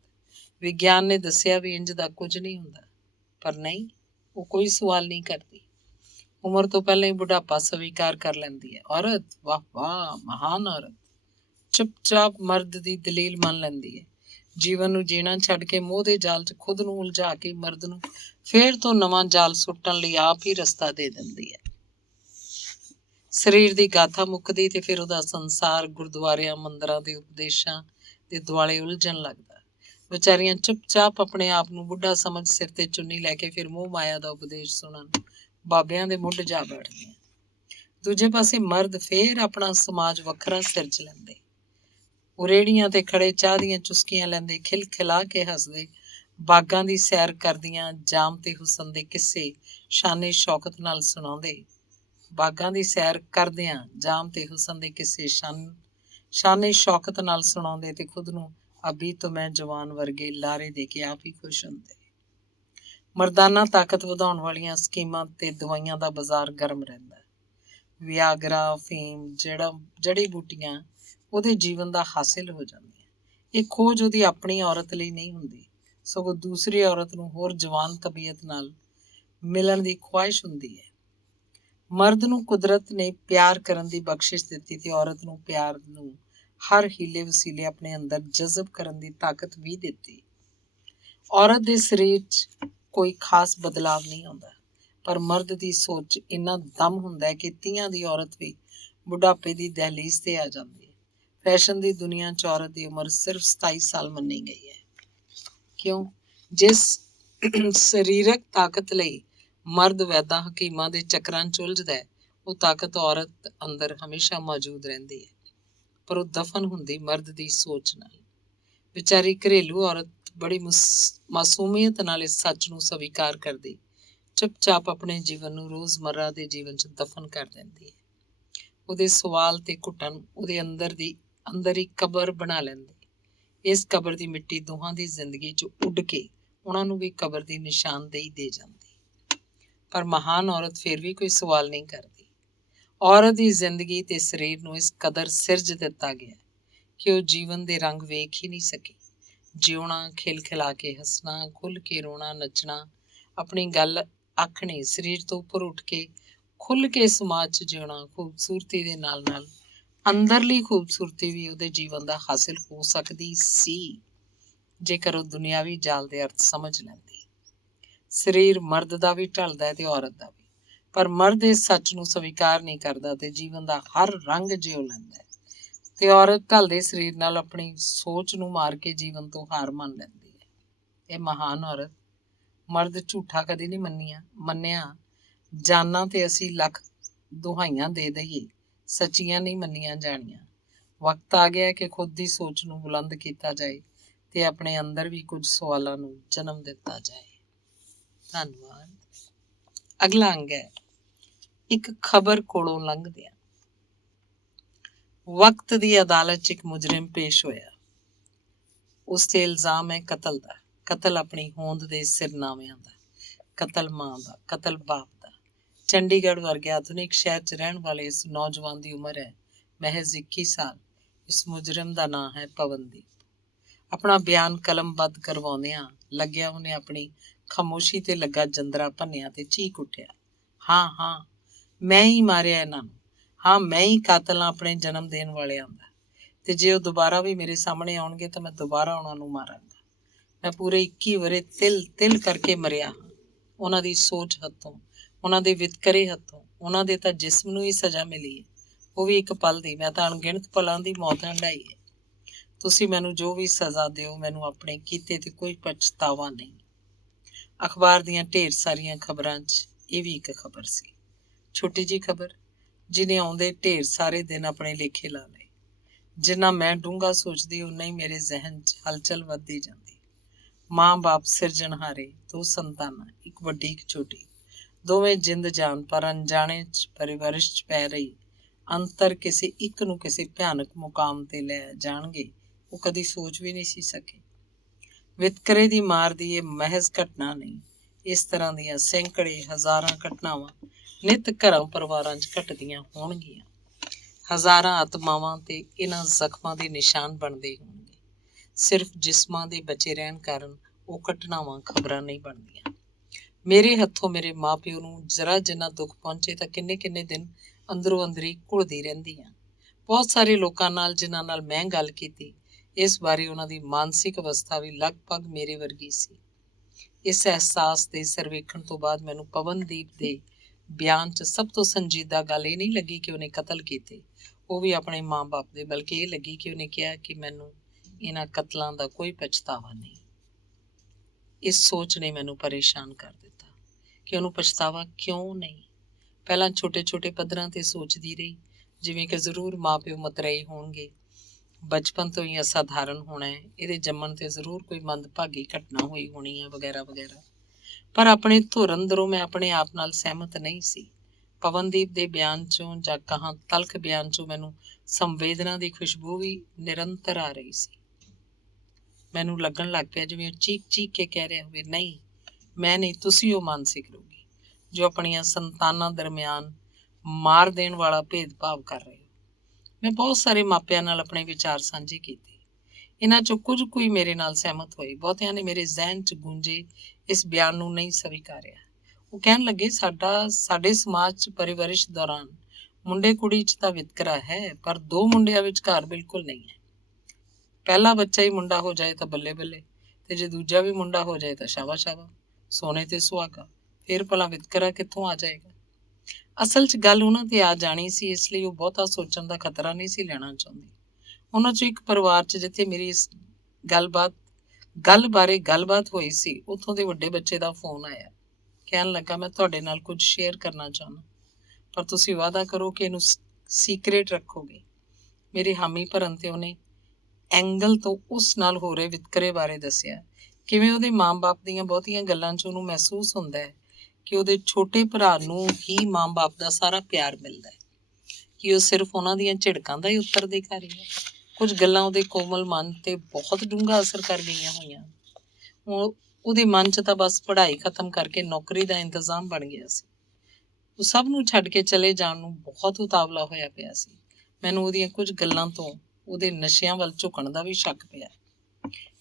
ਵਿਗਿਆਨ ਨੇ ਦੱਸਿਆ ਵੀ ਇੰਜ ਦਾ ਕੁਝ ਨਹੀਂ ਹੁੰਦਾ, ਪਰ ਨਹੀਂ, ਉਹ ਕੋਈ ਸਵਾਲ ਨਹੀਂ ਕਰਦੀ। ਉਮਰ ਤੋਂ ਪਹਿਲਾਂ ਹੀ ਬੁਢਾਪਾ ਸਵੀਕਾਰ ਕਰ ਲੈਂਦੀ ਹੈ ਔਰਤ। ਵਾਹ ਵਾਹ, ਮਹਾਨ ਔਰਤ। ਚੁੱਪਚਾਪ ਮਰਦ ਦੀ ਦਲੀਲ ਮੰਨ ਲੈਂਦੀ ਹੈ। ਜੀਵਨ ਨੂੰ ਜੀਣਾ ਛੱਡ ਕੇ ਮੋਹ ਦੇ ਜਾਲ 'ਚ ਖੁਦ ਨੂੰ ਉਲਝਾ ਕੇ ਮਰਦ ਨੂੰ ਫੇਰ ਤੋਂ ਨਵਾਂ ਜਾਲ ਸੁੱਟਣ ਲਈ ਆਪ ਹੀ ਰਸਤਾ ਦੇ ਦਿੰਦੀ ਹੈ। ਸਰੀਰ ਦੀ ਗਾਥਾ ਮੁੱਕਦੀ ਤੇ ਫਿਰ ਉਹਦਾ ਸੰਸਾਰ ਗੁਰਦੁਆਰਿਆਂ, ਮੰਦਰਾਂ ਦੇ ਉਪਦੇਸ਼ਾਂ ਦੇ ਦੁਆਲੇ ਉਲਝਣ ਲੱਗਦਾ। ਵਿਚਾਰੀਆਂ ਚੁੱਪਚਾਪ ਆਪਣੇ ਆਪ ਨੂੰ ਬੁੱਢਾ ਸਮਝ ਸਿਰ ਤੇ ਚੁੰਨੀ ਲੈ ਕੇ ਫਿਰ ਮੋਹ ਮਾਇਆ ਦਾ ਉਪਦੇਸ਼ ਸੁਣਨ ਬਾਬਿਆਂ ਦੇ ਮੁੱਢ ਜਾ ਬੈਠਦੀਆਂ। ਦੂਜੇ ਪਾਸੇ ਮਰਦ ਫੇਰ ਆਪਣਾ ਸਮਾਜ ਵੱਖਰਾ ਸਿਰਜ ਲੈਂਦੇ। ਉਹ ਰੇਹੜੀਆਂ ਤੇ ਖੜੇ ਚਾਹ ਦੀਆਂ ਚੁਸਕੀਆਂ ਲੈਂਦੇ, ਖਿਲਖਿਲਾ ਕੇ ਹੱਸਦੇ, ਬਾਗਾਂ ਦੀ ਸੈਰ ਕਰਦੀਆਂ, ਜਾਮ ਤੇ ਹੁਸਨ ਦੇ ਕਿੱਸੇ ਸ਼ਾਨੇ ਸ਼ੌਕਤ ਨਾਲ ਸੁਣਾਉਂਦੇ। ਬਾਗਾਂ ਦੀ ਸੈਰ ਕਰਦਿਆਂ ਜਾਮ ਤੇ ਹੁਸਨ ਦੇ ਕਿੱਸੇ ਸ਼ਾਨੇ ਸ਼ੌਕਤ ਨਾਲ ਸੁਣਾਉਂਦੇ ਤੇ ਖੁਦ ਨੂੰ ਅਭੀ ਤੋਂ ਮੈਂ ਜਵਾਨ ਵਰਗੇ ਲਾਰੇ ਦੇ ਕੇ ਆਪ ਹੀ ਖੁਸ਼ ਹੁੰਦੇ। ਮਰਦਾਨਾ ਤਾਕਤ ਵਧਾਉਣ ਵਾਲੀਆਂ ਸਕੀਮਾਂ ਤੇ ਦਵਾਈਆਂ ਦਾ ਬਾਜ਼ਾਰ ਗਰਮ ਰਹਿੰਦਾ। ਵਿਆਗਰਾ, ਫੇਮ, ਜੜੀ ਬੂਟੀਆਂ ਉਹਦੇ ਜੀਵਨ ਦਾ ਹਾਸਿਲ ਹੋ ਜਾਂਦੀਆਂ। ਇਹ ਖੋਜ ਉਹਦੀ ਆਪਣੀ ਔਰਤ ਲਈ ਨਹੀਂ ਹੁੰਦੀ, ਸਗੋਂ ਦੂਸਰੀ ਔਰਤ ਨੂੰ ਹੋਰ ਜਵਾਨ ਤਬੀਅਤ ਨਾਲ ਮਿਲਣ ਦੀ ਖੁਆਇਸ਼ ਹੁੰਦੀ ਹੈ। ਮਰਦ ਨੂੰ ਕੁਦਰਤ ਨੇ ਪਿਆਰ ਕਰਨ ਦੀ ਬਖਸ਼ਿਸ਼ ਦਿੱਤੀ ਤੇ ਔਰਤ ਨੂੰ ਪਿਆਰ ਨੂੰ ਹਰ ਹੀਲੇ ਵਸੀਲੇ ਆਪਣੇ ਅੰਦਰ ਜਜ਼ਬ ਕਰਨ ਦੀ ਤਾਕਤ ਵੀ ਦਿੱਤੀ। ਔਰਤ ਦੇ ਸਰੀਰ 'ਚ ਕੋਈ ਖਾਸ ਬਦਲਾਵ ਨਹੀਂ ਆਉਂਦਾ, ਪਰ ਮਰਦ ਦੀ ਸੋਚ 'ਚ ਇੰਨਾ ਦਮ ਹੁੰਦਾ ਹੈ ਕਿ 30 ਦੀ ਔਰਤ ਵੀ ਬੁਢਾਪੇ ਦੀ ਦਹਿਲੀਜ਼ ਤੇ ਆ ਜਾਂਦੀ ਹੈ। ਫੈਸ਼ਨ ਦੀ ਦੁਨੀਆ 'ਚ ਔਰਤ ਦੀ ਉਮਰ ਸਿਰਫ 27 ਸਾਲ ਮੰਨੀ ਗਈ ਹੈ। ਕਿਉਂ? ਜਿਸ ਸਰੀਰਕ ਤਾਕਤ ਲਈ ਮਰਦ ਵੈਦਾਂ ਹਕੀਮਾਂ ਦੇ ਚੱਕਰਾਂ 'ਚ ਉਲਝਦਾ ਹੈ, ਉਹ ਤਾਕਤ ਔਰਤ ਅੰਦਰ ਹਮੇਸ਼ਾ ਮੌਜੂਦ ਰਹਿੰਦੀ ਹੈ, ਪਰ ਉਹ ਦਫਨ ਹੁੰਦੀ ਮਰਦ ਦੀ ਸੋਚ ਨਾਲ। ਵਿਚਾਰੀ ਘਰੇਲੂ ਔਰਤ ਬੜੀ ਮਾਸੂਮੀਅਤ ਨਾਲ ਇਸ ਸੱਚ ਨੂੰ ਸਵੀਕਾਰ ਕਰਦੀ, ਚੁੱਪਚਾਪ ਆਪਣੇ ਜੀਵਨ ਨੂੰ ਰੋਜ਼ਮर्रा ਦੇ ਜੀਵਨ 'ਚ ਦਫਨ ਕਰ ਦਿੰਦੀ ਹੈ। ਉਹਦੇ ਸਵਾਲ ਤੇ ਘੁਟਨ ਉਹਦੇ ਅੰਦਰ ਹੀ ਕਬਰ ਬਣਾ ਲੈਂਦੇ। ਇਸ ਕਬਰ ਦੀ ਮਿੱਟੀ ਦੋਹਾਂ ਦੀ ਜ਼ਿੰਦਗੀ 'ਚ ਉੱਡ ਕੇ ਉਹਨਾਂ ਨੂੰ ਵੀ ਕਬਰ ਦੀ ਨਿਸ਼ਾਨਦੇਹੀ ਦੇ ਜਾਂਦੀ। ਪਰ ਮਹਾਨ ਔਰਤ ਫਿਰ ਵੀ ਕੋਈ ਸਵਾਲ ਨਹੀਂ ਕਰਦੀ। ਔਰਤ ਦੀ ਜ਼ਿੰਦਗੀ ਤੇ ਸਰੀਰ ਨੂੰ ਇਸ ਕਦਰ ਸਿਰਜ ਦਿੱਤਾ ਗਿਆ ਕਿ ਉਹ ਜੀਵਨ ਦੇ ਰੰਗ ਵੇਖ ਹੀ ਨਹੀਂ ਸਕੀ। ਜਿਉਣਾ, ਖਿਲਖਿਲਾ ਕੇ ਹੱਸਣਾ, ਖੁੱਲ੍ਹ ਕੇ ਰੋਣਾ, ਨੱਚਣਾ, ਆਪਣੀ ਗੱਲ ਆਖਣੀ, ਸਰੀਰ ਤੋਂ ਉੱਪਰ ਉੱਠ ਕੇ ਖੁੱਲ੍ਹ ਕੇ ਸਮਾਜ 'ਚ ਜਿਉਣਾ, ਖੂਬਸੂਰਤੀ ਦੇ ਨਾਲ ਨਾਲ ਅੰਦਰਲੀ ਖੂਬਸੂਰਤੀ ਵੀ ਉਹਦੇ ਜੀਵਨ ਦਾ ਹਾਸਿਲ ਹੋ ਸਕਦੀ ਸੀ, ਜੇਕਰ ਉਹ ਦੁਨਿਆਵੀ ਜਾਲ ਦੇ ਅਰਥ ਸਮਝ ਲੈਂਦੀ। ਸਰੀਰ ਮਰਦ ਦਾ ਵੀ ਢਲਦਾ ਹੈ ਤੇ ਔਰਤ ਦਾ ਵੀ, ਪਰ ਮਰਦ ਇਸ ਸੱਚ ਨੂੰ ਸਵੀਕਾਰ ਨਹੀਂ ਕਰਦਾ ਤੇ ਜੀਵਨ ਦਾ ਹਰ ਰੰਗ ਜਿਉ ਲੈਂਦਾ ਹੈ, ਤੇ ਔਰਤ ਢਲਦੇ ਸਰੀਰ ਨਾਲ ਆਪਣੀ ਸੋਚ ਨੂੰ ਮਾਰ ਕੇ ਜੀਵਨ ਤੋਂ ਹਾਰ ਮੰਨ ਲੈਂਦੀ ਹੈ। ਇਹ ਮਹਾਨ ਔਰਤ। ਮਰਦ ਝੂਠਾ ਕਦੇ ਨਹੀਂ ਮੰਨਿਆ। ਜਾਨਾਂ ਤੇ ਅਸੀਂ ਲੱਖ ਦੁਹਾਈਆਂ ਦੇ ਦਈਏ, ਸੱਚੀਆਂ ਨਹੀਂ ਮੰਨੀਆਂ ਜਾਣੀਆਂ। ਵਕਤ ਆ ਗਿਆ ਕਿ ਖੁਦ ਦੀ ਸੋਚ ਨੂੰ ਬੁਲੰਦ ਕੀਤਾ ਜਾਏ ਤੇ ਆਪਣੇ ਅੰਦਰ ਵੀ ਕੁਝ ਸਵਾਲਾਂ ਨੂੰ ਜਨਮ ਦਿੱਤਾ ਜਾਏ। ਧੰਨਵਾਦ। ਅਗਲਾ ਅੰਗ ਹੈ ਇੱਕ ਖਬਰ ਕੋਲੋਂ ਲੰਘਦਿਆਂ। ਵਕਤ ਦੀ ਅਦਾਲਤ 'ਚ ਇੱਕ ਮੁਜਰਿਮ ਪੇਸ਼ ਹੋਇਆ। ਉਸ ਤੇ ਇਲਜ਼ਾਮ ਹੈ ਕਤਲ ਦਾ। ਕਤਲ ਆਪਣੀ ਹੋਂਦ ਦੇ ਸਿਰਨਾਵਿਆਂ ਦਾ, ਕਤਲ ਮਾਂ ਦਾ, ਕਤਲ ਬਾਪ ਦਾ। ਚੰਡੀਗੜ੍ਹ ਵਰਗੇ ਆਧੁਨਿਕ ਸ਼ਹਿਰ 'ਚ ਰਹਿਣ ਵਾਲੇ ਇਸ ਨੌਜਵਾਨ ਦੀ ਉਮਰ ਹੈ ਮਹਿਜ਼ 21 ਸਾਲ। ਇਸ ਮੁਜਰਮ ਦਾ ਨਾਂ ਹੈ ਪਵਨਦੀਪ। ਆਪਣਾ ਬਿਆਨ ਕਲਮਬੱਧ ਕਰਵਾਉਂਦਿਆਂ ਲੱਗਿਆ ਉਹਨੇ ਆਪਣੀ ਖਾਮੋਸ਼ੀ ਤੇ ਲੱਗਾ ਜੰਦਰਾ ਭੰਨਿਆ ਤੇ ਚੀਕ ਉੱਠਿਆ, ਹਾਂ ਹਾਂ, ਮੈਂ ਹੀ ਮਾਰਿਆ ਇਹਨਾਂ ਨੂੰ। ਹਾਂ, ਮੈਂ ਹੀ ਕਾਤਲ ਹਾਂ ਆਪਣੇ ਜਨਮ ਦੇਣ ਵਾਲਿਆਂ ਦਾ। ਤੇ ਜੇ ਉਹ ਦੁਬਾਰਾ ਵੀ ਮੇਰੇ ਸਾਹਮਣੇ ਆਉਣਗੇ ਤਾਂ ਮੈਂ ਦੁਬਾਰਾ ਉਹਨਾਂ ਨੂੰ ਮਾਰਾਂਗਾ। ਮੈਂ ਪੂਰੇ 21 ਵਰ੍ਹੇ ਤਿਲ ਤਿਲ ਕਰਕੇ ਮਰਿਆ ਹਾਂ। ਉਹਨਾਂ ਦੀ ਸੋਚ ਹੱਥੋਂ, ਉਹਨਾਂ ਦੇ ਵਿਤਕਰੇ ਹੱਥੋਂ। ਉਹਨਾਂ ਦੇ ਤਾਂ ਜਿਸਮ ਨੂੰ ਹੀ ਸਜ਼ਾ ਮਿਲੀ ਹੈ, ਉਹ ਵੀ ਇੱਕ ਪਲ ਦੀ। ਮੈਂ ਤਾਂ ਅਣਗਿਣਤ ਪਲਾਂ ਦੀ ਮੌਤ ਹੰਢਾਈ ਹੈ। ਤੁਸੀਂ ਮੈਨੂੰ ਜੋ ਵੀ ਸਜ਼ਾ ਦਿਓ, ਮੈਨੂੰ ਆਪਣੇ ਕੀਤੇ ਤੇ ਕੋਈ ਪਛਤਾਵਾ ਨਹੀਂ। ਅਖਬਾਰ ਦੀਆਂ ਢੇਰ ਸਾਰੀਆਂ ਖਬਰਾਂ 'ਚ ਇਹ ਵੀ ਇੱਕ ਖਬਰ ਸੀ, ਛੋਟੀ ਜਿਹੀ ਖਬਰ, ਜਿਹਨੇ ਆਉਂਦੇ ਢੇਰ ਸਾਰੇ ਦਿਨ ਆਪਣੇ ਲੇਖੇ ਲਾ ਲਏ। ਜਿੰਨਾ ਮੈਂ ਡੂੰਘਾ ਸੋਚਦੀ, ਓਨਾ ਹੀ ਮੇਰੇ ਜ਼ਿਹਨ 'ਚ ਹਲਚਲ ਵੱਧਦੀ ਜਾਂਦੀ। ਮਾਂ ਬਾਪ ਸਿਰਜਣਹਾਰੇ, ਦੋ ਸੰਤਾਨਾਂ, ਇੱਕ ਵੱਡੀ ਇੱਕ ਛੋਟੀ, ਦੋਵੇਂ ਜਿੰਦ ਜਾਨ, ਪਰ ਅਣਜਾਣੇ 'ਚ ਪਰਵਰਿਸ਼ 'ਚ ਪੈ ਰਹੀ ਅੰਤਰ ਕਿਸੇ ਇੱਕ ਨੂੰ ਕਿਸੇ ਭਿਆਨਕ ਮੁਕਾਮ ਤੇ ਲੈ ਜਾਣਗੇ, ਉਹ ਕਦੀ ਸੋਚ ਵੀ ਨਹੀਂ ਸੀ ਸਕੇ। ਵਿਤਕਰੇ ਦੀ ਮਾਰ ਦੀ ਇਹ ਮਹਿਜ਼ ਘਟਨਾ ਨਹੀਂ, ਇਸ ਤਰ੍ਹਾਂ ਦੀਆਂ ਸੈਂਕੜੇ ਹਜ਼ਾਰਾਂ ਘਟਨਾਵਾਂ ਨਿੱਤ ਘਰਾਂ ਪਰਿਵਾਰਾਂ 'ਚ ਘਟਦੀਆਂ ਹੋਣਗੀਆਂ। ਹਜ਼ਾਰਾਂ ਆਤਮਾਵਾਂ ਤੇ ਇਹਨਾਂ ਜ਼ਖਮਾਂ ਦੇ ਨਿਸ਼ਾਨ ਬਣਦੇ ਹੋਣਗੇ। ਸਿਰਫ ਜਿਸਮਾਂ ਦੇ ਬਚੇ ਰਹਿਣ ਕਾਰਨ ਉਹ ਘਟਨਾਵਾਂ ਖਬਰਾਂ ਨਹੀਂ ਬਣਦੀਆਂ। ਮੇਰੇ ਹੱਥੋਂ ਮੇਰੇ ਮਾਂ ਪਿਓ ਨੂੰ ਜ਼ਰਾ ਜਿੰਨਾ ਦੁੱਖ ਪਹੁੰਚੇ ਤਾਂ ਕਿੰਨੇ ਕਿੰਨੇ ਦਿਨ ਅੰਦਰੋਂ ਅੰਦਰੀ ਘੁਲਦੀ ਰਹਿੰਦੀ ਹਾਂ। ਬਹੁਤ ਸਾਰੇ ਲੋਕਾਂ ਨਾਲ ਜਿਨ੍ਹਾਂ ਨਾਲ ਮੈਂ ਗੱਲ ਕੀਤੀ, ਇਸ ਬਾਰੇ ਉਹਨਾਂ ਦੀ ਮਾਨਸਿਕ ਅਵਸਥਾ ਵੀ ਲਗਭਗ ਮੇਰੇ ਵਰਗੀ ਸੀ। ਇਸ ਅਹਿਸਾਸ ਦੇ ਸਰਵੇਖਣ ਤੋਂ ਬਾਅਦ ਮੈਨੂੰ ਪਵਨਦੀਪ ਦੇ ਬਿਆਨ 'ਚ ਸਭ ਤੋਂ ਸੰਜੀਦਾ ਗੱਲ ਇਹ ਨਹੀਂ ਲੱਗੀ ਕਿ ਉਹਨੇ ਕਤਲ ਕੀਤੇ, ਉਹ ਵੀ ਆਪਣੇ ਮਾਂ-ਬਾਪ ਦੇ, ਬਲਕਿ ਇਹ ਲੱਗੀ ਕਿ ਉਹਨੇ ਕਿਹਾ ਕਿ ਮੈਨੂੰ ਇਹਨਾਂ ਕਤਲਾਂ ਦਾ ਕੋਈ ਪਛਤਾਵਾ ਨਹੀਂ। ਇਸ ਸੋਚ ਨੇ ਮੈਨੂੰ ਪਰੇਸ਼ਾਨ ਕਰ ਦਿੱਤਾ ਕਿ ਉਹਨੂੰ ਪਛਤਾਵਾ ਕਿਉਂ ਨਹੀਂ। ਪਹਿਲਾਂ ਛੋਟੇ-ਛੋਟੇ ਪੱਧਰਾਂ ਤੇ ਸੋਚਦੀ ਰਹੀ, ਜਿਵੇਂ ਕਿ ਜ਼ਰੂਰ ਮਾਂ-ਪਿਓ ਮਤਰੇਈ ਹੋਣਗੇ, ਬਚਪਨ ਤੋਂ ਹੀ ਅਸਾਧਾਰਨ ਹੋਣਾ ਹੈ, ਇਹਦੇ ਜੰਮਣ ਤੇ ਜ਼ਰੂਰ ਕੋਈ ਮੰਦਭਾਗੀ ਘਟਨਾ ਹੋਈ ਹੋਣੀ ਹੈ, ਵਗੈਰਾ ਵਗੈਰਾ। ਪਰ ਆਪਣੇ ਧੁਰ ਅੰਦਰੋਂ ਮੈਂ ਆਪਣੇ ਆਪ ਨਾਲ ਸਹਿਮਤ ਨਹੀਂ ਸੀ। ਪਵਨਦੀਪ ਦੇ ਬਿਆਨ 'ਚੋਂ ਜਾਂ ਕਹਾਂ ਤਲਖ ਬਿਆਨ 'ਚੋਂ ਮੈਨੂੰ ਸੰਵੇਦਨਾ ਦੀ ਖੁਸ਼ਬੂ ਵੀ ਨਿਰੰਤਰ ਆ ਰਹੀ ਸੀ। ਮੈਨੂੰ ਲੱਗਣ ਲੱਗ ਪਿਆ ਜਿਵੇਂ ਉਹ ਚੀਕ ਚੀਕ ਕੇ ਕਹਿ ਰਿਹਾ ਹੋਵੇ, ਨਹੀਂ, ਮੈਂ ਨਹੀਂ, ਤੁਸੀਂ ਉਹ ਮਾਨਸਿਕ ਰੋਗੀ ਜੋ ਆਪਣੀਆਂ ਸੰਤਾਨਾਂ ਦਰਮਿਆਨ ਮਾਰ ਦੇਣ ਵਾਲਾ ਭੇਦਭਾਵ ਕਰ ਰਹੇ ਹੋ। ਮੈਂ ਬਹੁਤ ਸਾਰੇ ਮਾਪਿਆਂ ਨਾਲ ਆਪਣੇ ਵਿਚਾਰ ਸਾਂਝੇ ਕੀਤੇ। ਇਹਨਾਂ 'ਚੋਂ ਕੁਝ ਕੋਈ ਮੇਰੇ ਨਾਲ ਸਹਿਮਤ ਹੋਏ, ਬਹੁਤਿਆਂ ਨੇ ਮੇਰੇ ਜ਼ਿਹਨ 'ਚ ਗੂੰਜੇ ਇਸ ਬਿਆਨ ਨੂੰ ਨਹੀਂ ਸਵੀਕਾਰਿਆ। ਉਹ ਕਹਿਣ ਲੱਗੇ, ਸਾਡੇ ਸਮਾਜ 'ਚ ਪਰਵਰਿਸ਼ ਦੌਰਾਨ ਮੁੰਡੇ ਕੁੜੀ 'ਚ ਤਾਂ ਵਿਤਕਰਾ ਹੈ, ਪਰ ਦੋ ਮੁੰਡਿਆਂ ਵਿਚਕਾਰ ਬਿਲਕੁਲ ਨਹੀਂ ਹੈ। ਪਹਿਲਾ ਬੱਚਾ ਹੀ ਮੁੰਡਾ ਹੋ ਜਾਏ ਤਾਂ ਬੱਲੇ ਬੱਲੇ, ਤੇ ਜੇ ਦੂਜਾ ਵੀ ਮੁੰਡਾ ਹੋ ਜਾਏ ਤਾਂ ਸ਼ਾਬਾ ਸ਼ਾਬਾ, ਸੋਨੇ ਤੇ ਸੁਹਾਗਾ। ਫਿਰ ਭਲਾ ਵਿਤਕਰਾ ਕਿੱਥੋਂ ਆ ਜਾਏਗਾ। ਅਸਲ 'ਚ ਗੱਲ ਉਹਨਾਂ ਤੇ ਆ ਜਾਣੀ ਸੀ, ਇਸ ਲਈ ਉਹ ਬਹੁਤਾ ਸੋਚਣ ਦਾ ਖਤਰਾ ਨਹੀਂ ਸੀ ਲੈਣਾ ਚਾਹੁੰਦੀ। ਉਹਨਾਂ 'ਚੋਂ ਇੱਕ ਪਰਿਵਾਰ 'ਚ ਜਿੱਥੇ ਮੇਰੀ ਇਸ ਗੱਲ ਬਾਰੇ ਗੱਲਬਾਤ ਹੋਈ ਸੀ, ਉੱਥੋਂ ਦੇ ਵੱਡੇ ਬੱਚੇ ਦਾ ਫੋਨ ਆਇਆ। ਕਹਿਣ ਲੱਗਾ, ਮੈਂ ਤੁਹਾਡੇ ਨਾਲ ਕੁਝ ਸ਼ੇਅਰ ਕਰਨਾ ਚਾਹੁੰਦਾ, ਪਰ ਤੁਸੀਂ ਵਾਅਦਾ ਕਰੋ ਕਿ ਇਹਨੂੰ ਸੀਕ੍ਰੇਟ ਰੱਖੋਗੇ। ਮੇਰੀ ਹਾਮੀ ਭਰਨ ਤੇ ਉਹਨੇ ਐਂਗਲ ਤੋਂ ਉਸ ਨਾਲ ਹੋ ਰਹੇ ਵਿਤਕਰੇ ਬਾਰੇ ਦੱਸਿਆ, ਕਿਵੇਂ ਉਹਦੇ ਮਾਂ-ਬਾਪ ਦੀਆਂ ਬਹੁਤੀਆਂ ਗੱਲਾਂ 'ਚ ਉਹਨੂੰ ਮਹਿਸੂਸ ਹੁੰਦਾ ਹੈ ਕਿ ਉਹਦੇ ਛੋਟੇ ਭਰਾ ਨੂੰ ਹੀ ਮਾਂ-ਬਾਪ ਦਾ ਸਾਰਾ ਪਿਆਰ ਮਿਲਦਾ ਹੈ, ਕਿ ਉਹ ਸਿਰਫ ਉਹਨਾਂ ਦੀਆਂ ਝਿੜਕਾਂ ਦਾ ਹੀ ਉੱਤਰਾਧਿਕਾਰੀ ਹੈ। ਕੁਝ ਗੱਲਾਂ ਉਹਦੇ ਕੋਮਲ ਮਨ ਤੇ ਬਹੁਤ ਡੂੰਘਾ ਅਸਰ ਕਰ ਗਈਆਂ ਹੋਈਆਂ। ਉਹਦੇ ਮਨ 'ਚ ਤਾਂ ਬਸ ਪੜ੍ਹਾਈ ਖਤਮ ਕਰਕੇ ਨੌਕਰੀ ਦਾ ਇੰਤਜ਼ਾਮ ਬਣ ਗਿਆ ਸੀ। ਉਹ ਸਭ ਨੂੰ ਛੱਡ ਕੇ ਚਲੇ ਜਾਣ ਨੂੰ ਬਹੁਤ ਉਤਾਵਲਾ ਹੋਇਆ ਪਿਆ ਸੀ। ਮੈਨੂੰ ਉਹਦੀਆਂ ਕੁਝ ਗੱਲਾਂ ਤੋਂ ਉਹਦੇ ਨਸ਼ਿਆਂ ਵੱਲ ਝੁਕਣ ਦਾ ਵੀ ਸ਼ੱਕ ਪਿਆ।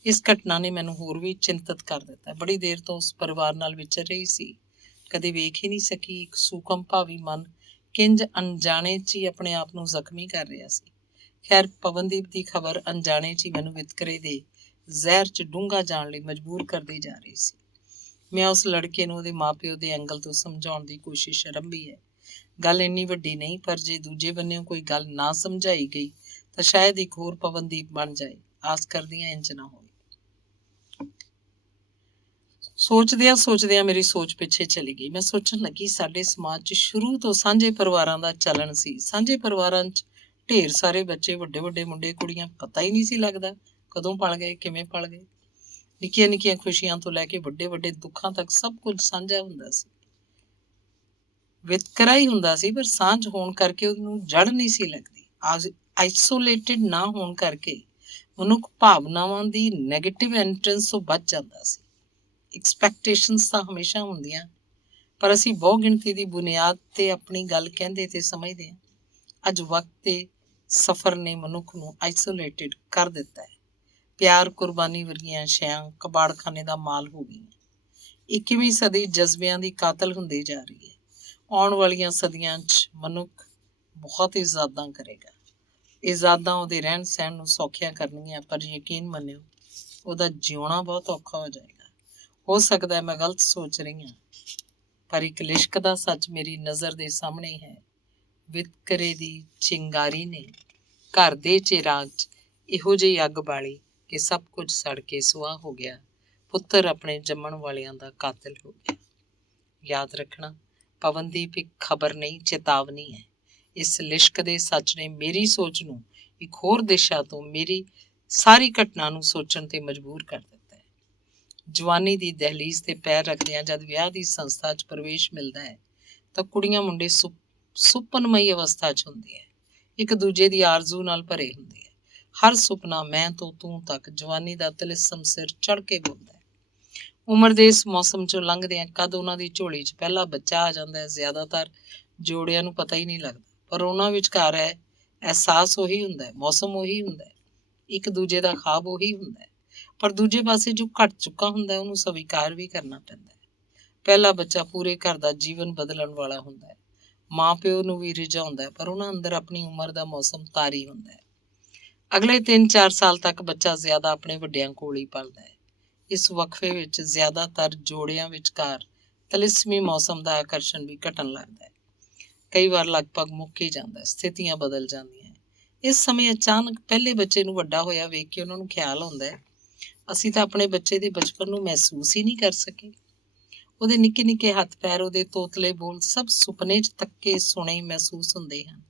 ਇਸ ਘਟਨਾ ਨੇ ਮੈਨੂੰ ਹੋਰ ਵੀ ਚਿੰਤਤ ਕਰ ਦਿੱਤਾ। ਬੜੀ ਦੇਰ ਤੋਂ ਉਸ ਪਰਿਵਾਰ ਨਾਲ ਵਿਚਰ ਰਹੀ ਸੀ, ਕਦੇ ਵੇਖ ਹੀ ਨਹੀਂ ਸਕੀ। ਇੱਕ ਸੂਖਮ ਭਾਵੀ ਮਨ ਕਿੰਜ ਅਣਜਾਣੇ 'ਚ ਹੀ ਆਪਣੇ ਆਪ ਨੂੰ ਜ਼ਖਮੀ ਕਰ ਰਿਹਾ ਸੀ। ਖੈਰ, ਪਵਨਦੀਪ ਦੀ ਖਬਰ ਅਣਜਾਣੇ 'ਚ ਹੀ ਮੈਨੂੰ ਵਿਤਕਰੇ ਦੇ ਜ਼ਹਿਰ 'ਚ ਡੂੰਘਾ ਜਾਣ ਲਈ ਮਜਬੂਰ ਕਰਦੀ ਜਾ ਰਹੀ ਸੀ। ਮੈਂ ਉਸ ਲੜਕੇ ਨੂੰ ਉਹਦੇ ਮਾਂ-ਪਿਓ ਦੇ ਐਂਗਲ ਤੋਂ ਸਮਝਾਉਣ ਦੀ ਕੋਸ਼ਿਸ਼ ਆਰੰਭੀ ਹੈ। ਗੱਲ ਇੰਨੀ ਵੱਡੀ ਨਹੀਂ, ਪਰ ਜੇ ਦੂਜੇ ਬੰਨਿਓਂ ਕੋਈ ਗੱਲ ਨਾ ਸਮਝਾਈ ਗਈ ਤਾਂ ਸ਼ਾਇਦ ਇੱਕ ਹੋਰ ਪਵਨਦੀਪ ਬਣ ਜਾਏ। ਆਸ ਕਰਦੀ ਹਾਂ ਇੰਜ ਨਾ ਹੋਵੇ। ਸੋਚਦਿਆਂ ਮੇਰੀ ਸੋਚ ਪਿੱਛੇ ਚਲੀ ਗਈ। ਮੈਂ ਸੋਚਣ ਲੱਗੀ, ਸਾਡੇ ਸਮਾਜ 'ਚ ਸ਼ੁਰੂ ਤੋਂ ਸਾਂਝੇ ਪਰਿਵਾਰਾਂ ਦਾ ਚਲਨ ਸੀ। ਸਾਂਝੇ ਪਰਿਵਾਰਾਂ 'ਚ ਢੇਰ ਸਾਰੇ ਬੱਚੇ, ਵੱਡੇ ਵੱਡੇ ਮੁੰਡੇ ਕੁੜੀਆਂ, ਪਤਾ ਹੀ ਨਹੀਂ ਸੀ ਲੱਗਦਾ ਕਦੋਂ ਪਲ ਗਏ, ਕਿਵੇਂ ਪਲ ਗਏ। ਨਿੱਕੀਆਂ ਨਿੱਕੀਆਂ ਖੁਸ਼ੀਆਂ ਤੋਂ ਲੈ ਕੇ ਵੱਡੇ ਵੱਡੇ ਦੁੱਖਾਂ ਤੱਕ ਸਭ ਕੁਝ ਸਾਂਝਾ ਹੁੰਦਾ ਸੀ। ਵਿਤਕਰਾ ਹੀ ਹੁੰਦਾ ਸੀ, ਪਰ ਸਾਂਝ ਹੋਣ ਕਰਕੇ ਉਹਨੂੰ ਜੜ ਨਹੀਂ ਸੀ ਲੱਗਦੀ। ਆਈਸੋਲੇਟਿਡ ਨਾ ਹੋਣ ਕਰਕੇ ਮਨੁੱਖ ਭਾਵਨਾਵਾਂ ਦੀ ਨੈਗੇਟਿਵ ਐਂਟਰੈਂਸ ਤੋਂ ਬਚ ਜਾਂਦਾ ਸੀ। ਐਕਸਪੈਕਟੇਸ਼ਨਸ ਤਾਂ ਹਮੇਸ਼ਾ ਹੁੰਦੀਆਂ, ਪਰ ਅਸੀਂ ਬਹੁ ਗਿਣਤੀ ਦੀ ਬੁਨਿਆਦ ਤੇ ਆਪਣੀ ਗੱਲ ਕਹਿੰਦੇ ਤੇ ਸਮਝਦੇ ਹਾਂ। ਅੱਜ ਵਕਤ ਤੇ ਸਫ਼ਰ ਨੇ ਮਨੁੱਖ ਨੂੰ ਆਈਸੋਲੇਟਿਡ ਕਰ ਦਿੱਤਾ ਹੈ। ਪਿਆਰ, ਕੁਰਬਾਨੀ ਵਰਗੀਆਂ ਸ਼ੈਆਂ ਕਬਾੜਖਾਨੇ ਦਾ ਮਾਲ ਹੋ ਗਈਆਂ। 21ਵੀਂ ਸਦੀ ਜਜ਼ਬਿਆਂ ਦੀ ਕਾਤਲ ਹੁੰਦੀ ਜਾ ਰਹੀ ਹੈ। ਆਉਣ ਵਾਲੀਆਂ ਸਦੀਆਂ 'ਚ ਮਨੁੱਖ ਬਹੁਤ ਇਜ਼ਾਦਾਂ ਕਰੇਗਾ। ਇਜ਼ਾਦਾਂ ਉਹਦੇ ਰਹਿਣ ਸਹਿਣ ਨੂੰ ਸੌਖੀਆਂ ਕਰਨਗੀਆਂ, ਪਰ ਯਕੀਨ ਮੰਨਿਓ ਉਹਦਾ ਜਿਉਣਾ ਬਹੁਤ ਔਖਾ ਹੋ ਜਾਏਗਾ। ਹੋ ਸਕਦਾ ਹੈ ਮੈਂ ਗਲਤ ਸੋਚ ਰਹੀ ਹਾਂ, ਪਰ ਇੱਕ ਲਿਸ਼ਕ ਦਾ ਸੱਚ ਮੇਰੀ ਨਜ਼ਰ ਦੇ ਸਾਹਮਣੇ ਹੈ। ਵਿਤਕਰੇ ਦੀ ਚਿੰਗਾਰੀ ਨੇ ਘਰ ਦੇ ਚਿਰਾਗ 'ਚ ਇਹੋ ਜਿਹੀ ਅੱਗ ਬਾਲੀ ਕਿ ਸਭ ਕੁਝ ਸੜ ਕੇ ਸੁਆਹ ਹੋ ਗਿਆ। ਪੁੱਤਰ ਆਪਣੇ ਜੰਮਣ ਵਾਲਿਆਂ ਦਾ ਕਾਤਲ ਹੋ ਗਿਆ। ਯਾਦ ਰੱਖਣਾ, ਪਵਨਦੀਪ ਇੱਕ ਖਬਰ ਨਹੀਂ, ਚੇਤਾਵਨੀ ਹੈ। ਇਸ ਲਿਸ਼ਕ ਦੇ ਸੱਚ ਨੇ ਮੇਰੀ ਸੋਚ ਨੂੰ ਇੱਕ ਹੋਰ ਦਿਸ਼ਾ ਤੋਂ ਮੇਰੀ ਸਾਰੀ ਘਟਨਾ ਨੂੰ ਸੋਚਣ ਤੇ ਮਜਬੂਰ ਕਰ ਦਿੱਤਾ ਹੈ। ਜਵਾਨੀ ਦੀ ਦਹਿਲੀਜ਼ ਤੇ ਪੈਰ ਰੱਖਦਿਆਂ ਜਦ ਵਿਆਹ ਦੀ ਸੰਸਥਾ 'ਚ ਪ੍ਰਵੇਸ਼ ਮਿਲਦਾ ਹੈ ਤਾਂ ਕੁੜੀਆਂ ਮੁੰਡੇ ਸੁਪਨਮਈ ਅਵਸਥਾ 'ਚ ਹੁੰਦੇ ਹੈ। ਇੱਕ ਦੂਜੇ ਦੀ ਆਰਜ਼ੂ ਨਾਲ ਭਰੇ ਹੁੰਦੇ ਹੈ। ਹਰ ਸੁਪਨਾ ਮੈਂ ਤੋਂ ਤੂੰ ਤੱਕ ਜਵਾਨੀ ਦਾ ਤਿਲਿਸਮ ਸਿਰ ਚੜ੍ਹ ਕੇ ਬੋਲਦਾ ਹੈ। ਉਮਰ ਦੇ ਇਸ ਮੌਸਮ 'ਚੋਂ ਲੰਘਦਿਆਂ ਕਦ ਉਹਨਾਂ ਦੀ ਝੋਲੀ 'ਚ ਪਹਿਲਾ ਬੱਚਾ ਆ ਜਾਂਦਾ ਹੈ, ਜ਼ਿਆਦਾਤਰ ਜੋੜਿਆਂ ਨੂੰ ਪਤਾ ਹੀ ਨਹੀਂ ਲੱਗਦਾ। ਪਰ ਉਹਨਾਂ ਵਿਚਕਾਰ ਹੈ ਅਹਿਸਾਸ ਉਹੀ ਹੁੰਦਾ ਹੈ, ਮੌਸਮ ਉਹੀ ਹੁੰਦਾ ਹੈ, ਇੱਕ ਦੂਜੇ ਦਾ ਖਾਬ ਉਹੀ ਹੁੰਦਾ ਹੈ। ਪਰ ਦੂਜੇ ਪਾਸੇ ਜੋ ਘਟ ਚੁੱਕਾ ਹੁੰਦਾ ਉਹਨੂੰ ਸਵੀਕਾਰ ਵੀ ਕਰਨਾ ਪੈਂਦਾ ਹੈ। ਪਹਿਲਾ ਬੱਚਾ ਪੂਰੇ ਘਰ ਦਾ ਜੀਵਨ ਬਦਲਣ ਵਾਲਾ ਹੁੰਦਾ ਹੈ। ਮਾਂ ਪਿਓ ਨੂੰ ਵੀ ਰਿਝਾਉਂਦਾ ਹੈ, ਪਰ ਉਹਨਾਂ ਅੰਦਰ ਆਪਣੀ ਉਮਰ ਦਾ ਮੌਸਮ ਤਾਰੀ ਹੁੰਦਾ ਹੈ। ਅਗਲੇ 3-4 ਸਾਲ ਤੱਕ ਬੱਚਾ ਜ਼ਿਆਦਾ ਆਪਣੇ ਵੱਡਿਆਂ ਕੋਲ ਹੀ ਪਲਦਾ ਹੈ। ਇਸ ਵਕਫੇ ਵਿੱਚ ਜ਼ਿਆਦਾਤਰ ਜੋੜਿਆਂ ਵਿਚਕਾਰ ਤਲਿਸਮੀ ਮੌਸਮ ਦਾ ਆਕਰਸ਼ਣ ਵੀ ਘਟਣ ਲੱਗਦਾ ਹੈ। ਕਈ ਵਾਰ ਲਗਭਗ ਮੁੱਕ ਹੀ ਜਾਂਦਾ, ਸਥਿਤੀਆਂ ਬਦਲ ਜਾਂਦੀਆਂ। ਇਸ ਸਮੇਂ ਅਚਾਨਕ ਪਹਿਲੇ ਬੱਚੇ ਨੂੰ ਵੱਡਾ ਹੋਇਆ ਵੇਖ ਕੇ ਉਹਨਾਂ ਨੂੰ ਖਿਆਲ ਆਉਂਦਾ ਹੈ, ਅਸੀਂ ਤਾਂ ਆਪਣੇ ਬੱਚੇ ਦੇ ਬਚਪਨ ਨੂੰ ਮਹਿਸੂਸ ਹੀ ਨਹੀਂ ਕਰ ਸਕੇ। ਉਹਦੇ ਨਿੱਕੇ ਨਿੱਕੇ ਹੱਥ ਪੈਰ, ਉਹਦੇ ਤੋਤਲੇ ਬੋਲ ਸਭ ਸੁਪਨੇ 'ਚ ਤੱਕੇ ਸੁਣੇ ਮਹਿਸੂਸ ਹੁੰਦੇ ਹਨ।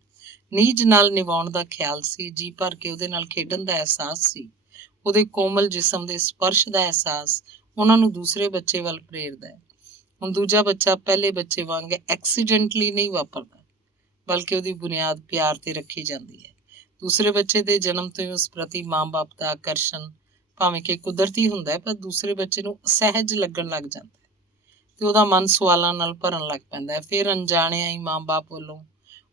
ਨੀਝ ਨਾਲ ਨਿਭਾਉਣ ਦਾ ਖਿਆਲ ਸੀ, ਜੀ ਭਰ ਕੇ ਉਹਦੇ ਨਾਲ ਖੇਡਣ ਦਾ ਅਹਿਸਾਸ ਸੀ। ਉਹਦੇ ਕੋਮਲ ਜਿਸਮ ਦੇ ਸਪਰਸ਼ ਦਾ ਅਹਿਸਾਸ ਉਹਨਾਂ ਨੂੰ ਦੂਸਰੇ ਬੱਚੇ ਵੱਲ ਪ੍ਰੇਰਦਾ ਹੈ। ਹੁਣ ਦੂਜਾ ਬੱਚਾ ਪਹਿਲੇ ਬੱਚੇ ਵਾਂਗ ਐਕਸੀਡੈਂਟਲੀ ਨਹੀਂ ਵਾਪਰਦਾ, ਬਲਕਿ ਉਹਦੀ ਬੁਨਿਆਦ ਪਿਆਰ ਤੇ ਰੱਖੀ ਜਾਂਦੀ ਹੈ। ਦੂਸਰੇ ਬੱਚੇ ਦੇ ਜਨਮ ਤੋਂ ਹੀ ਉਸ ਪ੍ਰਤੀ ਮਾਂ-ਬਾਪ ਦਾ ਆਕਰਸ਼ਣ ਭਾਵੇਂ ਕਿ ਕੁਦਰਤੀ ਹੁੰਦਾ ਹੈ, ਪਰ ਦੂਸਰੇ ਬੱਚੇ ਨੂੰ ਅਸਹਿਜ ਲੱਗਣ ਲੱਗ ਜਾਂਦਾ ਹੈ ਤੇ ਉਹਦਾ ਮਨ ਸਵਾਲਾਂ ਨਾਲ ਭਰਨ ਲੱਗ ਪੈਂਦਾ ਹੈ। ਫਿਰ ਅਣਜਾਣਿਆਂ ਹੀ ਮਾਂ-ਬਾਪ ਵੱਲੋਂ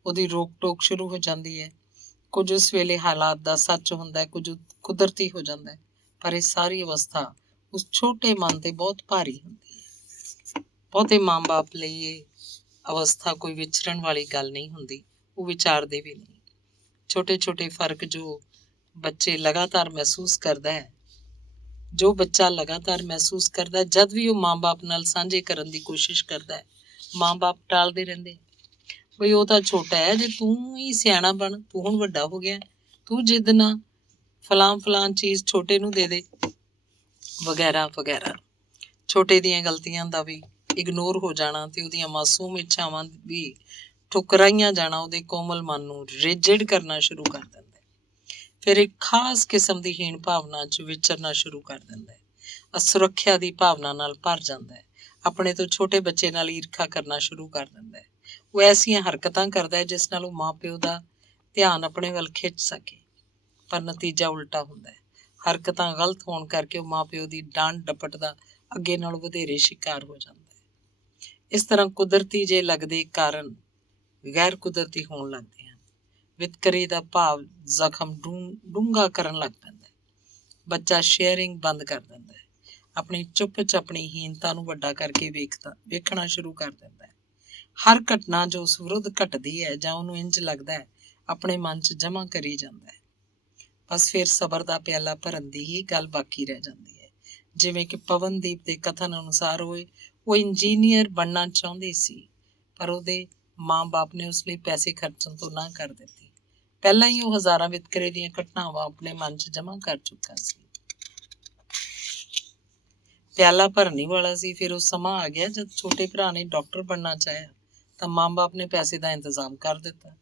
ਉਹਦੀ ਰੋਕ ਟੋਕ ਸ਼ੁਰੂ ਹੋ ਜਾਂਦੀ ਹੈ। ਕੁਝ ਉਸ ਵੇਲੇ ਹਾਲਾਤ ਦਾ ਸੱਚ ਹੁੰਦਾ ਹੈ, ਕੁਝ ਕੁਦਰਤੀ ਹੋ ਜਾਂਦਾ ਹੈ, ਪਰ ਇਹ ਸਾਰੀ ਅਵਸਥਾ ਉਸ ਛੋਟੇ ਮਨ ਤੇ ਬਹੁਤ ਭਾਰੀ ਹੁੰਦੀ ਹੈ। ਬਹੁਤੇ ਮਾਂ-ਬਾਪ ਲਈ ਇਹ ਅਵਸਥਾ ਕੋਈ ਵਿਚਰਨ ਵਾਲੀ ਗੱਲ ਨਹੀਂ ਹੁੰਦੀ, ਉਹ ਵਿਚਾਰਦੇ ਵੀ ਨਹੀਂ। ਛੋਟੇ ਛੋਟੇ ਫਰਕ ਜੋ ਬੱਚਾ ਲਗਾਤਾਰ ਮਹਿਸੂਸ ਕਰਦਾ ਹੈ, ਜਦ ਵੀ ਉਹ ਮਾਂ-ਬਾਪ ਨਾਲ ਸਾਂਝੇ ਕਰਨ ਦੀ ਕੋਸ਼ਿਸ਼ ਕਰਦਾ ਹੈ, ਮਾਂ-ਬਾਪ ਟਾਲਦੇ ਰਹਿੰਦੇ। ਬਈ ਉਹ ਤਾਂ ਛੋਟਾ ਹੈ, ਜੇ ਤੂੰ ਹੀ ਸਿਆਣਾ ਬਣ, ਤੂੰ ਹੁਣ ਵੱਡਾ ਹੋ ਗਿਆ, ਤੂੰ ਜਿੱਦ ਨਾ ਫਲਾਂ ਚੀਜ਼ ਛੋਟੇ ਨੂੰ ਦੇ ਦੇ, ਵਗੈਰਾ ਵਗੈਰਾ। ਛੋਟੇ ਦੀਆਂ ਗਲਤੀਆਂ ਦਾ ਵੀ ਇਗਨੋਰ ਹੋ ਜਾਣਾ ਤੇ ਉਹਦੀਆਂ ਮਾਸੂਮ ਇੱਛਾਵਾਂ ਵੀ ਠੁਕਰਾਈਆਂ ਜਾਣਾ ਉਹਦੇ ਕੋਮਲ ਮਨ ਨੂੰ ਰਿਜਿਡ ਕਰਨਾ ਸ਼ੁਰੂ ਕਰ ਦਿੰਦਾ ਹੈ। ਫਿਰ ਇੱਕ ਖਾਸ ਕਿਸਮ ਦੀ ਹੀਣ ਭਾਵਨਾ 'ਚ ਵਿਚਰਨਾ ਸ਼ੁਰੂ ਕਰ ਦਿੰਦਾ ਹੈ। ਅਸੁਰੱਖਿਆ ਦੀ ਭਾਵਨਾ ਨਾਲ ਭਰ ਜਾਂਦਾ ਹੈ। ਆਪਣੇ ਤੋਂ ਛੋਟੇ ਬੱਚੇ ਨਾਲ ਈਰਖਾ ਕਰਨਾ ਸ਼ੁਰੂ ਕਰ ਦਿੰਦਾ ਹੈ। ਉਹ ਐਸੀਆਂ ਹਰਕਤਾਂ ਕਰਦਾ ਹੈ ਜਿਸ ਨਾਲ ਉਹ ਮਾਂ ਪਿਓ ਦਾ ਧਿਆਨ ਆਪਣੇ ਵੱਲ ਖਿੱਚ ਸਕੇ, ਪਰ ਨਤੀਜਾ ਉਲਟਾ ਹੁੰਦਾ ਹੈ। ਹਰਕਤਾਂ ਗਲਤ ਹੋਣ ਕਰਕੇ ਉਹ ਮਾਂ ਪਿਓ ਦੀ ਡਾਂਟ ਡਪਟ ਦਾ ਅੱਗੇ ਨਾਲੋਂ ਵਧੇਰੇ ਸ਼ਿਕਾਰ ਹੋ ਜਾਂਦਾ ਹੈ। ਇਸ ਤਰ੍ਹਾਂ ਕੁਦਰਤੀ ਜੇ ਲੱਗਦੇ ਕਾਰਨ ਗੈਰ ਕੁਦਰਤੀ ਹੋਣ ਲੱਗਦੇ ਹਨ। ਵਿਤਕਰੇ ਦਾ ਭਾਵ ਜ਼ਖਮ ਡੂੰਘਾ ਕਰਨ ਲੱਗ ਪੈਂਦਾ ਹੈ। ਬੱਚਾ ਸ਼ੇਅਰਿੰਗ ਬੰਦ ਕਰ ਦਿੰਦਾ ਹੈ, ਆਪਣੀ ਚੁੱਪ 'ਚ ਆਪਣੀ ਹੀਨਤਾ ਨੂੰ ਵੱਡਾ ਕਰਕੇ ਵੇਖਣਾ ਸ਼ੁਰੂ ਕਰ ਦਿੰਦਾ ਹੈ। ਹਰ ਘਟਨਾ ਜੋ ਉਸ ਵਿਰੁੱਧ ਘਟਦੀ ਹੈ ਜਾਂ ਉਹਨੂੰ ਇੰਝ ਲੱਗਦਾ ਹੈ, ਆਪਣੇ ਮਨ 'ਚ ਜਮ੍ਹਾਂ ਕਰੀ ਜਾਂਦਾ ਹੈ। ਬਸ ਫਿਰ ਸਬਰ ਦਾ ਪਿਆਲਾ ਭਰਨ ਦੀ ਹੀ ਗੱਲ ਬਾਕੀ ਰਹਿ ਜਾਂਦੀ ਹੈ। ਜਿਵੇਂ ਕਿ ਪਵਨਦੀਪ ਦੇ ਕਥਨ ਅਨੁਸਾਰ ਉਹ ਇੰਜੀਨੀਅਰ ਬਣਨਾ ਚਾਹੁੰਦੀ ਸੀ, ਪਰ ਉਹਦੇ ਮਾਂ-ਬਾਪ ਨੇ ਉਸ ਲਈ ਪੈਸੇ ਖਰਚਣ ਤੋਂ ਨਾ ਕਰ ਦਿੱਤੀ। ਪਹਿਲਾਂ ਹੀ ਉਹ ਹਜ਼ਾਰਾਂ ਵਿਤਕਰੇ ਦੀਆਂ ਘਟਨਾਵਾਂ ਆਪਣੇ ਮਨ 'ਚ ਜਮ੍ਹਾਂ ਕਰ ਚੁੱਕਾ ਸੀ। ਪਿਆਲਾ ਭਰਨ ਹੀ ਵਾਲਾ ਸੀ। ਫਿਰ ਉਹ ਸਮਾਂ ਆ ਗਿਆ ਜਦ ਛੋਟੇ ਭਰਾ ਨੇ ਡਾਕਟਰ ਬਣਨਾ ਚਾਹਿਆ ਤਾਂ ਮਾਂ-ਬਾਪ ਨੇ ਪੈਸੇ ਦਾ ਇੰਤਜ਼ਾਮ ਕਰ ਦਿੱਤਾ।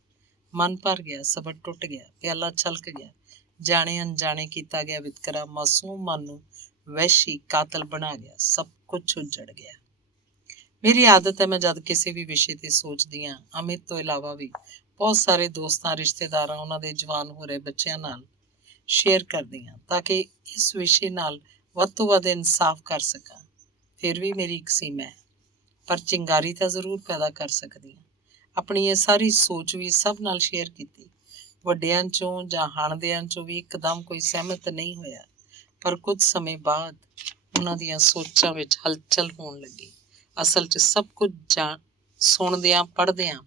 ਮਨ ਭਰ ਗਿਆ, ਸਬਰ ਟੁੱਟ ਗਿਆ, ਪਿਆਲਾ ਛਲਕ ਗਿਆ। ਜਾਣੇ ਅਣਜਾਣੇ ਕੀਤਾ ਗਿਆ ਵਿਤਕਰਾ ਮਾਸੂਮ ਮਨ ਨੂੰ ਵਹਿਸ਼ੀ ਕਾਤਲ ਬਣਾ ਗਿਆ। ਸਭ ਕੁਝ ਉੱਜੜ ਗਿਆ। ਮੇਰੀ ਆਦਤ ਹੈ, ਮੈਂ ਜਦ ਕਿਸੇ ਵੀ ਵਿਸ਼ੇ ਤੇ ਸੋਚਦੀ ਹਾਂ, ਅਮਿਤ ਤੋਂ ਇਲਾਵਾ ਵੀ ਬਹੁਤ ਸਾਰੇ ਦੋਸਤਾਂ, ਰਿਸ਼ਤੇਦਾਰਾਂ, ਉਹਨਾਂ ਦੇ ਜਵਾਨ ਹੋ ਰਹੇ ਬੱਚਿਆਂ ਨਾਲ ਸ਼ੇਅਰ ਕਰਦੀ ਹਾਂ ਤਾਂ ਕਿ ਇਸ ਵਿਸ਼ੇ ਨਾਲ ਵੱਧ ਤੋਂ ਵੱਧ ਇਨਸਾਫ ਕਰ ਸਕਾਂ। ਫਿਰ ਵੀ ਮੇਰੀ ਇੱਕ ਸੀਮਾ ਹੈ, ਪਰ ਚਿੰਗਾਰੀ ਤਾਂ ਜ਼ਰੂਰ ਪੈਦਾ ਕਰ ਸਕਦੀ ਹਾਂ। ਆਪਣੀ ਇਹ ਸਾਰੀ ਸੋਚ ਵੀ ਸਭ ਨਾਲ ਸ਼ੇਅਰ ਕੀਤੀ, ਵੱਡਿਆਂ ਚੋਂ ਜਾਂ ਹਾਣਦਿਆਂ ਚੋਂ ਵੀ ਇੱਕਦਮ ਕੋਈ ਸਹਿਮਤ ਨਹੀਂ ਹੋਇਆ, ਪਰ ਕੁਝ ਸਮੇਂ ਬਾਅਦ ਉਹਨਾਂ ਦੀਆਂ ਸੋਚਾਂ ਵਿੱਚ ਹਲਚਲ ਹੋਣ ਲੱਗੀ। ਅਸਲ 'ਚ ਸਭ ਕੁਝ ਸੁਣਦਿਆਂ ਪੜ੍ਹਦਿਆਂ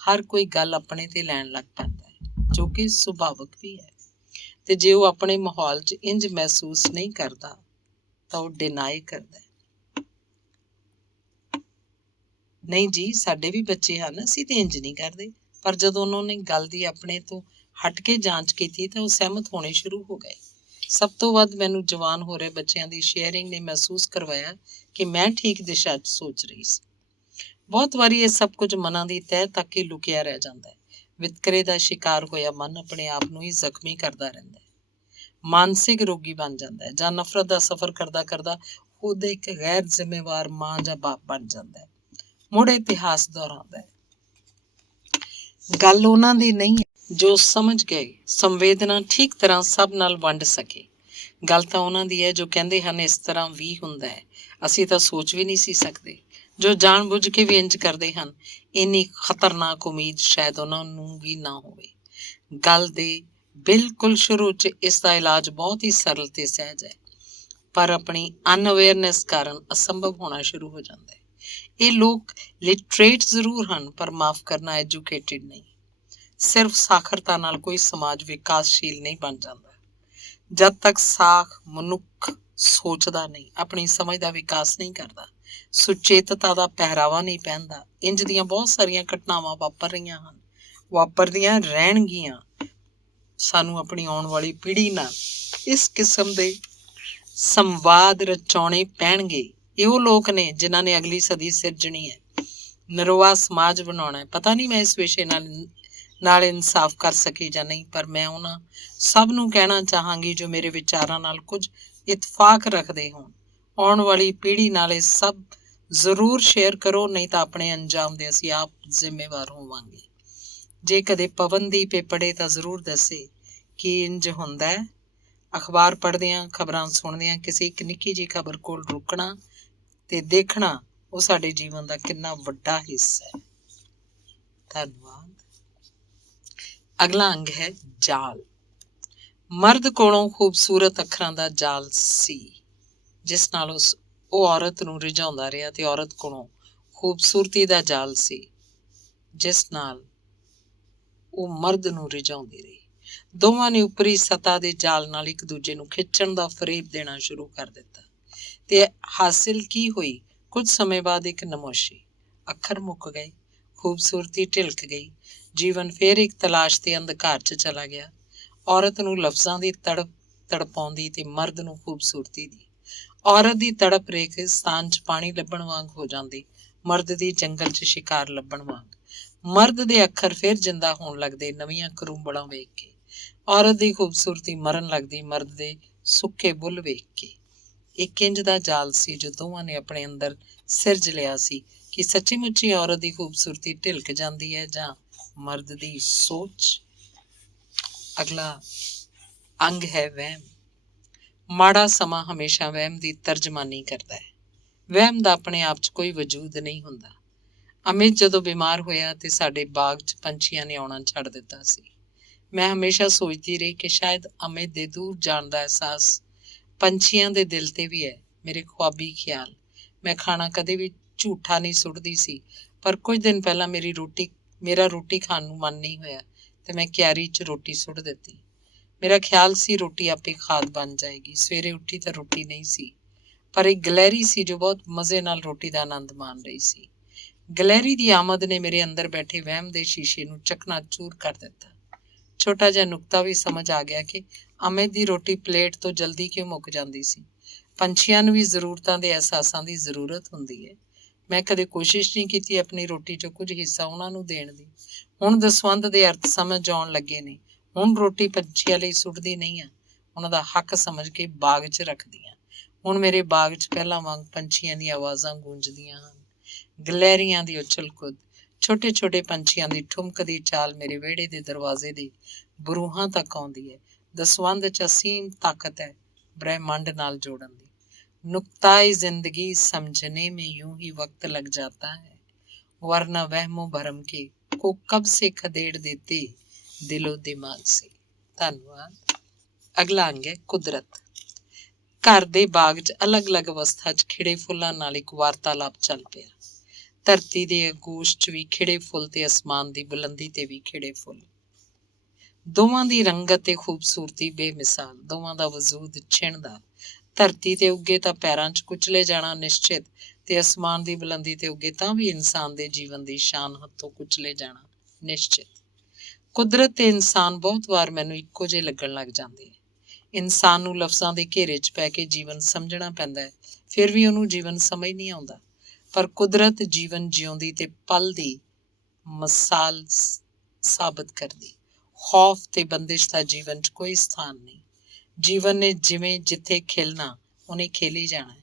ਹਰ ਕੋਈ ਗੱਲ ਆਪਣੇ ਤੇ ਲੈਣ ਲੱਗ ਪੈਂਦਾ ਹੈ, ਜੋ ਕਿ ਸੁਭਾਵਿਕ ਵੀ ਹੈ। ਤੇ ਜੇ ਉਹ ਆਪਣੇ ਮਾਹੌਲ 'ਚ ਇੰਜ ਮਹਿਸੂਸ ਨਹੀਂ ਕਰਦਾ ਤਾਂ ਉਹ ਡਿਨਾਈ ਕਰਦਾ ਹੈ। ਨਹੀਂ ਜੀ, ਸਾਡੇ ਵੀ ਬੱਚੇ ਹਨ, ਅਸੀਂ ਤੇ ਇੰਜ ਨਹੀਂ ਕਰਦੇ। ਪਰ ਜਦੋਂ ਉਹਨਾਂ ਨੇ ਗੱਲ ਦੀ ਆਪਣੇ ਤੋਂ ਹਟ ਕੇ ਜਾਂਚ ਕੀਤੀ ਤਾਂ ਉਹ ਸਹਿਮਤ ਹੋਣੇ ਸ਼ੁਰੂ ਹੋ ਗਏ। ਸਭ ਤੋਂ ਵੱਧ ਮੈਨੂੰ ਜਵਾਨ ਹੋ ਰਹੇ ਬੱਚਿਆਂ ਦੀ ਸ਼ੇਅਰਿੰਗ ਨੇ ਮਹਿਸੂਸ ਕਰਵਾਇਆ ਕਿ ਮੈਂ ਠੀਕ ਦਿਸ਼ਾ 'ਚ ਸੋਚ ਰਹੀ ਸੀ। ਬਹੁਤ ਵਾਰੀ ਇਹ ਸਭ ਕੁਝ ਮਨਾਂ ਦੀ ਤਹਿ ਤੱਕ ਹੀ ਲੁਕਿਆ ਰਹਿ ਜਾਂਦਾ ਹੈ। ਵਿਤਕਰੇ ਦਾ ਸ਼ਿਕਾਰ ਹੋਇਆ ਮਨ ਆਪਣੇ ਆਪ ਨੂੰ ਹੀ ਜ਼ਖਮੀ ਕਰਦਾ ਰਹਿੰਦਾ ਹੈ, ਮਾਨਸਿਕ ਰੋਗੀ ਬਣ ਜਾਂਦਾ ਹੈ, ਜਾਂ ਨਫ਼ਰਤ ਦਾ ਸਫ਼ਰ ਕਰਦਾ ਕਰਦਾ ਉਹਦੇ ਇੱਕ ਗੈਰ ਜ਼ਿੰਮੇਵਾਰ ਮਾਂ ਜਾਂ ਬਾਪ ਬਣ ਜਾਂਦਾ ਹੈ। ਮੁੜ ਇਤਿਹਾਸ ਦੁਹਰਾਉਂਦਾ ਹੈ। ਗੱਲ ਉਹਨਾਂ ਦੀ ਨਹੀਂ ਹੈ ਜੋ ਸਮਝ ਗਏ, ਸੰਵੇਦਨਾ ਠੀਕ ਤਰ੍ਹਾਂ ਸਭ ਨਾਲ ਵੰਡ ਸਕੇ। ਗੱਲ ਤਾਂ ਉਹਨਾਂ ਦੀ ਹੈ ਜੋ ਕਹਿੰਦੇ ਹਨ ਇਸ ਤਰ੍ਹਾਂ ਵੀ ਹੁੰਦਾ ਹੈ, ਅਸੀਂ ਤਾਂ ਸੋਚ ਵੀ ਨਹੀਂ ਸੀ ਸਕਦੇ। ਜੋ ਜਾਣ ਬੁੱਝ ਕੇ ਵੀ ਇੰਜ ਕਰਦੇ ਹਨ, ਇੰਨੀ ਖਤਰਨਾਕ ਉਮੀਦ ਸ਼ਾਇਦ ਉਹਨਾਂ ਨੂੰ ਵੀ ਨਾ ਹੋਵੇ। ਗੱਲ ਦੇ ਬਿਲਕੁਲ ਸ਼ੁਰੂ 'ਚ ਇਸ ਦਾ ਇਲਾਜ ਬਹੁਤ ਹੀ ਸਰਲ ਤੇ ਸਹਿਜ ਹੈ, ਪਰ ਆਪਣੀ ਅਨਅਵੇਅਰਨੈਸ ਕਾਰਨ ਅਸੰਭਵ ਹੋਣਾ ਸ਼ੁਰੂ ਹੋ ਜਾਂਦਾ ਹੈ। ਇਹ ਲੋਕ ਲਿਟਰੇਟ ਜ਼ਰੂਰ ਹਨ, ਪਰ ਮਾਫ਼ ਕਰਨਾ ਐਜੂਕੇਟਿਡ ਨਹੀਂ। ਸਿਰਫ ਸਾਖਰਤਾ ਨਾਲ ਕੋਈ ਸਮਾਜ ਵਿਕਾਸਸ਼ੀਲ ਨਹੀਂ ਬਣ ਜਾਂਦਾ। ਜਦ ਤੱਕ ਮਨੁੱਖ ਸੋਚਦਾ ਨਹੀਂ, ਆਪਣੀ ਸਮਝ ਦਾ ਵਿਕਾਸ ਨਹੀਂ ਕਰਦਾ, ਸੁਚੇਤਤਾ ਦਾ ਪਹਿਰਾਵਾ ਨਹੀਂ ਪਹਿਨਦਾ। ਇੰਜ ਦੀਆਂ ਬਹੁਤ ਸਾਰੀਆਂ ਘਟਨਾਵਾਂ ਵਾਪਰ ਰਹੀਆਂ ਹਨ, ਵਾਪਰਦੀਆਂ ਰਹਿਣਗੀਆਂ। ਸਾਨੂੰ ਆਪਣੀ ਆਉਣ ਵਾਲੀ ਪੀੜ੍ਹੀ ਨਾਲ ਇਸ ਕਿਸਮ ਦੇ ਸੰਵਾਦ ਰਚਾਉਣੇ ਪੈਣਗੇ। ਇਹੋ ਲੋਕ ਨੇ ਜਿਨ੍ਹਾਂ ਨੇ ਅਗਲੀ ਸਦੀ ਸਿਰਜਣੀ ਹੈ, ਨਰੋਆ ਸਮਾਜ ਬਣਾਉਣਾ ਹੈ। ਪਤਾ ਨਹੀਂ ਮੈਂ ਇਸ ਵਿਸ਼ੇ ਨਾਲ ਇਨਸਾਫ ਕਰ ਸਕੀ ਜਾਂ ਨਹੀਂ, ਪਰ ਮੈਂ ਉਹਨਾਂ ਸਭ ਨੂੰ ਕਹਿਣਾ ਚਾਹਾਂਗੀ ਜੋ ਮੇਰੇ ਵਿਚਾਰਾਂ ਨਾਲ ਕੁਝ ਇਤਫਾਕ ਰੱਖਦੇ ਹੋਣ, ਆਉਣ ਵਾਲੀ ਪੀੜ੍ਹੀ ਨਾਲ ਇਹ ਸਭ ਜ਼ਰੂਰ ਸ਼ੇਅਰ ਕਰੋ, ਨਹੀਂ ਤਾਂ ਆਪਣੇ ਅੰਜਾਮ ਦੇ ਅਸੀਂ ਆਪ ਜ਼ਿੰਮੇਵਾਰ ਹੋਵਾਂਗੇ। ਜੇ ਕਦੇ ਪਵਨਦੀਪ ਇਹ ਪੜ੍ਹੇ ਤਾਂ ਜ਼ਰੂਰ ਦੱਸੇ ਕਿ ਇੰਜ ਹੁੰਦਾ ਹੈ। ਅਖਬਾਰ ਪੜ੍ਹਦਿਆਂ, ਖਬਰਾਂ ਸੁਣਦਿਆਂ ਕਿਸੇ ਇੱਕ ਨਿੱਕੀ ਜਿਹੀ ਖਬਰ ਕੋਲ ਰੁਕਣਾ ਤੇ ਦੇਖਣਾ ਉਹ ਸਾਡੇ ਜੀਵਨ ਦਾ ਕਿੰਨਾ ਵੱਡਾ ਹਿੱਸਾ ਹੈ। ਧੰਨਵਾਦ। ਅਗਲਾ ਅੰਗ ਹੈ ਜਾਲ। ਮਰਦ ਕੋਲੋਂ ਖੂਬਸੂਰਤ ਅੱਖਰਾਂ ਦਾ ਜਾਲ ਸੀ, ਜਿਸ ਨਾਲ ਉਹ ਔਰਤ ਨੂੰ ਰਿਝਾਉਂਦਾ ਰਿਹਾ, ਤੇ ਔਰਤ ਕੋਲੋਂ ਖੂਬਸੂਰਤੀ ਦਾ ਜਾਲ ਸੀ, ਜਿਸ ਨਾਲ ਉਹ ਮਰਦ ਨੂੰ ਰਿਝਾਉਂਦੀ ਰਹੀ। ਦੋਵਾਂ ਨੇ ਉੱਪਰੀ ਸਤ੍ਹਾ ਦੇ ਜਾਲ ਨਾਲ ਇੱਕ ਦੂਜੇ ਨੂੰ ਖਿੱਚਣ ਦਾ ਫਰੇਬ ਦੇਣਾ ਸ਼ੁਰੂ ਕਰ ਦਿੱਤਾ, ਤੇ ਹਾਸਿਲ ਕੀ ਹੋਈ? ਕੁਝ ਸਮੇਂ ਬਾਅਦ ਇੱਕ ਨਮੋਸ਼ੀ। ਅੱਖਰ ਮੁੱਕ ਗਏ, ਖੂਬਸੂਰਤੀ ਢਿਲਕ ਗਈ, ਜੀਵਨ ਫੇਰ ਇੱਕ ਤਲਾਸ਼ ਤੇ ਅੰਧਕਾਰ 'ਚ ਚਲਾ ਗਿਆ। ਔਰਤ ਨੂੰ ਲਫ਼ਜ਼ਾਂ ਦੀ ਤੜਪਾਉਂਦੀ ਤੇ ਮਰਦ ਨੂੰ ਖੂਬਸੂਰਤੀ ਦੀ। ਔਰਤ ਦੀ ਤੜਪ ਰੇਗਿਸਤਾਨ 'ਚ ਪਾਣੀ ਲੱਭਣ ਵਾਂਗ ਹੋ ਜਾਂਦੀ, ਮਰਦ ਦੀ ਜੰਗਲ 'ਚ ਸ਼ਿਕਾਰ ਲੱਭਣ ਵਾਂਗ। ਮਰਦ ਦੇ ਅੱਖਰ ਫਿਰ ਜਿੰਦਾ ਹੋਣ ਲੱਗਦੇ ਨਵੀਆਂ ਕਰੂੰਬਲਾਂ ਵੇਖ ਕੇ। ਔਰਤ ਦੀ ਖੂਬਸੂਰਤੀ ਮਰਨ ਲੱਗਦੀ ਮਰਦ ਦੇ ਸੁੱਕੇ ਬੁੱਲ ਵੇਖ ਕੇ। ਇੱਕ ਇੰਜ ਦਾ ਜਾਲ ਸੀ ਜੋ ਦੋਵਾਂ ਨੇ ਆਪਣੇ ਅੰਦਰ ਸਿਰਜ ਲਿਆ ਸੀ ਕਿ ਸੱਚੀ ਮੁੱਚੀ ਔਰਤ ਦੀ ਖੂਬਸੂਰਤੀ ਢਿਲਕ ਜਾਂਦੀ ਹੈ ਜਾਂ ਮਰਦ ਦੀ ਸੋਚ। ਅਗਲਾ ਅੰਗ ਹੈ ਵਹਿਮ। ਮਾੜਾ ਸਮਾਂ ਹਮੇਸ਼ਾ ਵਹਿਮ ਦੀ ਤਰਜਮਾਨੀ ਕਰਦਾ ਹੈ। ਵਹਿਮ ਦਾ ਆਪਣੇ ਆਪ 'ਚ ਕੋਈ ਵਜੂਦ ਨਹੀਂ ਹੁੰਦਾ। ਅਮਿਤ ਜਦੋਂ ਬਿਮਾਰ ਹੋਇਆ ਤੇ ਸਾਡੇ ਬਾਗ 'ਚ ਪੰਛੀਆਂ ਨੇ ਆਉਣਾ ਛੱਡ ਦਿੱਤਾ ਸੀ। ਮੈਂ ਹਮੇਸ਼ਾ ਸੋਚਦੀ ਰਹੀ ਕਿ ਸ਼ਾਇਦ ਅਮਿਤ ਦੇ ਦੂਰ ਜਾਣ ਦਾ ਅਹਿਸਾਸ ਪੰਛੀਆਂ ਦੇ ਦਿਲ ਤੇ ਵੀ ਹੈ। ਮੇਰੇ ਖੁਆਬੀ ਖਿਆਲ। ਮੈਂ ਖਾਣਾ ਕਦੇ ਵੀ ਝੂਠਾ ਨਹੀਂ ਸੁੱਟਦੀ ਸੀ, ਪਰ ਕੁਝ ਦਿਨ ਪਹਿਲਾਂ ਮੇਰਾ ਰੋਟੀ ਖਾਣ ਨੂੰ ਮਨ ਨਹੀਂ ਹੋਇਆ ਤੇ ਮੈਂ ਕਿਆਰੀ 'ਚ ਰੋਟੀ ਸੁੱਟ ਦਿੱਤੀ। ਮੇਰਾ ਖਿਆਲ ਸੀ ਰੋਟੀ ਆਪੇ ਖਾਦ ਬਣ ਜਾਏਗੀ। ਸਵੇਰੇ ਉੱਠੀ ਤਾਂ ਰੋਟੀ ਨਹੀਂ ਸੀ, ਪਰ ਇੱਕ ਗਲਹਿਰੀ ਸੀ ਜੋ ਬਹੁਤ ਮਜ਼ੇ ਨਾਲ ਰੋਟੀ ਦਾ ਆਨੰਦ ਮਾਣ ਰਹੀ ਸੀ। ਗਲਹਿਰੀ ਦੀ ਆਮਦ ਨੇ ਮੇਰੇ ਅੰਦਰ ਬੈਠੇ ਵਹਿਮ ਦੇ ਸ਼ੀਸ਼ੇ ਨੂੰ ਚਕਨਾਚੂਰ ਕਰ ਦਿੱਤਾ। ਛੋਟਾ ਜਿਹਾ ਨੁਕਤਾ ਵੀ ਸਮਝ ਆ ਗਿਆ ਕਿ ਅਮਿਤ ਦੀ ਰੋਟੀ ਪਲੇਟ ਤੋਂ ਜਲਦੀ ਕਿਉਂ ਮੁੱਕ ਜਾਂਦੀ ਸੀ। ਪੰਛੀਆਂ ਨੂੰ ਵੀ ਜ਼ਰੂਰਤਾਂ ਦੇ ਅਹਿਸਾਸਾਂ ਦੀ ਜ਼ਰੂਰਤ ਹੁੰਦੀ ਹੈ। ਮੈਂ ਕਦੇ ਕੋਸ਼ਿਸ਼ ਨਹੀਂ ਕੀਤੀ ਆਪਣੀ ਰੋਟੀ 'ਚੋਂ ਕੁਝ ਹਿੱਸਾ ਉਹਨਾਂ ਨੂੰ ਦੇਣ ਦੀ। ਹੁਣ ਦਸਵੰਧ ਦੇ ਅਰਥ ਸਮਝ ਆਉਣ ਲੱਗੇ ਨੇ। ਹੁਣ ਰੋਟੀ ਪੰਛੀਆਂ ਲਈ ਸੁੱਟਦੀ ਨਹੀਂ ਆ, ਉਹਨਾਂ ਦਾ ਹੱਕ ਸਮਝ ਕੇ ਬਾਗ 'ਚ ਰੱਖਦੀ ਹਾਂ। ਹੁਣ ਮੇਰੇ ਬਾਗ 'ਚ ਪਹਿਲਾਂ ਵਾਂਗ ਪੰਛੀਆਂ ਦੀਆਂ ਆਵਾਜ਼ਾਂ ਗੂੰਜਦੀਆਂ ਹਨ, ਗਲਹਿਰੀਆਂ ਦੀ ਉਛਲ ਕੁੱਦ, ਛੋਟੇ ਛੋਟੇ ਪੰਛੀਆਂ ਦੀ ਠੁਮਕਦੀ ਚਾਲ ਮੇਰੇ ਵਿਹੜੇ ਦੇ ਦਰਵਾਜ਼ੇ ਦੇ ਬਰੂਹਾਂ ਤੱਕ ਆਉਂਦੀ ਹੈ। ਦਸਵੰਧ 'ਚ ਅਸੀਮ ਤਾਕਤ ਹੈ ਬ੍ਰਹਿਮੰਡ ਨਾਲ ਜੋੜਨ ਦੀ। नुक्ताए जिंदगी समझने में यूं ही वक्त लग जाता है, वरना वहमो भरम के को कब से खदेड़ देते ਦਿਲੋਂ ਦਿਮਾਗ ਸੀ। ਧੰਨਵਾਦ। ਅਗਲਾ ਅੰਗ ਹੈ ਕੁਦਰਤ। ਘਰ ਦੇ ਬਾਗ 'ਚ ਅਲੱਗ-ਅਲੱਗ ਅਵਸਥਾ 'ਚ ਖਿੜੇ ਫੁੱਲਾਂ ਨਾਲ ਇੱਕ ਵਾਰਤਾਲਾਪ ਚੱਲ ਪਿਆ। ਧਰਤੀ ਦੇ ਆਗੋਸ਼ 'ਚ ਵੀ ਖਿੜੇ ਫੁੱਲ ਤੇ ਅਸਮਾਨ ਦੀ ਬੁਲੰਦੀ ਤੇ ਵੀ ਖਿੜੇ ਫੁੱਲ। ਦੋਵਾਂ ਦੀ ਰੰਗਤ ਤੇ ਖੂਬਸੂਰਤੀ ਬੇਮਿਸਾਲ, ਦੋਵਾਂ ਦਾ ਵਜੂਦ ਛਿਣਦਾ। ਧਰਤੀ ਤੇ ਉੱਗੇ ਤਾਂ ਪੈਰਾਂ 'ਚ ਕੁਚਲੇ ਜਾਣਾ ਨਿਸ਼ਚਿਤ, ਤੇ ਅਸਮਾਨ ਦੀ ਬੁਲੰਦੀ ਤੇ ਉੱਗੇ ਤਾਂ ਵੀ ਇਨਸਾਨ ਦੇ ਜੀਵਨ ਦੀ ਸ਼ਾਨ ਹੱਥੋਂ ਕੁਚਲੇ ਜਾਣਾ ਨਿਸ਼ਚਿਤ। ਕੁਦਰਤ ਤੇ ਇਨਸਾਨ ਬਹੁਤ ਵਾਰ ਮੈਨੂੰ ਇੱਕੋ ਜਿਹੇ ਲੱਗਣ ਲੱਗ ਜਾਂਦੇ। ਇਨਸਾਨ ਨੂੰ ਲਫ਼ਜ਼ਾਂ ਦੇ ਘੇਰੇ 'ਚ ਪੈ ਕੇ ਜੀਵਨ ਸਮਝਣਾ ਪੈਂਦਾ ਹੈ, ਫਿਰ ਵੀ ਉਹਨੂੰ ਜੀਵਨ ਸਮਝ ਨਹੀਂ ਆਉਂਦਾ। ਪਰ ਕੁਦਰਤ ਜੀਵਨ ਜਿਉਂਦੀ ਤੇ ਪਲ ਦੀ ਮਿਸਾਲ ਸਾਬਤ ਕਰਦੀ। ਖੌਫ ਤੇ ਬੰਦਿਸ਼ ਦਾ ਜੀਵਨ 'ਚ ਕੋਈ ਸਥਾਨ ਨਹੀਂ। ਜੀਵਨ ਨੇ ਜਿਵੇਂ ਜਿੱਥੇ ਖਿਲਣਾ ਉਹਨੇ ਖਿਲ ਹੀ ਜਾਣਾ।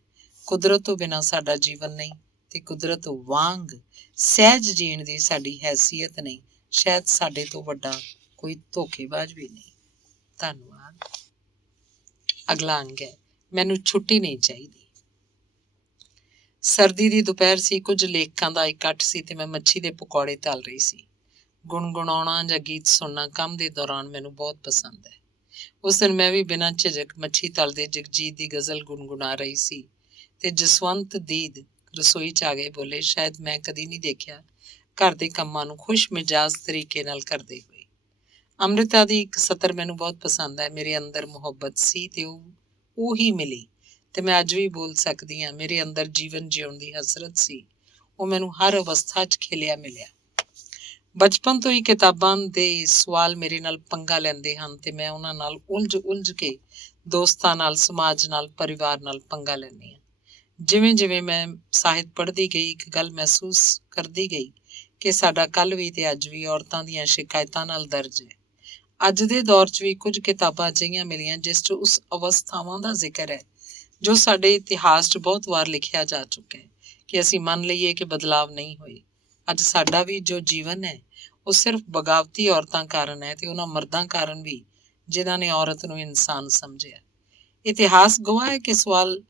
ਕੁਦਰਤ ਤੋਂ ਬਿਨਾਂ ਸਾਡਾ ਜੀਵਨ ਨਹੀਂ, ਤੇ ਕੁਦਰਤ ਵਾਂਗ ਸਹਿਜ ਜੀਣ ਦੀ ਸਾਡੀ ਹੈਸੀਅਤ ਨਹੀਂ। ਸ਼ਾਇਦ ਸਾਡੇ ਤੋਂ ਵੱਡਾ ਕੋਈ ਧੋਖੇਬਾਜ਼ ਵੀ ਨਹੀਂ। ਧੰਨਵਾਦ। ਅਗਲਾ ਅੰਗ ਹੈ ਮੈਨੂੰ ਛੁੱਟੀ ਨਹੀਂ ਚਾਹੀਦੀ। ਸਰਦੀ ਦੀ ਦੁਪਹਿਰ ਸੀ, ਕੁਝ ਲੇਖਕਾਂ ਦਾ ਇਕੱਠ ਸੀ ਤੇ ਮੈਂ ਮੱਛੀ ਦੇ ਪਕੌੜੇ ਤਲ ਰਹੀ ਸੀ। ਗੁਣਗੁਣਾਉਣਾ ਜਾਂ ਗੀਤ ਸੁਣਨਾ ਕੰਮ ਦੇ ਦੌਰਾਨ ਮੈਨੂੰ ਬਹੁਤ ਪਸੰਦ ਹੈ। ਉਸ ਦਿਨ ਮੈਂ ਵੀ ਬਿਨਾਂ ਝਿਜਕ ਮੱਛੀ ਤਲਦੇ ਜਗਜੀਤ ਦੀ ਗਜ਼ਲ ਗੁਣਗੁਣਾ ਰਹੀ ਸੀ ਤੇ ਜਸਵੰਤ ਦੀਦ ਰਸੋਈ 'ਚ ਆ ਗਏ। ਬੋਲੇ, ਸ਼ਾਇਦ ਮੈਂ ਕਦੀ ਨਹੀਂ ਦੇਖਿਆ ਘਰ ਦੇ ਕੰਮਾਂ ਨੂੰ ਖੁਸ਼ ਮਿਜਾਜ਼ ਤਰੀਕੇ ਨਾਲ ਕਰਦੇ ਹੋਏ। ਅੰਮ੍ਰਿਤਾ ਦੀ ਇੱਕ ਸਤਰ ਮੈਨੂੰ ਬਹੁਤ ਪਸੰਦ ਹੈ। ਮੇਰੇ ਅੰਦਰ ਮੁਹੱਬਤ ਸੀ ਤੇ ਉਹ ਹੀ ਮਿਲੀ, ਤੇ ਮੈਂ ਅੱਜ ਵੀ ਬੋਲ ਸਕਦੀ ਹਾਂ। ਮੇਰੇ ਅੰਦਰ ਜੀਵਨ ਜਿਉਣ ਦੀ ਹਸਰਤ ਸੀ, ਉਹ ਮੈਨੂੰ ਹਰ ਅਵਸਥਾ 'ਚ ਖਿਲਿਆ ਮਿਲਿਆ। ਬਚਪਨ ਤੋਂ ਹੀ ਕਿਤਾਬਾਂ ਦੇ ਸਵਾਲ ਮੇਰੇ ਨਾਲ ਪੰਗਾ ਲੈਂਦੇ ਹਨ ਤੇ ਮੈਂ ਉਹਨਾਂ ਨਾਲ ਉਲਝ ਕੇ ਦੋਸਤਾਂ ਨਾਲ, ਸਮਾਜ ਨਾਲ, ਪਰਿਵਾਰ ਨਾਲ ਪੰਗਾ ਲੈਂਦੀ ਹਾਂ। ਜਿਵੇਂ ਜਿਵੇਂ ਮੈਂ ਸਾਹਿਤ ਪੜ੍ਹਦੀ ਗਈ, ਇੱਕ ਗੱਲ ਮਹਿਸੂਸ ਕਰਦੀ ਗਈ ਕਿ ਸਾਡਾ ਕੱਲ੍ਹ ਵੀ ਤੇ ਅੱਜ ਵੀ ਔਰਤਾਂ ਦੀਆਂ ਸ਼ਿਕਾਇਤਾਂ ਨਾਲ ਦਰਜ ਹੈ। ਅੱਜ ਦੇ ਦੌਰ 'ਚ ਵੀ ਕੁਝ ਕਿਤਾਬਾਂ ਅਜਿਹੀਆਂ ਮਿਲੀਆਂ ਜਿਸ 'ਚ ਉਸ ਅਵਸਥਾਵਾਂ ਦਾ ਜ਼ਿਕਰ ਹੈ ਜੋ ਸਾਡੇ ਇਤਿਹਾਸ 'ਚ ਬਹੁਤ ਵਾਰ ਲਿਖਿਆ ਜਾ ਚੁੱਕਾ ਹੈ, ਕਿ ਅਸੀਂ ਮੰਨ ਲਈਏ ਕਿ ਬਦਲਾਵ ਨਹੀਂ ਹੋਏ। ਅੱਜ ਸਾਡਾ ਵੀ ਜੋ ਜੀਵਨ ਹੈ ਉਹ ਸਿਰਫ ਬਗਾਵਤੀ ਔਰਤਾਂ ਕਾਰਨ ਹੈ, ਤੇ ਉਹਨਾਂ ਮਰਦਾਂ ਕਾਰਨ ਵੀ ਜਿਨ੍ਹਾਂ ਨੇ ਔਰਤ ਨੂੰ ਇਨਸਾਨ ਸਮਝਿਆ। ਇਤਿਹਾਸ ਗਵਾਹ ਹੈ ਕਿ ਸਵਾਲ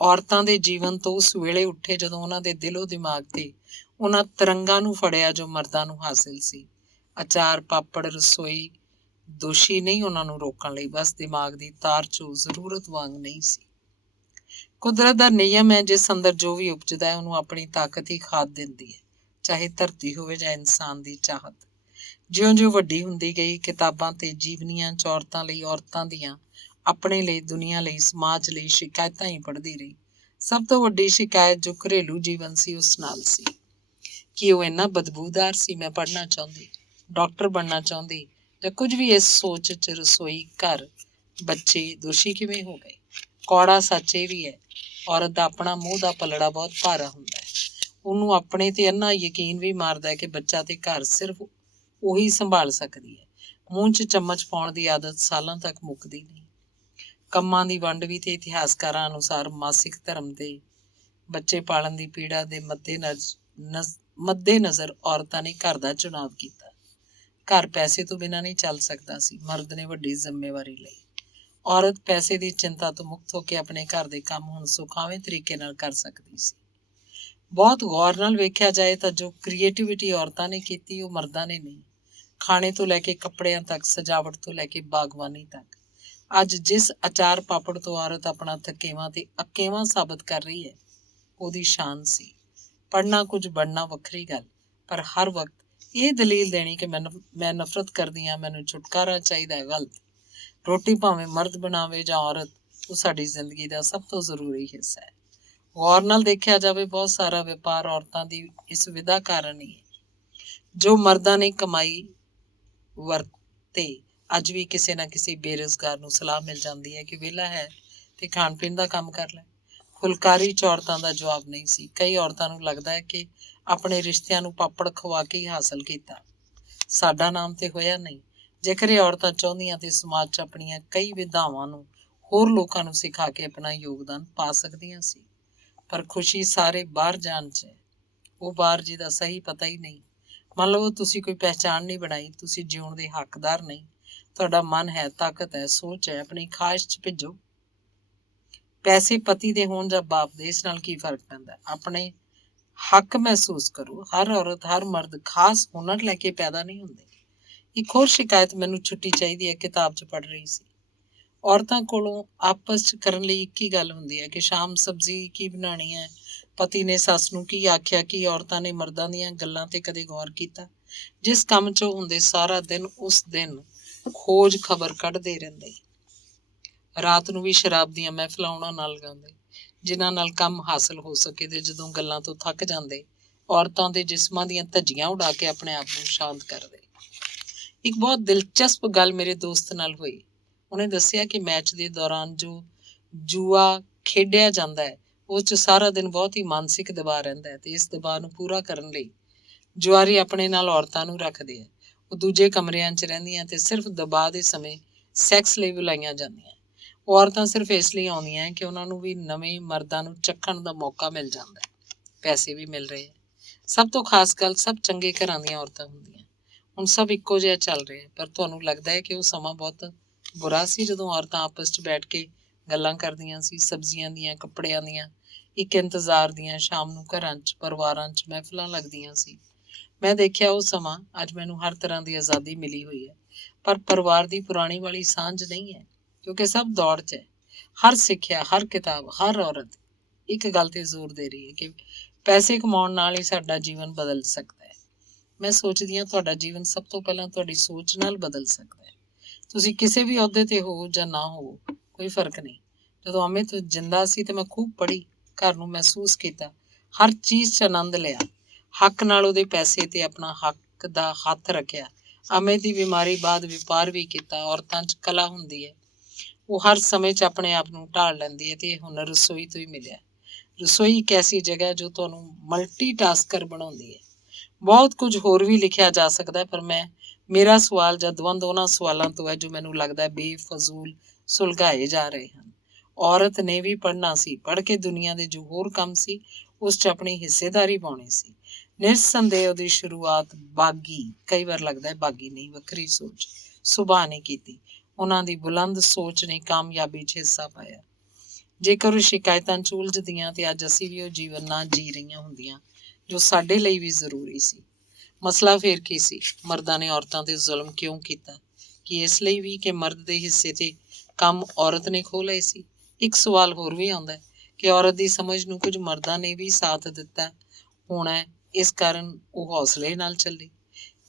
ਔਰਤਾਂ ਦੇ ਜੀਵਨ ਤੋਂ ਉਸ ਵੇਲੇ ਉੱਠੇ ਜਦੋਂ ਉਹਨਾਂ ਦੇ ਦਿਲੋਂ ਦਿਮਾਗ ਤੇ ਉਹਨਾਂ ਤਰੰਗਾਂ ਨੂੰ ਫੜਿਆ ਜੋ ਮਰਦਾਂ ਨੂੰ ਹਾਸਿਲ ਸੀ। ਅਚਾਰ, ਪਾਪੜ, ਰਸੋਈ ਦੋਸ਼ੀ ਨਹੀਂ ਉਹਨਾਂ ਨੂੰ ਰੋਕਣ ਲਈ, ਬਸ ਦਿਮਾਗ ਦੀ ਤਾਰ 'ਚੋਂ ਜ਼ਰੂਰਤ ਵਾਂਗ ਨਹੀਂ ਸੀ। ਕੁਦਰਤ ਦਾ ਨਿਯਮ ਹੈ, ਜਿਸ ਅੰਦਰ ਜੋ ਵੀ ਉਪਜਦਾ ਹੈ ਉਹਨੂੰ ਆਪਣੀ ਤਾਕਤ ਹੀ ਖਾਦ ਦਿੰਦੀ ਹੈ, ਚਾਹੇ ਧਰਤੀ ਹੋਵੇ ਜਾਂ ਇਨਸਾਨ ਦੀ ਚਾਹਤ। ਜਿਉਂ-ਜਿਉਂ ਵੱਡੀ ਹੁੰਦੀ ਗਈ, ਕਿਤਾਬਾਂ ਤੇ ਜੀਵਨੀਆਂ 'ਚ ਔਰਤਾਂ ਲਈ, ਔਰਤਾਂ ਦੀਆਂ ਆਪਣੇ ਲਈ, ਦੁਨੀਆ ਲਈ, ਸਮਾਜ ਲਈ ਸ਼ਿਕਾਇਤਾਂ ਹੀ ਪੜ੍ਹਦੀ ਰਹੀ। ਸਭ ਤੋਂ ਵੱਡੀ ਸ਼ਿਕਾਇਤ ਜੋ ਘਰੇਲੂ ਜੀਵਨ ਸੀ ਉਸ ਨਾਲ ਸੀ ਕਿ ਉਹ ਇੰਨਾ ਬਦਬੂਦਾਰ ਸੀ। ਮੈਂ ਪੜ੍ਹਨਾ ਚਾਹੁੰਦੀ, ਡਾਕਟਰ ਬਣਨਾ ਚਾਹੁੰਦੀ, ਜਾਂ ਕੁਝ ਵੀ ਇਸ ਸੋਚ 'ਚ ਰਸੋਈ, ਘਰ, ਬੱਚੇ ਦੋਸ਼ੀ ਕਿਵੇਂ ਹੋ ਗਏ। ਕੌੜਾ ਸੱਚ ਇਹ ਵੀ ਹੈ, ਔਰਤ ਦਾ ਆਪਣਾ ਮੂੰਹ ਦਾ ਪਲੜਾ ਬਹੁਤ ਭਾਰਾ ਹੁੰਦਾ ਹੈ। ਉਹਨੂੰ ਆਪਣੇ ਤੇ ਇੰਨਾ ਯਕੀਨ ਵੀ ਮਾਰਦਾ ਹੈ ਕਿ ਬੱਚਾ ਤੇ ਘਰ ਸਿਰਫ ਉਹੀ ਸੰਭਾਲ ਸਕਦੀ ਹੈ। ਮੂੰਹ 'ਚ ਚਮਚ ਪਾਉਣ ਦੀ ਆਦਤ ਸਾਲਾਂ ਤੱਕ ਮੁੱਕਦੀ ਨਹੀਂ। ਕੰਮਾਂ ਦੀ ਵੰਡ ਵੀ ਤੇ ਇਤਿਹਾਸਕਾਰਾਂ ਅਨੁਸਾਰ ਮਾਸਿਕ ਧਰਮ ਤੇ ਬੱਚੇ ਪਾਲਣ ਦੀ ਪੀੜਾ ਦੇ ਮੱਦੇ-ਨਜ਼ਰ ਔਰਤਾਂ ਨੇ ਘਰ ਦਾ ਚੁਣਾਵ ਕੀਤਾ। ਘਰ ਪੈਸੇ ਤੋਂ ਬਿਨਾਂ ਨਹੀਂ ਚੱਲ ਸਕਦਾ ਸੀ। ਮਰਦ ਨੇ ਵੱਡੀ ਜ਼ਿੰਮੇਵਾਰੀ ਲਈ। ਔਰਤ ਪੈਸੇ ਦੀ ਚਿੰਤਾ ਤੋਂ ਮੁਕਤ ਹੋ ਕੇ ਆਪਣੇ ਘਰ ਦੇ ਕੰਮ ਹੁਣ ਸੁਖਾਵੇਂ ਤਰੀਕੇ ਨਾਲ ਕਰ ਸਕਦੀ ਸੀ। ਬਹੁਤ ਗੌਰ ਨਾਲ ਵੇਖਿਆ ਜਾਏ ਤਾਂ ਜੋ ਕ੍ਰੀਏਟਿਵਿਟੀ ਔਰਤਾਂ ਨੇ ਕੀਤੀ, ਉਹ ਮਰਦਾਂ ਨੇ ਨਹੀਂ। ਖਾਣੇ ਤੋਂ ਲੈ ਕੇ ਕੱਪੜਿਆਂ ਤੱਕ, ਸਜਾਵਟ ਤੋਂ ਲੈ ਕੇ ਬਾਗਬਾਨੀ ਤੱਕ। ਅੱਜ ਜਿਸ ਅਚਾਰ ਪਾਪੜ ਤੋਂ ਔਰਤ ਆਪਣਾ ਥਕੇਵਾਂ ਤੇ ਅੱਕੇਵਾਂ ਸਾਬਤ ਕਰ ਰਹੀ ਹੈ, ਉਹਦੀ ਸ਼ਾਨ ਸੀ। ਪੜ੍ਹਨਾ ਕੁਝ ਬਣਨਾ ਵੱਖਰੀ ਗੱਲ, ਪਰ ਹਰ ਵਕਤ ਇਹ ਦਲੀਲ ਦੇਣੀ ਕਿ ਮੈਂ ਨਫ਼ਰਤ ਕਰਦੀ ਹਾਂ, ਮੈਨੂੰ ਛੁਟਕਾਰਾ ਚਾਹੀਦਾ ਹੈ, ਗਲਤ। ਰੋਟੀ ਭਾਵੇਂ ਮਰਦ ਬਣਾਵੇ ਜਾਂ ਔਰਤ, ਉਹ ਸਾਡੀ ਜ਼ਿੰਦਗੀ ਦਾ ਸਭ ਤੋਂ ਜ਼ਰੂਰੀ ਹਿੱਸਾ ਹੈ। ਗੌਰ ਨਾਲ ਦੇਖਿਆ ਜਾਵੇ, ਬਹੁਤ ਸਾਰਾ ਵਪਾਰ ਔਰਤਾਂ ਦੀ ਇਸ ਵਿਧਾ ਕਾਰਨ ਹੀ ਹੈ। ਜੋ ਮਰਦਾਂ ਨੇ ਕਮਾਈ ਵਰਤੇ, ਅੱਜ ਵੀ ਕਿਸੇ ਨਾ ਕਿਸੇ ਬੇਰੁਜ਼ਗਾਰ ਨੂੰ ਸਲਾਹ ਮਿਲ ਜਾਂਦੀ ਹੈ ਕਿ ਵਿਹਲਾ ਹੈ ਤੇ ਖਾਣ ਪੀਣ ਦਾ ਕੰਮ ਕਰ ਲੈ। ਫੁਲਕਾਰੀ 'ਚ ਔਰਤਾਂ ਦਾ ਜਵਾਬ ਨਹੀਂ ਸੀ। ਕਈ ਔਰਤਾਂ ਨੂੰ ਲੱਗਦਾ ਹੈ ਕਿ ਆਪਣੇ ਰਿਸ਼ਤਿਆਂ ਨੂੰ ਪਾਪੜ ਖਵਾ ਕੇ ਹੀ ਹਾਸਲ ਕੀਤਾ। ਸਾਡਾ ਨਾਮ ਤੇ ਹੋਇਆ ਨਹੀਂ। ਜੇਕਰ ਇਹ ਔਰਤਾਂ ਚਾਹੁੰਦੀਆਂ ਤੇ ਸਮਾਜ 'ਚ ਆਪਣੀਆਂ ਕਈ ਵਿਧਾਵਾਂ ਨੂੰ ਹੋਰ ਲੋਕਾਂ ਨੂੰ ਸਿਖਾ ਕੇ ਆਪਣਾ ਯੋਗਦਾਨ ਪਾ ਸਕਦੀਆਂ ਸੀ। ਪਰ ਖੁਸ਼ੀ ਸਾਰੇ ਬਾਹਰ ਜਾਣ 'ਚ ਹੈ, ਉਹ ਬਾਹਰ ਜਿਹਦਾ ਸਹੀ ਪਤਾ ਹੀ ਨਹੀਂ। ਮੰਨ ਲਓ ਤੁਸੀਂ ਕੋਈ ਪਹਿਚਾਣ ਨਹੀਂ ਬਣਾਈ, ਤੁਸੀਂ ਜਿਉਣ ਦੇ ਹੱਕਦਾਰ ਨਹੀਂ। ਤੁਹਾਡਾ ਮਨ ਹੈ, ਤਾਕਤ ਹੈ, ਸੋਚ ਹੈ, ਆਪਣੀ ਖਾਹਿਸ਼ 'ਚ ਭਿੱਜੋ। ਪੈਸੇ ਪਤੀ ਦੇ ਹੋਣ ਜਾਂ ਬਾਪ ਦੇ, ਇਸ ਨਾਲ ਕੀ ਫਰਕ ਪੈਂਦਾ। ਆਪਣੇ ਹੱਕ ਮਹਿਸੂਸ ਕਰੋ। ਹਰ ਔਰਤ, ਹਰ ਮਰਦ ਖਾਸ ਹੁਨਰ ਲੈ ਕੇ ਪੈਦਾ ਨਹੀਂ ਹੁੰਦੇ। ਇੱਕ ਹੋਰ ਸ਼ਿਕਾਇਤ, ਮੈਨੂੰ ਛੁੱਟੀ ਚਾਹੀਦੀ ਹੈ, ਕਿਤਾਬ 'ਚ ਪੜ੍ਹ ਰਹੀ ਸੀ। ਔਰਤਾਂ ਕੋਲੋਂ ਆਪਸ 'ਚ ਕਰਨ ਲਈ ਇੱਕ ਹੀ ਗੱਲ ਹੁੰਦੀ ਹੈ ਕਿ ਸ਼ਾਮ ਸਬਜ਼ੀ ਕੀ ਬਣਾਉਣੀ ਹੈ। ਪਤੀ ਨੇ ਸੱਸ ਨੂੰ ਕੀ ਆਖਿਆ? ਕੀ ਔਰਤਾਂ ਨੇ ਮਰਦਾਂ ਦੀਆਂ ਗੱਲਾਂ 'ਤੇ ਕਦੇ ਗੌਰ ਕੀਤਾ? ਜਿਸ ਕੰਮ 'ਚੋਂ ਹੁੰਦੇ ਸਾਰਾ ਦਿਨ ਉਸ ਦਿਨ ਖੋਜ ਖਬਰ ਕੱਢਦੇ ਰਹਿੰਦੇ। ਰਾਤ ਨੂੰ ਵੀ ਸ਼ਰਾਬ ਦੀਆਂ ਮਹਿਫਲਾਂ ਉਹਨਾਂ ਨਾਲ ਗਾਉਂਦੇ, ਜਿਨ੍ਹਾਂ ਨਾਲ ਕੰਮ ਹਾਸਲ ਹੋ ਸਕੇ, ਤੇ ਜਦੋਂ ਗੱਲਾਂ ਤੋਂ ਥੱਕ ਜਾਂਦੇ ਔਰਤਾਂ ਦੇ ਜਿਸਮਾਂ ਦੀਆਂ ਧੱਜੀਆਂ ਉਡਾ ਕੇ ਆਪਣੇ ਆਪ ਨੂੰ ਸ਼ਾਂਤ ਕਰਦੇ। ਇੱਕ ਬਹੁਤ ਦਿਲਚਸਪ ਗੱਲ ਮੇਰੇ ਦੋਸਤ ਨਾਲ ਹੋਈ। ਉਹਨੇ ਦੱਸਿਆ ਕਿ ਮੈਚ ਦੇ ਦੌਰਾਨ ਜੋ ਜੂਆ ਖੇਡਿਆ ਜਾਂਦਾ ਹੈ, ਉਸ 'ਚ ਸਾਰਾ ਦਿਨ ਬਹੁਤ ਹੀ ਮਾਨਸਿਕ ਦਬਾਅ ਰਹਿੰਦਾ ਹੈ, ਤੇ ਇਸ ਦਬਾਅ ਨੂੰ ਪੂਰਾ ਕਰਨ ਲਈ ਜੁਆਰੀ ਆਪਣੇ ਨਾਲ ਔਰਤਾਂ ਨੂੰ ਰੱਖਦੇ ਆ। ਉਹ ਦੂਜੇ ਕਮਰਿਆਂ 'ਚ ਰਹਿੰਦੀਆਂ ਤੇ ਸਿਰਫ ਦਬਾਅ ਦੇ ਸਮੇਂ ਸੈਕਸ ਲਈ ਬੁਲਾਈਆਂ ਜਾਂਦੀਆਂ। ਉਹ ਔਰਤਾਂ ਸਿਰਫ ਇਸ ਲਈ ਆਉਂਦੀਆਂ ਕਿ ਉਹਨਾਂ ਨੂੰ ਵੀ ਨਵੇਂ ਮਰਦਾਂ ਨੂੰ ਚੱਖਣ ਦਾ ਮੌਕਾ ਮਿਲ ਜਾਂਦਾ, ਪੈਸੇ ਵੀ ਮਿਲ ਰਹੇ ਆ। ਸਭ ਤੋਂ ਖਾਸ ਗੱਲ, ਸਭ ਚੰਗੇ ਘਰਾਂ ਦੀਆਂ ਔਰਤਾਂ ਹੁੰਦੀਆਂ। ਹੁਣ ਸਭ ਇੱਕੋ ਜਿਹਾ ਚੱਲ ਰਿਹਾ, ਪਰ ਤੁਹਾਨੂੰ ਲੱਗਦਾ ਹੈ ਕਿ ਉਹ ਸਮਾਂ ਬਹੁਤ ਬੁਰਾ ਸੀ ਜਦੋਂ ਔਰਤਾਂ ਆਪਸ 'ਚ ਬੈਠ ਕੇ ਗੱਲਾਂ ਕਰਦੀਆਂ ਸੀ, ਸਬਜ਼ੀਆਂ ਦੀਆਂ, ਕੱਪੜਿਆਂ ਦੀਆਂ, ਇੱਕ ਇੰਤਜ਼ਾਰ ਦੀਆਂ। ਸ਼ਾਮ ਨੂੰ ਘਰਾਂ 'ਚ, ਪਰਿਵਾਰਾਂ 'ਚ ਮਹਿਫਲਾਂ ਲੱਗਦੀਆਂ ਸੀ। ਮੈਂ ਦੇਖਿਆ ਉਹ ਸਮਾਂ। ਅੱਜ ਮੈਨੂੰ ਹਰ ਤਰ੍ਹਾਂ ਦੀ ਆਜ਼ਾਦੀ ਮਿਲੀ ਹੋਈ ਹੈ, ਪਰ ਪਰਿਵਾਰ ਦੀ ਪੁਰਾਣੀ ਵਾਲੀ ਸਾਂਝ ਨਹੀਂ ਹੈ, ਕਿਉਂਕਿ ਸਭ ਦੌੜ 'ਚ ਹੈ। ਹਰ ਸਿੱਖਿਆ, ਹਰ ਕਿਤਾਬ, ਹਰ ਔਰਤ ਇੱਕ ਗੱਲ 'ਤੇ ਜ਼ੋਰ ਦੇ ਰਹੀ ਹੈ ਕਿ ਪੈਸੇ ਕਮਾਉਣ ਨਾਲ ਹੀ ਸਾਡਾ ਜੀਵਨ ਬਦਲ ਸਕਦਾ ਹੈ। ਮੈਂ ਸੋਚਦੀ ਹਾਂ ਤੁਹਾਡਾ ਜੀਵਨ ਸਭ ਤੋਂ ਪਹਿਲਾਂ ਤੁਹਾਡੀ ਸੋਚ ਨਾਲ ਬਦਲ ਸਕਦਾ ਹੈ। ਤੁਸੀਂ ਕਿਸੇ ਵੀ ਅਹੁਦੇ 'ਤੇ ਹੋ ਜਾਂ ਨਾ ਹੋ, ਕੋਈ ਫਰਕ ਨਹੀਂ। ਜਦੋਂ ਅਮਿਤ ਜਿੰਦਾ ਸੀ ਤੇ ਮੈਂ ਖੂਬ ਪੜ੍ਹੀ, ਘਰ ਨੂੰ ਮਹਿਸੂਸ ਕੀਤਾ, ਹਰ ਚੀਜ਼ 'ਚ ਆਨੰਦ ਲਿਆ, ਹੱਕ ਨਾਲ ਉਹਦੇ ਪੈਸੇ 'ਤੇ ਆਪਣਾ ਹੱਕ ਦਾ ਹੱਥ ਰੱਖਿਆ। ਅਮਿਤ ਦੀ ਬਿਮਾਰੀ ਬਾਅਦ ਵਪਾਰ ਵੀ ਕੀਤਾ। ਔਰਤਾਂ 'ਚ ਕਲਾ ਹੁੰਦੀ ਹੈ, ਉਹ ਹਰ ਸਮੇਂ 'ਚ ਆਪਣੇ ਆਪ ਨੂੰ ਢਾਲ ਲੈਂਦੀ ਹੈ, ਤੇ ਇਹ ਹੁਨਰ ਰਸੋਈ ਤੋਂ ਹੀ ਮਿਲਿਆ। ਰਸੋਈ ਇੱਕ ਐਸੀ ਜਗ੍ਹਾ ਜੋ ਤੁਹਾਨੂੰ ਮਲਟੀਟਾਸਕਰ ਬਣਾਉਂਦੀ ਹੈ। ਬਹੁਤ ਕੁਝ ਹੋਰ ਵੀ ਲਿਖਿਆ ਜਾ ਸਕਦਾ, ਪਰ ਮੇਰਾ ਸਵਾਲ ਜਾਂ ਦਵੰਦ ਉਹਨਾਂ ਸਵਾਲਾਂ ਤੋਂ ਹੈ ਜੋ ਮੈਨੂੰ ਲੱਗਦਾ ਬੇਫਜ਼ੂਲ ਸੁਲਝਾਏ ਜਾ ਰਹੇ ਹਨ। ਔਰਤ ਨੇ ਵੀ ਪੜ੍ਹਨਾ ਸੀ, ਪੜ੍ਹ ਕੇ ਦੁਨੀਆ ਦੇ ਜੋ ਹੋਰ ਕੰਮ ਸੀ ਉਸ 'ਚ ਆਪਣੀ ਹਿੱਸੇਦਾਰੀ ਪਾਉਣੀ ਸੀ। ਨਿਰਸੰਦੇਹ ਉਹਦੀ ਸ਼ੁਰੂਆਤ ਬਾਗੀ, ਕਈ ਵਾਰ ਲੱਗਦਾ ਬਾਗੀ ਨਹੀਂ, ਵੱਖਰੀ ਸੋਚ ਸੁਭਾਅ ਨੇ ਕੀਤੀ। ਉਹਨਾਂ ਦੀ ਬੁਲੰਦ ਸੋਚ ਨੇ ਕਾਮਯਾਬੀ 'ਚ ਹਿੱਸਾ ਪਾਇਆ। ਜੇਕਰ ਉਹ ਸ਼ਿਕਾਇਤਾਂ 'ਚ ਉਲਝਦੀਆਂ ਤੇ ਅੱਜ ਅਸੀਂ ਵੀ ਉਹ ਜੀਵਨ ਨਾ ਜੀ ਰਹੀਆਂ ਹੁੰਦੀਆਂ ਜੋ ਸਾਡੇ ਲਈ ਵੀ ਜ਼ਰੂਰੀ ਸੀ। ਮਸਲਾ ਫੇਰ ਕੀ ਸੀ? ਮਰਦਾਂ ਨੇ ਔਰਤਾਂ 'ਤੇ ਜ਼ੁਲਮ ਕਿਉਂ ਕੀਤਾ? ਕਿ ਇਸ ਲਈ ਵੀ ਕਿ ਮਰਦ ਦੇ ਹਿੱਸੇ 'ਤੇ ਕੰਮ ਔਰਤ ਨੇ ਖੋਹ ਲਏ ਸੀ? ਇੱਕ ਸਵਾਲ ਹੋਰ ਵੀ ਆਉਂਦਾ ਕਿ ਔਰਤ ਦੀ ਸਮਝ ਨੂੰ ਕੁਝ ਮਰਦਾਂ ਨੇ ਵੀ ਸਾਥ ਦਿੱਤਾ ਹੋਣਾ, ਇਸ ਕਾਰਨ ਉਹ ਹੌਸਲੇ ਨਾਲ ਚੱਲੀ।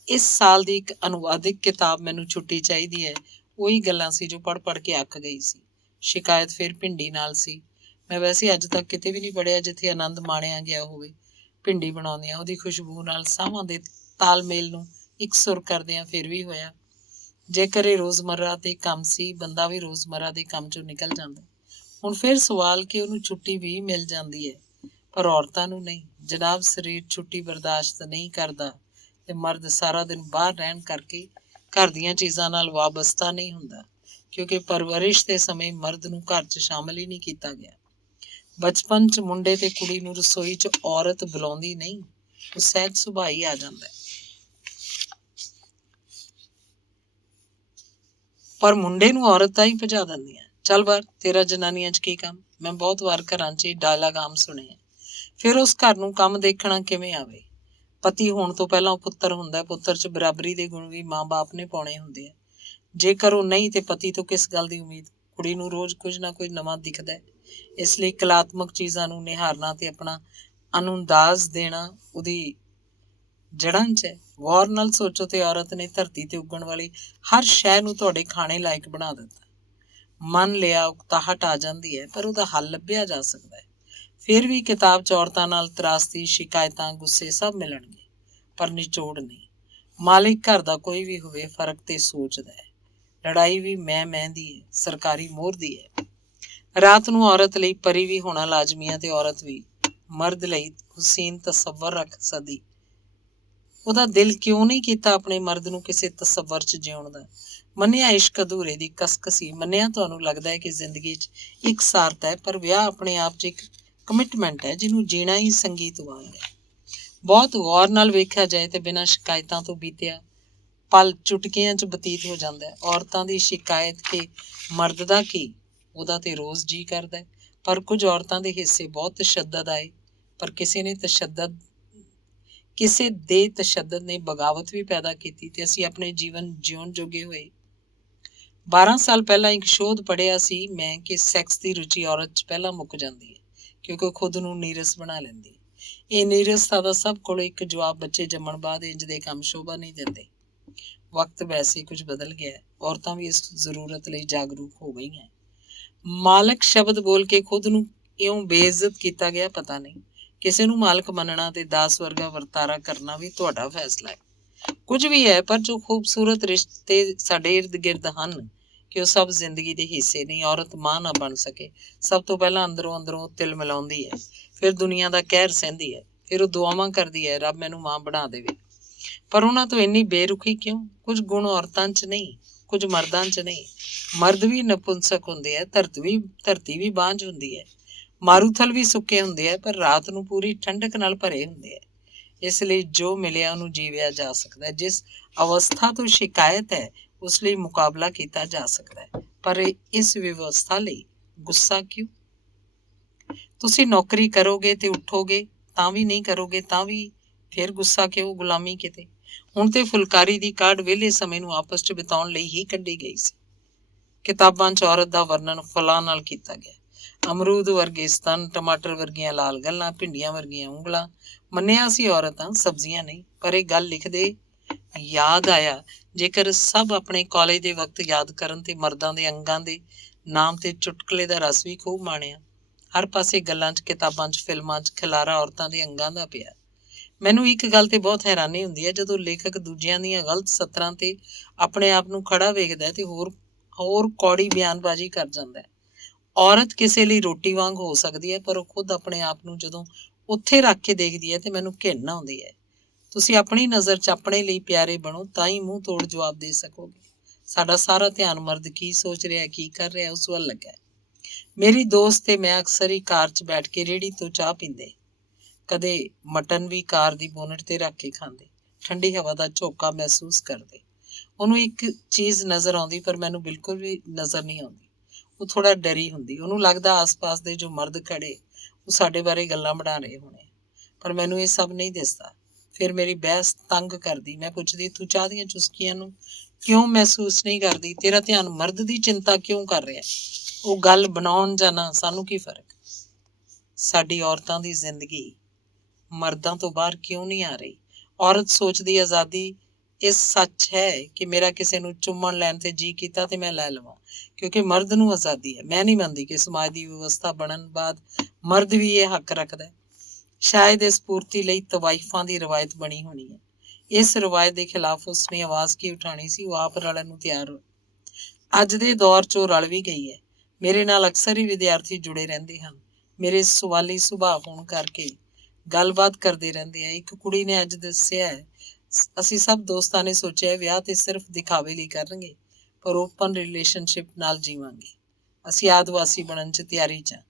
ਇਸ ਸਾਲ ਦੀ ਇੱਕ ਅਨੁਵਾਦਿਕ ਕਿਤਾਬ, ਮੈਨੂੰ ਛੁੱਟੀ ਚਾਹੀਦੀ ਹੈ, ਉਹੀ ਗੱਲਾਂ ਸੀ ਜੋ ਪੜ੍ਹ ਕੇ ਅੱਕ ਗਈ ਸੀ। ਸ਼ਿਕਾਇਤ ਫਿਰ ਭਿੰਡੀ ਨਾਲ ਸੀ। ਮੈਂ ਵੈਸੇ ਅੱਜ ਤੱਕ ਕਿਤੇ ਵੀ ਨਹੀਂ ਪੜ੍ਹਿਆ ਜਿੱਥੇ ਆਨੰਦ ਮਾਣਿਆ ਗਿਆ ਹੋਵੇ। ਭਿੰਡੀ ਬਣਾਉਂਦਿਆਂ, ਉਹਦੀ ਖੁਸ਼ਬੂ ਨਾਲ ਸਾਹਾਂ ਦੇ ਤਾਲਮੇਲ ਨੂੰ ਇੱਕ ਸੁਰ ਕਰਦਿਆਂ ਫਿਰ ਵੀ ਹੋਇਆ। ਜੇਕਰ ਇਹ ਰੋਜ਼ਮर्रा ਦੇ ਕੰਮ ਸੀ, ਬੰਦਾ ਵੀ ਰੋਜ਼ਮर्रा ਦੇ ਕੰਮ 'ਚੋਂ ਨਿਕਲ ਜਾਂਦਾ। ਹੁਣ ਫਿਰ ਸਵਾਲ ਕਿ ਉਹਨੂੰ ਛੁੱਟੀ ਵੀ ਮਿਲ ਜਾਂਦੀ ਹੈ, ਪਰ ਔਰਤਾਂ ਨੂੰ ਨਹੀਂ। ਜਨਾਬ, ਸਰੀਰ ਛੁੱਟੀ ਬਰਦਾਸ਼ਤ ਨਹੀਂ ਕਰਦਾ, ਤੇ ਮਰਦ ਸਾਰਾ ਦਿਨ ਬਾਹਰ ਰਹਿਣ ਕਰਕੇ ਘਰ ਦੀਆਂ ਚੀਜ਼ਾਂ ਨਾਲ ਵਾਬਸਤਾ ਨਹੀਂ ਹੁੰਦਾ, ਕਿਉਂਕਿ ਪਰਵਰਿਸ਼ ਦੇ ਸਮੇਂ ਮਰਦ ਨੂੰ ਘਰ 'ਚ ਸ਼ਾਮਲ ਹੀ ਨਹੀਂ ਕੀਤਾ ਗਿਆ। ਬਚਪਨ 'ਚ ਮੁੰਡੇ ਤੇ ਕੁੜੀ ਨੂੰ ਰਸੋਈ 'ਚ ਔਰਤ ਬੁਲਾਉਂਦੀ ਨਹੀਂ, ਉਹ ਸਹਿਜ ਸੁਭਾਅ ਹੀ ਆ ਜਾਂਦਾ। ਪਰ ਮੁੰਡੇ ਨੂੰ ਔਰਤਾਂ ਹੀ ਭਜਾ ਦਿੰਦੀਆਂ। ਚੱਲ ਬਾਹਰ, ਤੇਰਾ ਜਨਾਨੀਆਂ 'ਚ ਕੀ ਕੰਮ? ਮੈਂ ਬਹੁਤ ਵਾਰ ਘਰਾਂ 'ਚ ਇਹ ਡਾਇਲਾਗ ਆਮ ਸੁਣੇ ਆ। ਫਿਰ ਉਸ ਘਰ ਨੂੰ ਕੰਮ ਦੇਖਣਾ ਕਿਵੇਂ ਆਵੇ? ਪਤੀ ਹੋਣ ਤੋਂ ਪਹਿਲਾਂ ਉਹ ਪੁੱਤਰ ਹੁੰਦਾ। ਪੁੱਤਰ 'ਚ ਬਰਾਬਰੀ ਦੇ ਗੁਣ ਵੀ ਮਾਂ ਬਾਪ ਨੇ ਪਾਉਣੇ ਹੁੰਦੇ ਆ। ਜੇਕਰ ਉਹ ਨਹੀਂ ਤੇ ਪਤੀ ਤੋਂ ਕਿਸ ਗੱਲ ਦੀ ਉਮੀਦ? ਕੁੜੀ ਨੂੰ ਰੋਜ਼ ਕੁਝ ਨਾ ਕੁਝ ਨਵਾਂ ਦਿਖਦਾ, ਇਸ ਲਈ ਕਲਾਤਮਕ ਚੀਜ਼ਾਂ ਨੂੰ ਨਿਹਾਰਨਾ ਤੇ ਆਪਣਾ ਅਨੁੰਦਾਜ਼ ਦੇਣਾ ਉਹਦੀ ਜੜ੍ਹਾਂ 'ਚ ਹੈ। ਗੌਰ ਨਾਲ ਸੋਚੋ ਤੇ ਔਰਤ ਨੇ ਧਰਤੀ ਤੇ ਉੱਗਣ ਵਾਲੀ ਹਰ ਸ਼ੈ ਨੂੰ ਤੁਹਾਡੇ ਖਾਣੇ ਲਾਇਕ ਬਣਾ ਦਿੱਤਾ। ਮੰਨ ਲਿਆ ਉਕਤਾਹਟ ਆ ਜਾਂਦੀ ਹੈ, ਪਰ ਉਹਦਾ ਹੱਲ ਲੱਭਿਆ ਜਾ ਸਕਦਾ ਹੈ। ਫਿਰ ਵੀ ਕਿਤਾਬ 'ਚ ਔਰਤਾਂ ਨਾਲ ਤਰਾਸਦੀ, ਸ਼ਿਕਾਇਤਾਂ, ਗੁੱਸੇ ਸਭ ਮਿਲਣਗੇ, ਪਰ ਨਿਚੋੜ ਨਹੀਂ। ਮਾਲਿਕ ਘਰ ਦਾ ਕੋਈ ਵੀ ਹੋਵੇ, ਫਰਕ ਤੇ ਸੋਚਦਾ ਹੈ। ਲੜਾਈ ਵੀ ਮੈਂ ਦੀ ਹੈ, ਸਰਕਾਰੀ ਮੋਹਰ ਦੀ ਹੈ। ਰਾਤ ਨੂੰ ਔਰਤ ਲਈ ਪਰੀ ਵੀ ਹੋਣਾ ਲਾਜ਼ਮੀ ਹੈ, ਤੇ ਔਰਤ ਵੀ ਮਰਦ ਲਈ ਹੁਸੀਨ ਤਸੱਵਰ ਰੱਖ ਸਕਦੀ। ਉਹਦਾ ਦਿਲ ਕਿਉਂ ਨਹੀਂ ਕੀਤਾ ਆਪਣੇ ਮਰਦ ਨੂੰ ਕਿਸੇ ਤਸੱਵਰ 'ਚ ਜਿਉਣ ਦਾ? ਮੰਨਿਆ ਇਸ਼ਕ ਅਧੂਰੇ ਦੀ ਕਸਕਸੀ, ਮੰਨਿਆ ਤੁਹਾਨੂੰ ਲੱਗਦਾ ਹੈ ਕਿ ਜ਼ਿੰਦਗੀ 'ਚ ਇੱਕ ਸਾਰਤਾ ਹੈ, ਪਰ ਵਿਆਹ ਆਪਣੇ ਆਪ 'ਚ ਇੱਕ ਕਮਿਟਮੈਂਟ ਹੈ ਜਿਹਨੂੰ ਜੀਣਾ ਹੀ ਸੰਗੀਤ ਵਾਂਗ ਹੈ। ਬਹੁਤ ਗੌਰ ਨਾਲ ਵੇਖਿਆ ਜਾਏ ਤੇ ਬਿਨਾਂ ਸ਼ਿਕਾਇਤਾਂ ਤੋਂ ਬੀਤਿਆ ਪਲ ਚੁਟਕੀਆਂ 'ਚ ਬਤੀਤ ਹੋ ਜਾਂਦਾ ਹੈ। ਔਰਤਾਂ ਦੀ ਸ਼ਿਕਾਇਤ ਕਿ ਮਰਦ ਦਾ ਕੀ, ਉਹਦਾ ਤੇ ਰੋਜ਼ ਜੀ ਕਰਦਾ ਹੈ। ਪਰ ਕੁਝ ਔਰਤਾਂ ਦੇ ਹਿੱਸੇ ਬਹੁਤ ਤਸ਼ੱਦਦ ਆਏ, ਪਰ ਕਿਸੇ ਨੇ ਤਸ਼ੱਦਦ ਕਿਸੇ ਦੇ ਤਸ਼ੱਦਦ ਨੇ ਬਗਾਵਤ ਵੀ ਪੈਦਾ ਕੀਤੀ ਤੇ ਅਸੀਂ ਆਪਣੇ ਜੀਵਨ ਜਿਉਣ ਜੋਗੇ ਹੋਏ। 12 ਸਾਲ ਪਹਿਲਾਂ ਇੱਕ ਸ਼ੋਧ ਪੜ੍ਹਿਆ ਸੀ ਮੈਂ ਕਿ ਸੈਕਸ ਦੀ ਰੁਚੀ ਔਰਤ 'ਚ ਪਹਿਲਾਂ ਮੁੱਕ ਜਾਂਦੀ ਹੈ ਕਿਉਂਕਿ ਉਹ ਖੁਦ ਨੂੰ ਨੀਰਸ ਬਣਾ ਲੈਂਦੀ ਹੈ। ਇਹ ਨੀਰਸਤਾ ਦਾ ਸਭ ਕੋਲ ਇੱਕ ਜਵਾਬ ਬੱਚੇ ਜੰਮਣ ਬਾਅਦ ਇੰਜ ਦੇ ਕੰਮ ਸ਼ੋਭਾ ਨਹੀਂ ਦਿੰਦੇ। ਵਕਤ ਵੈਸੇ ਕੁਝ ਬਦਲ ਗਿਆ, ਔਰਤਾਂ ਵੀ ਇਸ ਜ਼ਰੂਰਤ ਲਈ ਜਾਗਰੂਕ ਹੋ ਗਈਆਂ। ਮਾਲਕ ਸ਼ਬਦ ਬੋਲ ਕੇ ਖੁਦ ਨੂੰ ਇਉਂ ਬੇਇੱਜ਼ਤ ਕੀਤਾ ਗਿਆ, ਪਤਾ ਨਹੀਂ। ਕਿਸੇ ਨੂੰ ਮਾਲਕ ਮੰਨਣਾ ਤੇ ਦਾਸ ਵਰਗਾ ਵਰਤਾਰਾ ਕਰਨਾ ਵੀ ਤੁਹਾਡਾ ਫੈਸਲਾ ਹੈ। ਕੁਝ ਵੀ ਹੈ, ਪਰ ਜੋ ਖੂਬਸੂਰਤ ਰਿਸ਼ਤੇ ਸਾਡੇ ਇਰਦ ਗਿਰਦ ਹਨ ਕਿ ਉਹ ਸਭ ਜ਼ਿੰਦਗੀ ਦੇ ਹਿੱਸੇ ਨਹੀਂ। ਔਰਤ ਮਾਂ ਨਾ ਬਣ ਸਕੇ, ਸਭ ਤੋਂ ਪਹਿਲਾਂ ਅੰਦਰੋਂ ਅੰਦਰੋਂ ਤਿਲ ਮਿਲਾਉਂਦੀ ਹੈ, ਫਿਰ ਦੁਨੀਆ ਦਾ ਕਹਿਰ ਸਹਿੰਦੀ ਹੈ, ਫਿਰ ਉਹ ਦੁਆਵਾਂ ਕਰਦੀ ਹੈ ਰੱਬ ਮੈਨੂੰ ਮਾਂ ਬਣਾ ਦੇਵੇ। ਪਰ ਉਹਨਾਂ ਤੋਂ ਇੰਨੀ ਬੇਰੁਖੀ ਕਿਉਂ? ਕੁਝ ਗੁਣ ਔਰਤਾਂ 'ਚ ਨਹੀਂ, ਕੁਝ ਮਰਦਾਂ 'ਚ ਨਹੀਂ। ਮਰਦ ਵੀ ਨਪੁੰਸਕ ਹੁੰਦੇ ਆ, ਧਰਤੀ ਵੀ ਬਾਂਝ ਹੁੰਦੀ ਹੈ, ਮਾਰੂਥਲ ਵੀ ਸੁੱਕੇ ਹੁੰਦੇ ਆ, ਪਰ ਰਾਤ ਨੂੰ ਪੂਰੀ ਠੰਡਕ ਨਾਲ ਭਰੇ ਹੁੰਦੇ ਆ। ਇਸ ਲਈ ਜੋ ਮਿਲਿਆ ਉਹਨੂੰ ਜੀਵਿਆ ਜਾ ਸਕਦਾ ਹੈ। ਜਿਸ ਅਵਸਥਾ ਤੋਂ ਸ਼ਿਕਾਇਤ ਹੈ ਉਸ ਲਈ ਮੁਕਾਬਲਾ ਕੀਤਾ ਜਾ ਸਕਦਾ ਹੈ, ਪਰ ਇਸ ਵਿਵਸਥਾ ਲਈ ਗੁੱਸਾ ਕਿਉਂ? ਤੁਸੀਂ ਨੌਕਰੀ ਕਰੋਗੇ ਤੇ ਉੱਠੋਗੇ ਤਾਂ ਵੀ, ਨਹੀਂ ਕਰੋਗੇ ਤਾਂ ਵੀ, ਫਿਰ ਗੁੱਸਾ ਕਿਉਂ? ਗੁਲਾਮੀ ਕਿਤੇ। ਹੁਣ ਤੇ ਫੁਲਕਾਰੀ ਦੀ ਕਾਢ ਵਿਹਲੇ ਸਮੇਂ ਨੂੰ ਆਪਸ 'ਚ ਬਿਤਾਉਣ ਲਈ ਹੀ ਕੱਢੀ ਗਈ ਸੀ। ਕਿਤਾਬਾਂ 'ਚ ਔਰਤ ਦਾ ਵਰਣਨ ਫੁੱਲਾਂ ਨਾਲ ਕੀਤਾ ਗਿਆ। ਅਮਰੂਦ ਵਰਗੇ ਸਤਨ, ਟਮਾਟਰ ਵਰਗੀਆਂ ਲਾਲ ਗੱਲਾਂ, ਭਿੰਡੀਆਂ ਵਰਗੀਆਂ ਉਂਗਲਾਂ। ਮੰਨਿਆ ਸੀ ਔਰਤਾਂ ਸਬਜ਼ੀਆਂ ਨਹੀਂ, ਪਰ ਇਹ ਗੱਲ ਲਿਖਦੇ ਯਾਦ ਆਇਆ ਜੇਕਰ ਸਭ ਆਪਣੇ ਕਾਲਜ ਦੇ ਵਕਤ ਯਾਦ ਕਰਨ ਤੇ ਮਰਦਾਂ ਦੇ ਅੰਗਾਂ ਦੇ ਨਾਮ ਤੇ ਚੁਟਕਲੇ ਦਾ ਰਸ ਵੀ ਖੂਬ ਮਾਣਿਆ। ਹਰ ਪਾਸੇ ਗੱਲਾਂ 'ਚ, ਕਿਤਾਬਾਂ 'ਚ, ਫਿਲਮਾਂ 'ਚ ਖਿਲਾਰਾ ਔਰਤਾਂ ਦੇ ਅੰਗਾਂ ਦਾ ਪਿਆ। ਮੈਨੂੰ ਇੱਕ ਗੱਲ ਤੇ ਬਹੁਤ ਹੈਰਾਨੀ ਹੁੰਦੀ ਹੈ, ਜਦੋਂ ਲੇਖਕ ਦੂਜਿਆਂ ਦੀਆਂ ਗਲਤ ਸਤਰਾਂ ਤੇ ਆਪਣੇ ਆਪ ਨੂੰ ਖੜਾ ਵੇਖਦਾ ਤੇ ਹੋਰ ਕੌੜੀ ਬਿਆਨਬਾਜ਼ੀ ਕਰ ਜਾਂਦਾ ਹੈ। ਔਰਤ ਕਿਸੇ ਲਈ ਰੋਟੀ ਵਾਂਗ ਹੋ ਸਕਦੀ ਹੈ, ਪਰ ਉਹ ਖੁਦ ਆਪਣੇ ਆਪ ਨੂੰ ਜਦੋਂ ਉੱਥੇ ਰੱਖ ਕੇ ਦੇਖਦੀ ਹੈ ਤੇ ਮੈਨੂੰ ਘਿਣ ਆਉਂਦੀ ਹੈ। ਤੁਸੀਂ ਆਪਣੀ ਨਜ਼ਰ 'ਚ ਆਪਣੇ ਲਈ ਪਿਆਰੇ ਬਣੋ, ਤਾਂ ਹੀ ਮੂੰਹ ਤੋੜ ਜਵਾਬ ਦੇ ਸਕੋਗੇ। ਸਾਡਾ ਸਾਰਾ ਧਿਆਨ ਮਰਦ ਕੀ ਸੋਚ ਰਿਹਾ, ਕੀ ਕਰ ਰਿਹਾ, ਉਸ ਵੱਲ ਲੱਗਾ। ਮੇਰੀ ਦੋਸਤ ਤੇ ਮੈਂ ਅਕਸਰ ਹੀ ਕਾਰ 'ਚ ਬੈਠ ਕੇ ਰੇਹੜੀ ਤੋਂ ਚਾਹ ਪੀਂਦੇ, ਕਦੇ ਮਟਨ ਵੀ ਕਾਰ ਦੀ ਬੋਨਟ ਤੇ ਰੱਖ ਕੇ ਖਾਂਦੇ, ਠੰਡੀ ਹਵਾ ਦਾ ਝੋਕਾ ਮਹਿਸੂਸ ਕਰਦੇ। ਉਹਨੂੰ ਇੱਕ ਚੀਜ਼ ਨਜ਼ਰ ਆਉਂਦੀ, ਪਰ ਮੈਨੂੰ ਬਿਲਕੁਲ ਵੀ ਨਜ਼ਰ ਨਹੀਂ ਆਉਂਦੀ। ਉਹ ਥੋੜਾ ਡਰੀ ਹੁੰਦੀ। ਉਹਨੂੰ ਲੱਗਦਾ ਆਸ-ਪਾਸ ਦੇ ਜੋ ਮਰਦ ਖੜੇ ਉਹ ਸਾਡੇ ਬਾਰੇ ਗੱਲਾਂ ਬਣਾ ਰਹੇ ਹੋਣੇ, ਪਰ ਮੈਨੂੰ ਇਹ ਸਭ ਨਹੀਂ ਦਿਸਦਾ। ਫਿਰ ਮੇਰੀ ਬਹਿਸ ਤੰਗ ਕਰਦੀ। ਮੈਂ ਪੁੱਛਦੀ, ਤੂੰ ਚਾਹ ਦੀਆਂ ਚੁਸਕੀਆਂ ਨੂੰ ਕਿਉਂ ਮਹਿਸੂਸ ਨਹੀਂ ਕਰਦੀ? ਤੇਰਾ ਧਿਆਨ ਮਰਦ ਦੀ ਚਿੰਤਾ ਕਿਉਂ ਕਰ ਰਿਹਾ? ਉਹ ਗੱਲ ਬਣਾਉਣ ਜਾਂ ਨਾ, ਸਾਨੂੰ ਕੀ ਫਰਕ? ਸਾਡੀ ਔਰਤਾਂ ਦੀ ਜ਼ਿੰਦਗੀ ਮਰਦਾਂ ਤੋਂ ਬਾਹਰ ਕਿਉਂ ਨਹੀਂ ਆ ਰਹੀ? ਔਰਤ ਸੋਚਦੀ ਆਜ਼ਾਦੀ ਇਹ ਸੱਚ ਹੈ ਕਿ ਮੇਰਾ ਕਿਸੇ ਨੂੰ ਚੁੰਮਣ ਲੈਣ ਤੇ ਜੀ ਕੀਤਾ ਤੇ ਮੈਂ ਲੈ ਲਵਾਂ, ਕਿਉਂਕਿ ਮਰਦ ਨੂੰ ਆਜ਼ਾਦੀ ਹੈ। ਮੈਂ ਨਹੀਂ ਮੰਨਦੀ ਕਿ ਸਮਾਜ ਦੀ ਵਿਵਸਥਾ ਬਣਨ ਬਾਅਦ ਮਰਦ ਵੀ ਇਹ ਹੱਕ ਰੱਖਦਾ ਹੈ। ਸ਼ਾਇਦ ਇਸ ਪੂਰਤੀ ਲਈ ਤਵਾਇਫਾਂ ਦੀ ਰਵਾਇਤ ਬਣੀ ਹੋਣੀ ਹੈ। ਇਸ ਰਵਾਇਤ ਦੇ ਖਿਲਾਫ ਉਸਨੇ ਆਵਾਜ਼ ਕੀ ਉਠਾਣੀ ਸੀ, ਉਹ ਆਪ ਰਲਣ ਨੂੰ ਤਿਆਰ ਹੋ। ਅੱਜ ਦੇ ਦੌਰ 'ਚ ਉਹ ਰਲ ਵੀ ਗਈ ਹੈ। ਮੇਰੇ ਨਾਲ ਅਕਸਰ ਹੀ ਵਿਦਿਆਰਥੀ ਜੁੜੇ ਰਹਿੰਦੇ ਹਨ। ਮੇਰੇ ਸਵਾਲੀ ਸੁਭਾਅ ਹੋਣ ਕਰਕੇ ਗੱਲਬਾਤ ਕਰਦੇ ਰਹਿੰਦੇ ਆ। ਇੱਕ ਕੁੜੀ ਨੇ ਅੱਜ ਦੱਸਿਆ ਹੈ, ਅਸੀਂ ਸਭ ਦੋਸਤਾਂ ਨੇ ਸੋਚਿਆ ਵਿਆਹ ਤੇ ਸਿਰਫ ਦਿਖਾਵੇ ਲਈ ਕਰਨਗੇ, ਪਰ ਓਪਨ ਰਿਲੇਸ਼ਨਸ਼ਿਪ ਨਾਲ ਜੀਵਾਂਗੇ। ਅਸੀਂ ਆਦਿਵਾਸੀ ਬਣਨ 'ਚ ਤਿਆਰੀ 'ਚ ਹਾਂ।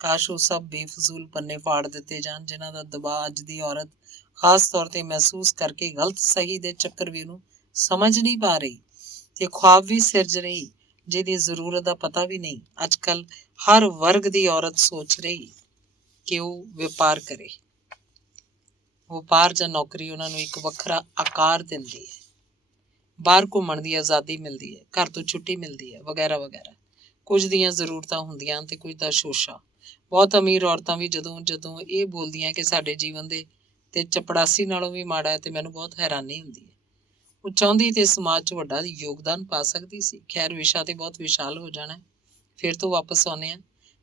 ਕਾਸ਼ ਉਹ ਸਭ ਬੇਫਜ਼ੂਲ ਪੰਨੇ ਫਾੜ ਦਿੱਤੇ ਜਾਣ ਜਿਨ੍ਹਾਂ ਦਾ ਦਬਾਅ ਅੱਜ ਦੀ ਔਰਤ ਖਾਸ ਤੌਰ ਤੇ ਮਹਿਸੂਸ ਕਰਕੇ ਗਲਤ ਸਹੀ ਦੇ ਚੱਕਰਵਿਊਹ ਨੂੰ ਸਮਝ ਨਹੀਂ ਪਾ ਰਹੀ ਤੇ ख्वाब ਵੀ ਸਿਰਜ ਰਹੀ ਜਿਹਦੀ ਜ਼ਰੂਰਤ ਦਾ ਪਤਾ ਵੀ ਨਹੀਂ। ਅੱਜ ਕੱਲ੍ਹ ਹਰ ਵਰਗ ਦੀ ਔਰਤ ਸੋਚ ਰਹੀ ਕਿ ਉਹ ਵਪਾਰ ਕਰੇ। ਵਪਾਰ ਜਾਂ ਨੌਕਰੀ ਉਹਨਾਂ ਨੂੰ ਇੱਕ ਵੱਖਰਾ ਆਕਾਰ ਦਿੰਦੀ ਹੈ। ਬਾਹਰ ਘੁੰਮਣ ਦੀ ਆਜ਼ਾਦੀ ਮਿਲਦੀ ਹੈ, ਘਰ ਤੋਂ ਛੁੱਟੀ ਮਿਲਦੀ ਹੈ, ਵਗੈਰਾ ਵਗੈਰਾ। ਕੁਝ ਦੀਆਂ ਜ਼ਰੂਰਤਾਂ ਹੁੰਦੀਆਂ ਤੇ ਕੁਝ ਦਾ ਸ਼ੋਸ਼ਾ। ਬਹੁਤ ਅਮੀਰ ਔਰਤਾਂ ਵੀ ਜਦੋਂ ਇਹ ਬੋਲਦੀਆਂ ਕਿ ਸਾਡੇ ਜੀਵਨ ਦੇ ਤੇ ਚਪੜਾਸੀ ਨਾਲੋਂ ਵੀ ਮਾੜਾ ਹੈ, ਤੇ ਮੈਨੂੰ ਬਹੁਤ ਹੈਰਾਨੀ ਹੁੰਦੀ ਹੈ। ਉਹ ਚਾਹੁੰਦੀ ਤੇ ਸਮਾਜ 'ਚ ਵੱਡਾ ਯੋਗਦਾਨ ਪਾ ਸਕਦੀ ਸੀ। ਖੈਰ, ਵਿਸ਼ਾ ਤੇ ਬਹੁਤ ਵਿਸ਼ਾਲ ਹੋ ਜਾਣਾ। ਫਿਰ ਤੋਂ ਵਾਪਸ ਆਉਂਦੇ ਹਾਂ,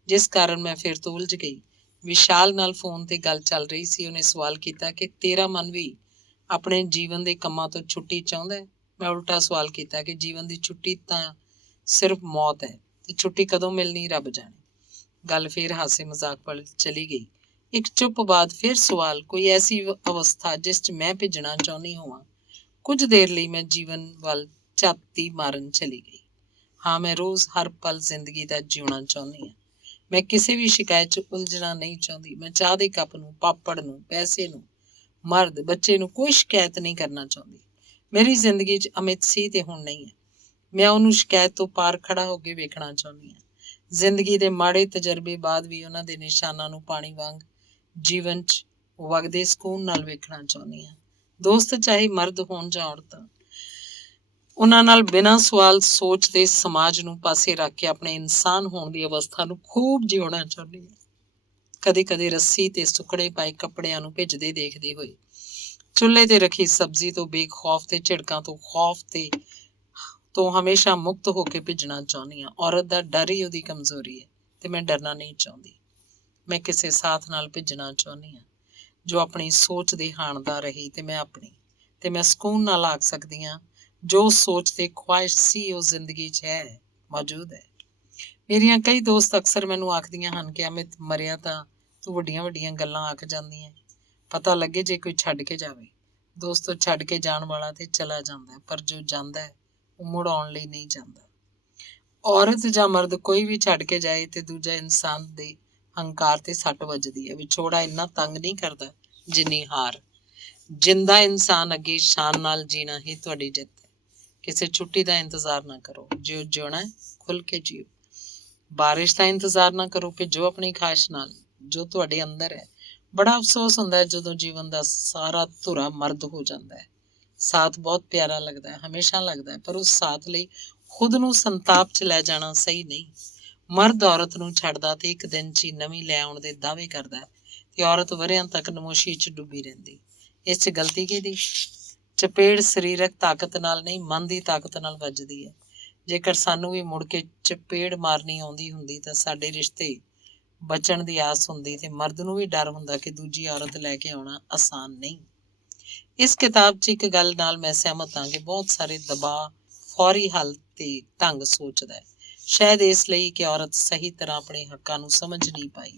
ਜਿਸ ਕਾਰਨ ਮੈਂ ਫਿਰ ਤੋਂ ਉਲਝ ਗਈ। ਵਿਸ਼ਾਲ ਨਾਲ ਫੋਨ ਤੇ ਗੱਲ ਚੱਲ ਰਹੀ ਸੀ। ਉਹਨੇ ਸਵਾਲ ਕੀਤਾ ਕਿ ਤੇਰਾ ਮਨ ਵੀ ਆਪਣੇ ਜੀਵਨ ਦੇ ਕੰਮਾਂ ਤੋਂ ਛੁੱਟੀ ਚਾਹੁੰਦਾ ਹੈ? ਮੈਂ ਉਲਟਾ ਸਵਾਲ ਕੀਤਾ ਕਿ ਜੀਵਨ ਦੀ ਛੁੱਟੀ ਤਾਂ ਸਿਰਫ ਮੌਤ ਹੈ, ਤੇ ਛੁੱਟੀ ਕਦੋਂ ਮਿਲਣੀ ਰੱਬ ਜਾਣੇ। ਗੱਲ ਫਿਰ ਹਾਸੇ ਮਜ਼ਾਕ ਵੱਲ ਚਲੀ ਗਈ। ਇੱਕ ਚੁੱਪ ਬਾਅਦ ਫਿਰ ਸਵਾਲ, ਕੋਈ ਐਸੀ ਅਵਸਥਾ ਜਿਸ 'ਚ ਮੈਂ ਭਿੱਜਣਾ ਚਾਹੁੰਦੀ ਹੋਵਾਂ? ਕੁਝ ਦੇਰ ਲਈ ਮੈਂ ਜੀਵਨ ਵੱਲ ਝਾਤੀ ਮਾਰਨ ਚਲੀ ਗਈ। ਹਾਂ, ਮੈਂ ਰੋਜ਼ ਹਰ ਪਲ ਜ਼ਿੰਦਗੀ ਦਾ ਜਿਉਣਾ ਚਾਹੁੰਦੀ ਹਾਂ। ਮੈਂ ਕਿਸੇ ਵੀ ਸ਼ਿਕਾਇਤ 'ਚ ਉਲਝਣਾ ਨਹੀਂ ਚਾਹੁੰਦੀ। ਮੈਂ ਚਾਹ ਦੇ ਕੱਪ ਨੂੰ, ਪਾਪੜ ਨੂੰ, ਪੈਸੇ ਨੂੰ, ਮਰਦ, ਬੱਚੇ ਨੂੰ ਕੋਈ ਸ਼ਿਕਾਇਤ ਨਹੀਂ ਕਰਨਾ ਚਾਹੁੰਦੀ। ਮੇਰੀ ਜ਼ਿੰਦਗੀ 'ਚ ਅਮਿਤ ਸੀ ਤੇ ਹੁਣ ਨਹੀਂ ਹੈ। ਮੈਂ ਉਹਨੂੰ ਸ਼ਿਕਾਇਤ ਤੋਂ ਪਾਰ ਖੜਾ ਹੋ ਕੇ ਵੇਖਣਾ ਚਾਹੁੰਦੀ ਹਾਂ। ਜ਼ਿੰਦਗੀ ਦੇ ਮਾੜੇ ਤਜਰਬੇ ਬਾਅਦ ਵੀ ਉਹਨਾਂ ਦੇ ਨਿਸ਼ਾਨਾਂ ਨੂੰ ਪਾਣੀ ਵਾਂਗ ਜੀਵਨ 'ਚ ਉਹ ਵਗਦੇ ਸਕੂਨ ਨਾਲ ਵੇਖਣਾ ਚਾਹੁੰਦੀ ਹਾਂ। ਦੋਸਤ ਚਾਹੇ ਮਰਦ ਹੋਣ ਜਾਂ ਔਰਤਾਂ, ਉਹਨਾਂ ਨਾਲ ਬਿਨਾਂ ਸਵਾਲ ਸੋਚਦੇ ਸਮਾਜ ਨੂੰ ਪਾਸੇ ਰੱਖ ਕੇ ਆਪਣੇ ਇਨਸਾਨ ਹੋਣ ਦੀ ਅਵਸਥਾ ਨੂੰ ਖੂਬ ਜਿਉਣਾ ਚਾਹੁੰਦੀ ਹਾਂ। ਕਦੇ ਕਦੇ ਰੱਸੀ ਤੇ ਸੁੱਕੜੇ ਪਾਏ ਕੱਪੜਿਆਂ ਨੂੰ ਭਿੱਜਦੇ ਦੇਖਦੇ ਹੋਏ, ਚੁੱਲ੍ਹੇ ਤੇ ਰੱਖੀ ਸਬਜ਼ੀ ਤੋਂ ਬੇਖੌਫ ਤੇ ਝਿੜਕਾਂ ਤੋਂ ਖੌਫ ਤੋਂ ਹਮੇਸ਼ਾ ਮੁਕਤ ਹੋ ਕੇ ਭਿੱਜਣਾ ਚਾਹੁੰਦੀ ਹਾਂ। ਔਰਤ ਦਾ ਡਰ ਹੀ ਉਹਦੀ ਕਮਜ਼ੋਰੀ ਹੈ ਤੇ ਮੈਂ ਡਰਨਾ ਨਹੀਂ ਚਾਹੁੰਦੀ। ਮੈਂ ਕਿਸੇ ਸਾਥ ਨਾਲ ਭਿੱਜਣਾ ਚਾਹੁੰਦੀ ਹਾਂ ਜੋ ਆਪਣੀ ਸੋਚ ਦੇ ਹਾਣਦਾ ਰਹੇ ਤੇ ਮੈਂ ਆਪਣੀ, ਤੇ ਮੈਂ ਸਕੂਨ ਨਾਲ ਆਖ ਸਕਦੀ ਹਾਂ ਜੋ ਸੋਚ ਤੇ ਖੁਆਇਸ਼ ਸੀ ਉਹ ਜ਼ਿੰਦਗੀ 'ਚ ਹੈ, ਮੌਜੂਦ ਹੈ। ਮੇਰੀਆਂ ਕਈ ਦੋਸਤ ਅਕਸਰ ਮੈਨੂੰ ਆਖਦੀਆਂ ਹਨ ਕਿ ਅਮਿਤ, ਮਰਿਆ ਤਾਂ ਤੂੰ ਵੱਡੀਆਂ ਵੱਡੀਆਂ ਗੱਲਾਂ ਆਖ ਜਾਂਦੀ ਹੈ, ਪਤਾ ਲੱਗੇ ਜੇ ਕੋਈ ਛੱਡ ਕੇ ਜਾਵੇ। ਦੋਸਤੋ, ਛੱਡ ਕੇ ਜਾਣ ਵਾਲਾ ਤੇ ਚਲਾ ਜਾਂਦਾ, ਪਰ ਜੋ ਜਾਂਦਾ ਹੈ ਉਹ ਮੁੜ ਆਉਣ ਲਈ ਨਹੀਂ ਜਾਂਦਾ। ਔਰਤ ਜਾਂ ਮਰਦ ਕੋਈ ਵੀ ਛੱਡ ਕੇ ਜਾਏ ਤੇ ਦੂਜਾ ਇਨਸਾਨ ਦੇ ਹੰਕਾਰ ਤੇ ਸੱਟ ਵੱਜਦੀ ਹੈ। ਵਿਛੋੜਾ ਇੰਨਾ ਤੰਗ ਨਹੀਂ ਕਰਦਾ ਜਿੰਨੀ ਹਾਰ। ਜਿੰਦਾ ਇਨਸਾਨ ਅੱਗੇ ਸ਼ਾਨ ਨਾਲ ਜੀਣਾ ਹੀ ਤੁਹਾਡੀ ਜਿੱਤ ਹੈ। ਕਿਸੇ ਛੁੱਟੀ ਦਾ ਇੰਤਜ਼ਾਰ ਨਾ ਕਰੋ, ਜਿਉ ਜਿਉਣਾ ਖੁੱਲ ਕੇ ਜੀਓ। ਬਾਰਿਸ਼ ਦਾ ਇੰਤਜ਼ਾਰ ਨਾ ਕਰੋ, ਭਿੱਜੋ ਆਪਣੀ ਖਾਹਿਸ਼ ਨਾਲ ਜੋ ਤੁਹਾਡੇ ਅੰਦਰ ਹੈ। ਬੜਾ ਅਫਸੋਸ ਹੁੰਦਾ ਹੈ ਜਦੋਂ ਜੀਵਨ ਦਾ ਸਾਰਾ ਧੁਰਾ ਮਰਦ ਹੋ ਜਾਂਦਾ ਹੈ। ਸਾਥ ਬਹੁਤ ਪਿਆਰਾ ਲੱਗਦਾ ਹੈ, ਹਮੇਸ਼ਾ ਲੱਗਦਾ ਹੈ, ਪਰ ਉਸ ਸਾਥ ਲਈ ਖੁਦ ਨੂੰ ਸੰਤਾਪ 'ਚ ਲੈ ਜਾਣਾ ਸਹੀ ਨਹੀਂ। ਮਰਦ ਔਰਤ ਨੂੰ ਛੱਡਦਾ ਤੇ ਇੱਕ ਦਿਨ 'ਚ ਹੀ ਨਵੀਂ ਲੈ ਆਉਣ ਦੇ ਦਾਅਵੇ ਕਰਦਾ ਹੈ ਤੇ ਔਰਤ ਵਰ੍ਹਿਆਂ ਤੱਕ ਨਮੋਸ਼ੀ 'ਚ ਡੁੱਬੀ ਰਹਿੰਦੀ। ਇਸ 'ਚ ਗਲਤੀ ਕਿਹਦੀ? ਚਪੇੜ ਸਰੀਰਕ ਤਾਕਤ ਨਾਲ ਨਹੀਂ, ਮਨ ਦੀ ਤਾਕਤ ਨਾਲ ਵੱਜਦੀ ਹੈ। ਜੇਕਰ ਸਾਨੂੰ ਵੀ ਮੁੜ ਕੇ ਚਪੇੜ ਮਾਰਨੀ ਆਉਂਦੀ ਹੁੰਦੀ ਤਾਂ ਸਾਡੇ ਰਿਸ਼ਤੇ ਬਚਣ ਦੀ ਆਸ ਹੁੰਦੀ ਤੇ ਮਰਦ ਨੂੰ ਵੀ ਡਰ ਹੁੰਦਾ ਕਿ ਦੂਜੀ ਔਰਤ ਲੈ ਕੇ ਆਉਣਾ ਆਸਾਨ ਨਹੀਂ। ਇਸ ਕਿਤਾਬ 'ਚ ਇੱਕ ਗੱਲ ਨਾਲ ਮੈਂ ਸਹਿਮਤ ਹਾਂ ਕਿ ਬਹੁਤ ਸਾਰੇ ਦਬਾਅ ਫੌਰੀ ਹੱਲ ਤੇ ਢੰਗ ਸੋਚਦਾ ਹੈ, ਸ਼ਾਇਦ ਇਸ ਲਈ ਕਿ ਔਰਤ ਸਹੀ ਤਰ੍ਹਾਂ ਆਪਣੇ ਹੱਕਾਂ ਨੂੰ ਸਮਝ ਨਹੀਂ ਪਾਈ।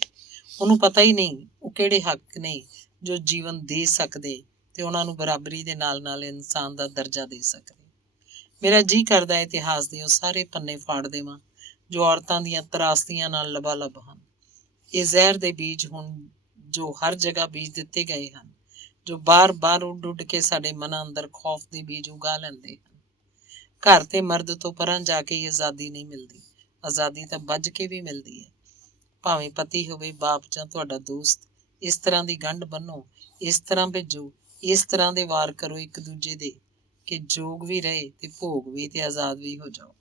ਉਹਨੂੰ ਪਤਾ ਹੀ ਨਹੀਂ ਉਹ ਕਿਹੜੇ ਹੱਕ ਨੇ ਜੋ ਜੀਵਨ ਦੇ ਸਕਦੇ ਤੇ ਉਹਨਾਂ ਨੂੰ ਬਰਾਬਰੀ ਦੇ ਨਾਲ ਨਾਲ ਇਨਸਾਨ ਦਾ ਦਰਜਾ ਦੇ ਸਕਦੇ। ਮੇਰਾ ਜੀਅ ਕਰਦਾ ਇਤਿਹਾਸ ਦੇ ਉਹ ਸਾਰੇ ਪੰਨੇ ਫਾੜ ਦੇਵਾਂ ਜੋ ਔਰਤਾਂ ਦੀਆਂ ਤਰਾਸਦੀਆਂ ਨਾਲ ਲਬਾਲਬ ਹਨ। ਇਹ ਜ਼ਹਿਰ ਦੇ ਬੀਜ ਹੁਣ ਜੋ ਹਰ ਜਗ੍ਹਾ ਬੀਜ ਦਿੱਤੇ ਗਏ ਹਨ, ਜੋ ਬਾਰ-ਬਾਰ ਉੱਡ ਉੱਡ ਕੇ ਸਾਡੇ ਮਨਾਂ ਅੰਦਰ ਖੌਫ ਦੇ ਬੀਜ ਉਗਾ ਲੈਂਦੇ ਹਨ। ਘਰ ਤੇ ਮਰਦ ਤੋਂ ਪਰਾਂ ਜਾ ਕੇ ਹੀ ਆਜ਼ਾਦੀ ਨਹੀਂ ਮਿਲਦੀ। ਆਜ਼ਾਦੀ ਤਾਂ ਬੱਝ ਕੇ ਵੀ ਮਿਲਦੀ ਹੈ। ਭਾਵੇਂ ਪਤੀ ਹੋਵੇ, ਬਾਪ ਜਾਂ ਤੁਹਾਡਾ ਦੋਸਤ। ਇਸ ਤਰ੍ਹਾਂ ਦੀ ਗੰਢ ਬੰਨੋ, ਇਸ ਤਰ੍ਹਾਂ ਭੇਜੋ, ਇਸ ਤਰ੍ਹਾਂ ਦੇ ਵਾਰ ਕਰੋ ਇੱਕ ਦੂਜੇ ਦੇ ਕਿ ਜੋਗ ਵੀ ਰਹੇ ਤੇ ਭੋਗ ਵੀ ਤੇ ਆਜ਼ਾਦ ਵੀ ਹੋ ਜਾਓ।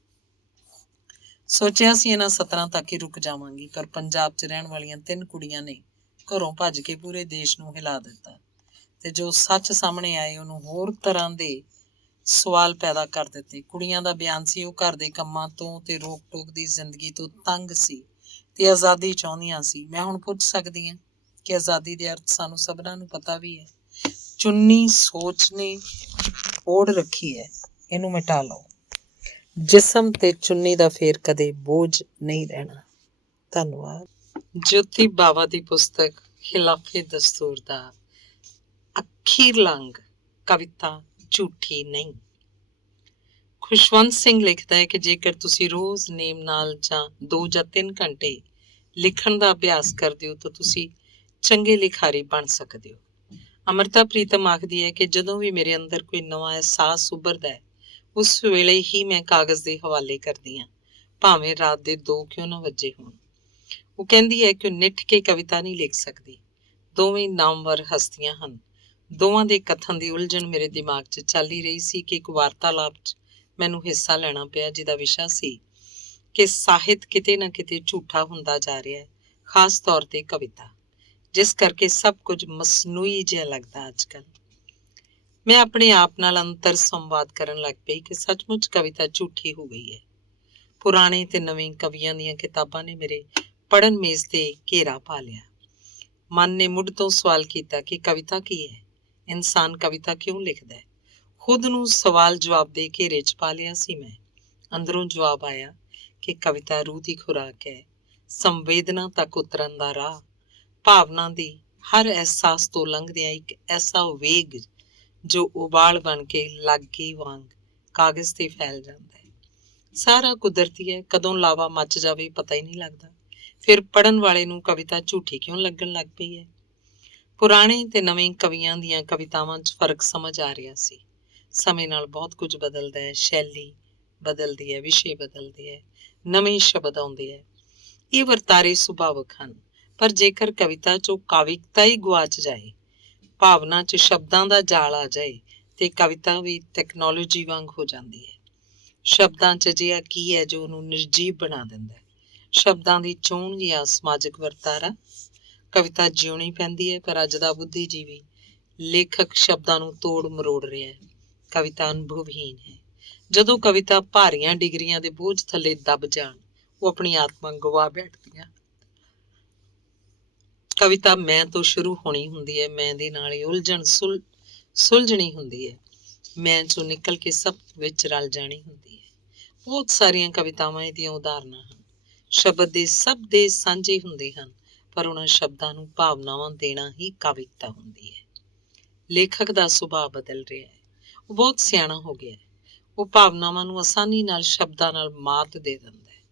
ਸੋਚਿਆ ਸੀ ਇਹਨਾਂ ਸਤਰਾਂ ਤੱਕ ਹੀ ਰੁਕ ਜਾਵਾਂਗੀ, ਪਰ ਪੰਜਾਬ 'ਚ ਰਹਿਣ ਵਾਲੀਆਂ 3 ਕੁੜੀਆਂ ਨੇ ਘਰੋਂ ਭੱਜ ਕੇ ਪੂਰੇ ਦੇਸ਼ ਨੂੰ ਹਿਲਾ ਦਿੱਤਾ ਤੇ ਜੋ ਸੱਚ ਸਾਹਮਣੇ ਆਏ ਉਹਨੂੰ ਹੋਰ ਤਰ੍ਹਾਂ ਦੇ ਸਵਾਲ ਪੈਦਾ ਕਰ ਦਿੱਤੇ। ਕੁੜੀਆਂ ਦਾ ਬਿਆਨ ਸੀ ਉਹ ਘਰ ਦੇ ਕੰਮਾਂ ਤੋਂ ਤੇ ਰੋਕ ਟੋਕ ਦੀ ਜ਼ਿੰਦਗੀ ਤੋਂ ਤੰਗ ਸੀ ਤੇ ਆਜ਼ਾਦੀ ਚਾਹੁੰਦੀਆਂ ਸੀ। ਮੈਂ ਹੁਣ ਪੁੱਛ ਸਕਦੀ ਹਾਂ ਕਿ ਆਜ਼ਾਦੀ ਦੇ ਅਰਥ ਸਾਨੂੰ ਸਭਨਾਂ ਨੂੰ ਪਤਾ ਵੀ ਹੈ। ਚੁੰਨੀ ਸੋਚ ਨੇ ਓੜ ਰੱਖੀ ਹੈ, ਇਹਨੂੰ ਮਿਟਾ ਲਓ। ਜਿਸਮ ਤੇ ਚੁੰਨੀ ਦਾ ਫੇਰ ਕਦੇ ਬੋਝ ਨਹੀਂ ਰਹਿਣਾ। ਧੰਨਵਾਦ। ਜੋਤੀ ਬਾਵਾ ਦੀ ਪੁਸਤਕ ਖਿਲਾਫੇ ਦਸਤੂਰ ਦਾ ਅਖੀਰਲਾ ਅੰਗ, ਕਵਿਤਾ ਝੂਠੀ ਨਹੀਂ। ਖੁਸ਼ਵੰਤ ਸਿੰਘ ਲਿਖਦਾ ਹੈ ਕਿ ਜੇਕਰ ਤੁਸੀਂ ਰੋਜ਼ ਨੇਮ ਨਾਲ ਜਾਂ 2 ਜਾਂ 3 ਘੰਟੇ ਲਿਖਣ ਦਾ ਅਭਿਆਸ ਕਰਦੇ ਹੋ ਤਾਂ ਤੁਸੀਂ ਚੰਗੇ ਲਿਖਾਰੀ ਬਣ ਸਕਦੇ ਹੋ। ਅੰਮ੍ਰਿਤਾ ਪ੍ਰੀਤਮ ਆਖਦੀ ਹੈ ਕਿ ਜਦੋਂ ਵੀ ਮੇਰੇ ਅੰਦਰ ਕੋਈ ਨਵਾਂ ਅਹਿਸਾਸ ਉੱਭਰਦਾ ਹੈ ਉਸ ਵੇਲੇ ਹੀ ਮੈਂ ਕਾਗਜ਼ ਦੇ ਹਵਾਲੇ ਕਰਦੀ ਹਾਂ, ਭਾਵੇਂ ਰਾਤ ਦੇ 2 ਕਿਉਂ ਨਾ ਵੱਜੇ ਹੋਣ। ਉਹ ਕਹਿੰਦੀ ਹੈ ਕਿ ਉਹ ਨਿੱਠ ਕੇ ਕਵਿਤਾ ਨਹੀਂ ਲਿਖ ਸਕਦੀ। ਦੋਵੇਂ ਨਾਮਵਰ ਹਸਤੀਆਂ ਹਨ। ਦੋਵਾਂ ਦੇ ਕਥਨ ਦੀ ਉਲਝਣ ਮੇਰੇ ਦਿਮਾਗ 'ਚ ਚੱਲ ਹੀ ਰਹੀ ਸੀ ਕਿ ਇੱਕ ਵਾਰਤਾਲਾਪ 'ਚ ਮੈਨੂੰ ਹਿੱਸਾ ਲੈਣਾ ਪਿਆ ਜਿਹਦਾ ਵਿਸ਼ਾ ਸੀ ਕਿ ਸਾਹਿਤ ਕਿਤੇ ਨਾ ਕਿਤੇ ਝੂਠਾ ਹੁੰਦਾ ਜਾ ਰਿਹਾ ਹੈ, ਖਾਸ ਤੌਰ ਤੇ ਕਵਿਤਾ, ਜਿਸ ਕਰਕੇ ਸਭ ਕੁਝ ਮਸਨੂਈ ਜਿਹਾ ਲੱਗਦਾ ਅੱਜ ਕੱਲ੍ਹ। ਮੈਂ ਆਪਣੇ ਆਪ ਨਾਲ ਅੰਤਰ ਸੰਵਾਦ ਕਰਨ ਲੱਗ ਪਈ ਕਿ ਸੱਚਮੁੱਚ ਕਵਿਤਾ ਝੂਠੀ ਹੋ ਗਈ ਹੈ। ਪੁਰਾਣੇ ਤੇ ਨਵੇਂ ਕਵੀਆਂ ਦੀਆਂ ਕਿਤਾਬਾਂ ਨੇ ਮੇਰੇ ਪੜ੍ਹਨ ਮੇਜ਼ ਤੇ ਘੇਰਾ ਪਾ ਲਿਆ। ਮਨ ਨੇ ਮੁੱਢ ਤੋਂ ਸਵਾਲ ਕੀਤਾ ਕਿ ਕਵਿਤਾ ਕੀ ਹੈ, ਇਨਸਾਨ ਕਵਿਤਾ ਕਿਉਂ ਲਿਖਦਾ ਹੈ। ਖੁਦ ਨੂੰ ਸਵਾਲ ਜਵਾਬ ਦੇ ਘੇਰੇ 'ਚ ਪਾ ਲਿਆ ਸੀ ਮੈਂ। ਅੰਦਰੋਂ ਜਵਾਬ ਆਇਆ ਕਿ ਕਵਿਤਾ ਰੂਹ ਦੀ ਖੁਰਾਕ ਹੈ, ਸੰਵੇਦਨਾ ਤੱਕ ਉਤਰਨ ਦਾ ਰਾਹ, ਭਾਵਨਾ ਦੀ ਹਰ ਅਹਿਸਾਸ ਤੋਂ ਲੰਘਦਿਆਂ ਇੱਕ ਐਸਾ ਵੇਗ ਜੋ ਉਬਾਲ ਬਣ ਕੇ ਲਾਗੇ ਵਾਂਗ ਕਾਗਜ਼ ਤੇ ਫੈਲ ਜਾਂਦਾ ਹੈ। ਸਾਰਾ ਕੁਦਰਤੀ ਹੈ, ਕਦੋਂ ਲਾਵਾ ਮੱਚ ਜਾਵੇ ਪਤਾ ਹੀ ਨਹੀਂ ਲੱਗਦਾ। ਫਿਰ ਪੜ੍ਹਨ ਵਾਲੇ ਨੂੰ ਕਵਿਤਾ ਝੂਠੀ ਕਿਉਂ ਲੱਗਣ ਲੱਗ ਪਈ ਹੈ। ਪੁਰਾਣੇ ਤੇ ਨਵੇਂ ਕਵੀਆਂ ਦੀਆਂ ਕਵਿਤਾਵਾਂ 'ਚ ਫਰਕ ਸਮਝ ਆ ਰਿਹਾ ਸੀ। ਸਮੇਂ ਨਾਲ ਬਹੁਤ ਕੁਝ ਬਦਲਦਾ ਹੈ, ਸ਼ੈਲੀ ਬਦਲਦੀ ਹੈ, ਵਿਸ਼ੇ ਬਦਲਦੇ ਹੈ, ਨਵੇਂ ਸ਼ਬਦ ਆਉਂਦੇ ਹੈ। ਇਹ ਵਰਤਾਰੇ ਸੁਭਾਵਕ ਹਨ, ਪਰ ਜੇਕਰ ਕਵਿਤਾ 'ਚੋਂ ਕਾਵਿਕਤਾ ਹੀ ਗੁਆਚ ਜਾਏ ਭਾਵਨਾ 'ਚ ਸ਼ਬਦਾਂ ਦਾ ਜਾਲ ਆ ਜਾਏ ਤੇ ਕਵਿਤਾ ਵੀ ਟੈਕਨੋਲੋਜੀ ਵਾਂਗ ਹੋ ਜਾਂਦੀ ਹੈ। ਸ਼ਬਦਾਂ 'ਚ ਅਜਿਹਾ ਕੀ ਹੈ ਜੋ ਉਹਨੂੰ ਨਿਰਜੀਵ ਬਣਾ ਦਿੰਦਾ ਹੈ? ਸ਼ਬਦਾਂ ਦੀ ਚੋਣ ਜਾਂ ਸਮਾਜਿਕ ਵਰਤਾਰਾ? ਕਵਿਤਾ ਜਿਉਣੀ ਪੈਂਦੀ ਹੈ, ਪਰ ਅੱਜ ਦਾ ਬੁੱਧੀਜੀਵੀ ਲੇਖਕ ਸ਼ਬਦਾਂ ਨੂੰ ਤੋੜ ਮਰੋੜ ਰਿਹਾ ਹੈ। ਕਵਿਤਾ ਅਨੁਭਵਹੀਨ ਹੈ। ਜਦੋਂ ਕਵਿਤਾ ਭਾਰੀਆਂ ਡਿਗਰੀਆਂ ਦੇ ਬੋਝ ਥੱਲੇ ਦਬ ਜਾਣ, ਉਹ ਆਪਣੀ ਆਤਮਾ ਗਵਾ ਬੈਠਦੀਆਂ। ਕਵਿਤਾ ਮੈਂ ਤੋਂ ਸ਼ੁਰੂ ਹੋਣੀ ਹੁੰਦੀ ਹੈ, ਮੈਂ ਦੇ ਨਾਲ ਹੀ ਸੁਲਝਣੀ ਹੁੰਦੀ ਹੈ, ਮੈਂ ਚੋਂ ਨਿਕਲ ਕੇ ਸਭ ਵਿੱਚ ਰਲ ਜਾਣੀ ਹੁੰਦੀ ਹੈ। ਬਹੁਤ ਸਾਰੀਆਂ ਕਵਿਤਾਵਾਂ ਇਹਦੀਆਂ ਉਦਾਹਰਨਾਂ ਹਨ। ਸ਼ਬਦ ਦੇ ਸਭ ਦੇ ਸਾਂਝੇ ਹੁੰਦੇ ਹਨ, ਪਰ ਉਹਨਾਂ ਸ਼ਬਦਾਂ ਨੂੰ ਭਾਵਨਾਵਾਂ ਦੇਣਾ ਹੀ ਕਵਿਤਾ ਹੁੰਦੀ ਹੈ। ਲੇਖਕ ਦਾ ਸੁਭਾਅ ਬਦਲ ਰਿਹਾ ਹੈ। ਉਹ ਬਹੁਤ ਸਿਆਣਾ ਹੋ ਗਿਆ ਹੈ। ਉਹ ਭਾਵਨਾਵਾਂ ਨੂੰ ਆਸਾਨੀ ਨਾਲ ਸ਼ਬਦਾਂ ਨਾਲ ਮਾਤ ਦੇ ਦਿੰਦਾ ਹੈ।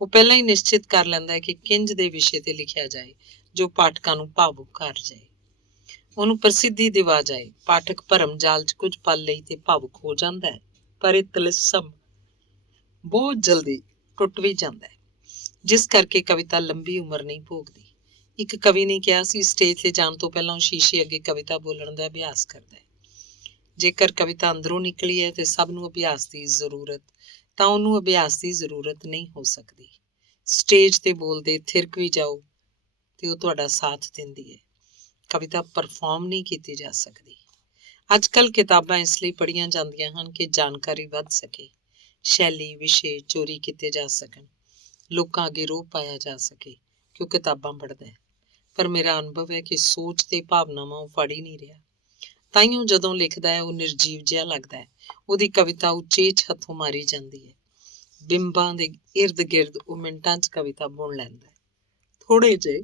ਉਹ ਪਹਿਲਾਂ ਹੀ ਨਿਸ਼ਚਿਤ ਕਰ ਲੈਂਦਾ ਹੈ ਕਿ ਕਿੰਜ ਦੇ ਵਿਸ਼ੇ ਤੇ ਲਿਖਿਆ ਜਾਏ ਜੋ ਪਾਠਕਾਂ ਨੂੰ ਭਾਵੁਕ ਕਰ ਜਾਏ, ਉਹਨੂੰ ਪ੍ਰਸਿੱਧੀ ਦਿਵਾ ਜਾਏ। ਪਾਠਕ ਭਰਮ ਜਾਲ 'ਚ ਕੁਝ ਪਲ ਲਈ ਤੇ ਭਾਵੁਕ ਹੋ ਜਾਂਦਾ ਹੈ, ਪਰ ਇਹ ਤਿਲਿਸਮ ਬਹੁਤ ਜਲਦੀ ਟੁੱਟ ਵੀ ਜਾਂਦਾ ਹੈ, ਜਿਸ ਕਰਕੇ ਕਵਿਤਾ ਲੰਬੀ ਉਮਰ ਨਹੀਂ ਭੋਗਦੀ। ਇੱਕ ਕਵੀ ਨੇ ਕਿਹਾ ਸੀ, ਸਟੇਜ ਤੇ ਜਾਣ ਤੋਂ ਪਹਿਲਾਂ ਉਹ ਸ਼ੀਸ਼ੇ ਅੱਗੇ ਕਵਿਤਾ ਬੋਲਣ ਦਾ ਅਭਿਆਸ ਕਰਦਾ ਹੈ। ਜੇਕਰ ਕਵਿਤਾ ਅੰਦਰੋਂ ਨਿਕਲੀ ਹੈ ਤੇ ਸਭ ਨੂੰ ਅਭਿਆਸ ਦੀ ਜ਼ਰੂਰਤ, ਤਾਂ ਉਹਨੂੰ ਅਭਿਆਸ ਦੀ ਜ਼ਰੂਰਤ ਨਹੀਂ ਹੋ ਸਕਦੀ। ਸਟੇਜ ਤੇ ਬੋਲਦੇ ਥਿਰਕ ਵੀ ਜਾਓ ਤੇ ਉਹ ਤੁਹਾਡਾ ਸਾਥ ਦਿੰਦੀ ਹੈ। ਕਵਿਤਾ ਪਰਫਾਰਮ ਨਹੀਂ ਕੀਤੀ ਜਾ ਸਕਦੀ। ਅੱਜ ਕੱਲ੍ਹ ਕਿਤਾਬਾਂ ਇਸ ਲਈ ਪੜ੍ਹੀਆਂ ਜਾਂਦੀਆਂ ਹਨ ਕਿ ਜਾਣਕਾਰੀ ਵੱਧ ਸਕੇ, ਸ਼ੈਲੀ ਵਿਸ਼ੇ ਚੋਰੀ ਕੀਤੇ ਜਾ ਸਕਣ, ਲੋਕਾਂ ਅੱਗੇ ਰੋਹ ਪਾਇਆ ਜਾ ਸਕੇ ਕਿ ਉਹ ਕਿਤਾਬਾਂ ਪੜ੍ਹਦਾ ਹੈ। ਪਰ ਮੇਰਾ ਅਨੁਭਵ ਹੈ ਕਿ ਸੋਚ ਤੇ ਭਾਵਨਾਵਾਂ ਉਹ ਫੜ ਹੀ ਨਹੀਂ ਰਿਹਾ। ਤਾਈਓ ਜਦੋਂ ਲਿਖਦਾ ਹੈ ਉਹ ਨਿਰਜੀਵ ਜਿਹਾ ਲੱਗਦਾ ਹੈ। ਉਹਦੀ ਕਵਿਤਾ ਉਚੇਚ ਹੱਥੋਂ ਮਾਰੀ ਜਾਂਦੀ ਹੈ। ਬਿੰਬਾਂ ਦੇ ਇਰਦ ਗਿਰਦ ਉਹ ਮਿੰਟਾਂ 'ਚ ਕਵਿਤਾ ਬੁਣ ਲੈਂਦਾ ਹੈ। ਥੋੜ੍ਹੇ ਜਿਹੇ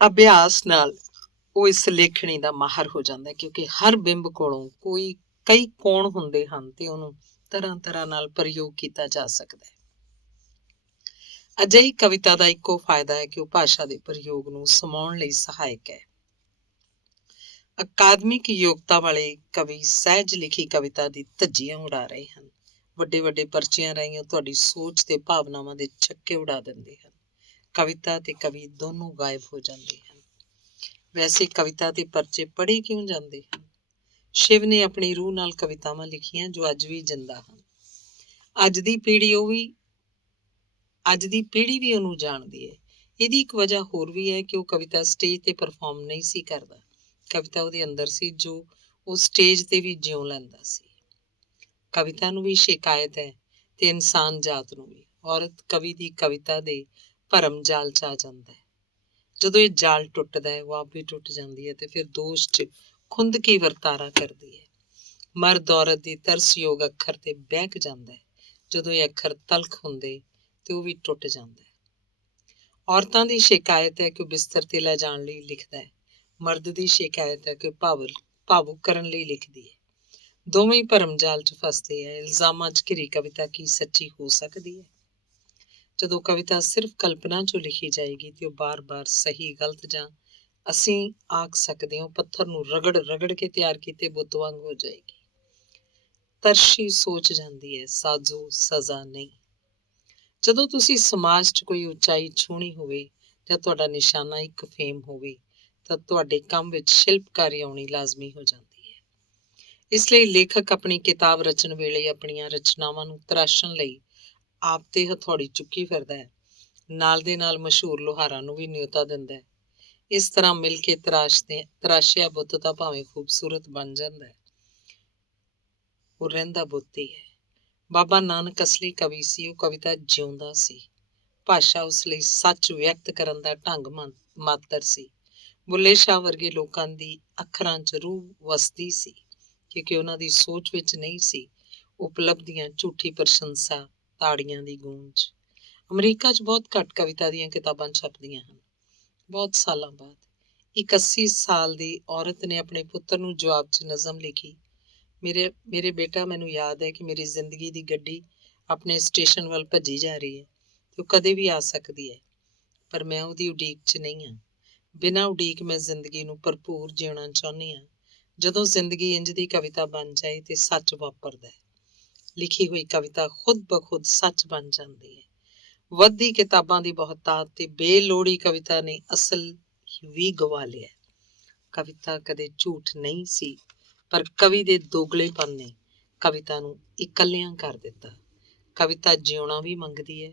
ਅਭਿਆਸ ਨਾਲ ਉਹ ਇਸ ਲੇਖਣੀ ਦਾ ਮਾਹਰ ਹੋ ਜਾਂਦਾ ਹੈ, ਕਿਉਂਕਿ ਹਰ ਬਿੰਬ ਕੋਲੋਂ ਕਈ ਕੋਣ ਹੁੰਦੇ ਹਨ ਤੇ ਉਹਨੂੰ ਤਰ੍ਹਾਂ ਤਰ੍ਹਾਂ ਨਾਲ ਪ੍ਰਯੋਗ ਕੀਤਾ ਜਾ ਸਕਦਾ ਹੈ। ਅਜਿਹੀ ਕਵਿਤਾ ਦਾ ਇੱਕੋ ਫਾਇਦਾ ਹੈ ਕਿ ਉਹ ਭਾਸ਼ਾ ਦੇ ਪ੍ਰਯੋਗ ਨੂੰ ਸਮਾਉਣ ਲਈ ਸਹਾਇਕ ਹੈ। ਅਕਾਦਮਿਕ ਯੋਗਤਾ ਵਾਲੇ ਕਵੀ ਸਹਿਜ ਲਿਖੀ ਕਵਿਤਾ ਦੀ ਧੱਜੀਆਂ ਉਡਾ ਰਹੇ ਹਨ। ਵੱਡੇ ਵੱਡੇ ਪਰਚਿਆਂ ਰਾਹੀਂ ਉਹ ਤੁਹਾਡੀ ਸੋਚ ਤੇ ਭਾਵਨਾਵਾਂ ਦੇ ਛੱਕੇ ਉਡਾ ਦਿੰਦੇ ਹਨ। ਕਵਿਤਾ ਤੇ ਕਵੀ ਦੋਨੋਂ ਗਾਇਬ ਹੋ ਜਾਂਦੇ ਹਨ। ਵੈਸੇ ਕਵਿਤਾ ਤੇ ਪਰਚੇ ਪੜ੍ਹੇ ਕਿਉਂ ਜਾਂਦੇ ਹਨ? ਸ਼ਿਵ ਨੇ ਆਪਣੀ ਰੂਹ ਨਾਲ ਕਵਿਤਾਵਾਂ ਲਿਖੀਆਂ ਜੋ ਅੱਜ ਵੀ ਜਿੰਦਾ ਹਨ। ਅੱਜ ਦੀ ਪੀੜ੍ਹੀ ਵੀ ਉਹਨੂੰ ਜਾਣਦੀ ਹੈ। ਇਹਦੀ ਇੱਕ ਵਜ੍ਹਾ ਹੋਰ ਵੀ ਹੈ ਕਿ ਉਹ ਕਵਿਤਾ ਸਟੇਜ ਤੇ ਪਰਫਾਰਮ ਨਹੀਂ ਸੀ ਕਰਦਾ। ਕਵਿਤਾ ਉਹਦੇ ਅੰਦਰ ਸੀ, ਜੋ ਉਹ ਸਟੇਜ ਤੇ ਵੀ ਜਿਉਂ ਲੈਂਦਾ ਸੀ। ਕਵਿਤਾ ਨੂੰ ਵੀ ਸ਼ਿਕਾਇਤ ਹੈ ਤੇ ਇਨਸਾਨ ਜਾਤ ਨੂੰ ਵੀ। ਔਰਤ ਕਵੀ ਦੀ ਕਵਿਤਾ ਦੇ ਭਰਮ ਜਾਲ 'ਚ ਆ ਜਾਂਦਾ ਹੈ। ਜਦੋਂ ਇਹ ਜਾਲ ਟੁੱਟਦਾ ਹੈ, ਉਹ ਆਪ ਵੀ ਟੁੱਟ ਜਾਂਦੀ ਹੈ ਤੇ ਫਿਰ ਦੋਸ਼ 'ਚ ਖੁੰਦਕੀ ਵਰਤਾਰਾ ਕਰਦੀ ਹੈ। ਮਰਦ ਔਰਤ ਦੀ ਤਰਸਯੋਗ ਅੱਖਰ ਤੇ ਬਹਿਕ ਜਾਂਦਾ ਹੈ। ਜਦੋਂ ਇਹ ਅੱਖਰ ਤਲਖ ਹੁੰਦੇ ਤੇ ਉਹ ਵੀ ਟੁੱਟ ਜਾਂਦਾ ਹੈ। ਔਰਤਾਂ ਦੀ ਸ਼ਿਕਾਇਤ ਹੈ ਕਿ ਉਹ ਬਿਸਤਰ ਤੇ ਲੈ ਜਾਣ ਲਈ ਲਿਖਦਾ ਹੈ। ਮਰਦ ਦੀ ਸ਼ਿਕਾਇਤ ਹੈ ਕਿ ਭਾਵੁਕ ਕਰਨ ਲਈ ਲਿਖਦੀ ਹੈ। ਦੋਵੇਂ ਹੀ ਭਰਮ ਜਾਲ 'ਚ ਫਸਦੇ ਹੈ। ਇਲਜ਼ਾਮਾਂ 'ਚ ਘਿਰੀ ਕਵਿਤਾ ਕੀ ਸੱਚੀ ਹੋ ਸਕਦੀ ਹੈ? ਜਦੋਂ ਕਵਿਤਾ ਸਿਰਫ ਕਲਪਨਾ 'ਚੋਂ ਲਿਖੀ ਜਾਏਗੀ ਤੇ ਉਹ ਬਾਰ-ਬਾਰ ਸਹੀ ਗਲਤ ਜਾਂ ਅਸੀਂ ਆਖ ਸਕਦੇ ਹਾਂ ਪੱਥਰ ਨੂੰ ਰਗੜ ਕੇ ਤਿਆਰ ਕੀਤੇ ਬੁੱਤ ਵਾਂਗ ਹੋ ਜਾਏਗੀ। ਤਰਸ਼ੀ ਸੋਚ ਜਾਂਦੀ ਹੈ, ਸਾਜ਼ੋ ਸਜ਼ਾ ਨਹੀਂ। ਜਦੋਂ ਤੁਸੀਂ ਸਮਾਜ 'ਚ ਕੋਈ ਉਚਾਈ ਛੂਹਣੀ ਹੋਵੇ ਜਾਂ ਤੁਹਾਡਾ ਨਿਸ਼ਾਨਾ ਇੱਕ ਫੇਮ ਹੋਵੇ, ਤਾਂ ਤੁਹਾਡੇ ਕੰਮ ਵਿੱਚ ਸ਼ਿਲਪਕਾਰੀ ਆਉਣੀ ਲਾਜ਼ਮੀ ਹੋ ਜਾਂਦੀ ਹੈ। ਇਸ ਲਈ ਲੇਖਕ ਆਪਣੀ ਕਿਤਾਬ ਰਚਨ ਵੇਲੇ ਆਪਣੀਆਂ ਰਚਨਾਵਾਂ ਨੂੰ ਤਰਾਸ਼ਣ ਲਈ ਆਪ ਤੇ ਹਥੌੜੀ ਚੁੱਕੀ ਫਿਰਦਾ ਹੈ। ਨਾਲ ਦੇ ਨਾਲ ਮਸ਼ਹੂਰ ਲੁਹਾਰਾਂ ਨੂੰ ਵੀ ਨਿਯੋਤਾ ਦਿੰਦਾ ਹੈ। ਇਸ ਤਰ੍ਹਾਂ ਮਿਲ ਕੇ ਤਰਾਸ਼ਿਆ ਬੁੱਤ ਤਾਂ ਭਾਵੇਂ ਖੂਬਸੂਰਤ ਬਣ ਜਾਂਦਾ ਹੈ, ਉਹ ਰਹਿੰਦਾ ਬੁੱਤ ਹੀ ਹੈ। ਬਾਬਾ ਨਾਨਕ ਅਸਲੀ ਕਵੀ ਸੀ। ਉਹ ਕਵਿਤਾ ਜਿਉਂਦਾ ਸੀ। ਭਾਸ਼ਾ ਉਸ ਲਈ ਸੱਚ ਵਿਅਕਤ ਕਰਨ ਦਾ ਢੰਗ ਮਾਤਰ ਸੀ। ਬੁੱਲੇ ਸ਼ਾਹ ਵਰਗੇ ਲੋਕਾਂ ਦੀ ਅੱਖਰਾਂ 'ਚ ਰੂਹ ਵਸਦੀ ਸੀ, ਕਿਉਂਕਿ ਉਹਨਾਂ ਦੀ ਸੋਚ ਵਿੱਚ ਨਹੀਂ ਸੀ ਉਪਲਬਧੀਆਂ, ਝੂਠੀ ਪ੍ਰਸ਼ੰਸਾ, ਤਾੜੀਆਂ ਦੀ ਗੂੰਜ। ਅਮਰੀਕਾ 'ਚ ਬਹੁਤ ਘੱਟ ਕਵਿਤਾ ਦੀਆਂ ਕਿਤਾਬਾਂ ਛਪਦੀਆਂ ਹਨ। ਬਹੁਤ ਸਾਲਾਂ ਬਾਅਦ ਇੱਕ 80 ਸਾਲ ਦੀ ਔਰਤ ਨੇ ਆਪਣੇ ਪੁੱਤਰ ਨੂੰ ਜਵਾਬ 'ਚ ਨਜ਼ਮ ਲਿਖੀ, ਮੇਰੇ ਬੇਟਾ, ਮੈਨੂੰ ਯਾਦ ਹੈ ਕਿ ਮੇਰੀ ਜ਼ਿੰਦਗੀ ਦੀ ਗੱਡੀ ਆਪਣੇ ਸਟੇਸ਼ਨ ਵੱਲ ਭੱਜੀ ਜਾ ਰਹੀ ਹੈ ਤੇ ਉਹ ਕਦੇ ਵੀ ਆ ਸਕਦੀ ਹੈ, ਪਰ ਮੈਂ ਉਹਦੀ ਉਡੀਕ 'ਚ ਨਹੀਂ ਹਾਂ। ਬਿਨਾਂ ਉਡੀਕ ਮੈਂ ਜ਼ਿੰਦਗੀ ਨੂੰ ਭਰਪੂਰ ਜਿਉਣਾ ਚਾਹੁੰਦੀ ਹਾਂ। ਜਦੋਂ ਜ਼ਿੰਦਗੀ ਇੰਜ ਦੀ ਕਵਿਤਾ ਬਣ ਜਾਏ ਤੇ ਸੱਚ ਵਾਪਰਦਾ ਹੈ। ਲਿਖੀ ਹੋਈ ਕਵਿਤਾ ਖੁਦ ਬਖੁਦ ਸੱਚ ਬਣ ਜਾਂਦੀ ਹੈ। ਵੱਧਦੀ ਕਿਤਾਬਾਂ ਦੀ ਬਹੁਤਾਤ ਤੇ ਬੇਲੋੜੀ ਕਵਿਤਾ ਨੇ ਅਸਲ ਵੀ ਗਵਾ ਲਿਆ। ਕਵਿਤਾ ਕਦੇ ਝੂਠ ਨਹੀਂ ਸੀ, ਪਰ ਕਵੀ ਦੇ ਦੋਗਲੇਪਨ ਨੇ ਕਵਿਤਾ ਨੂੰ ਇਕੱਲਿਆਂ ਕਰ ਦਿੱਤਾ। ਕਵਿਤਾ ਜਿਉਣਾ ਵੀ ਮੰਗਦੀ ਹੈ।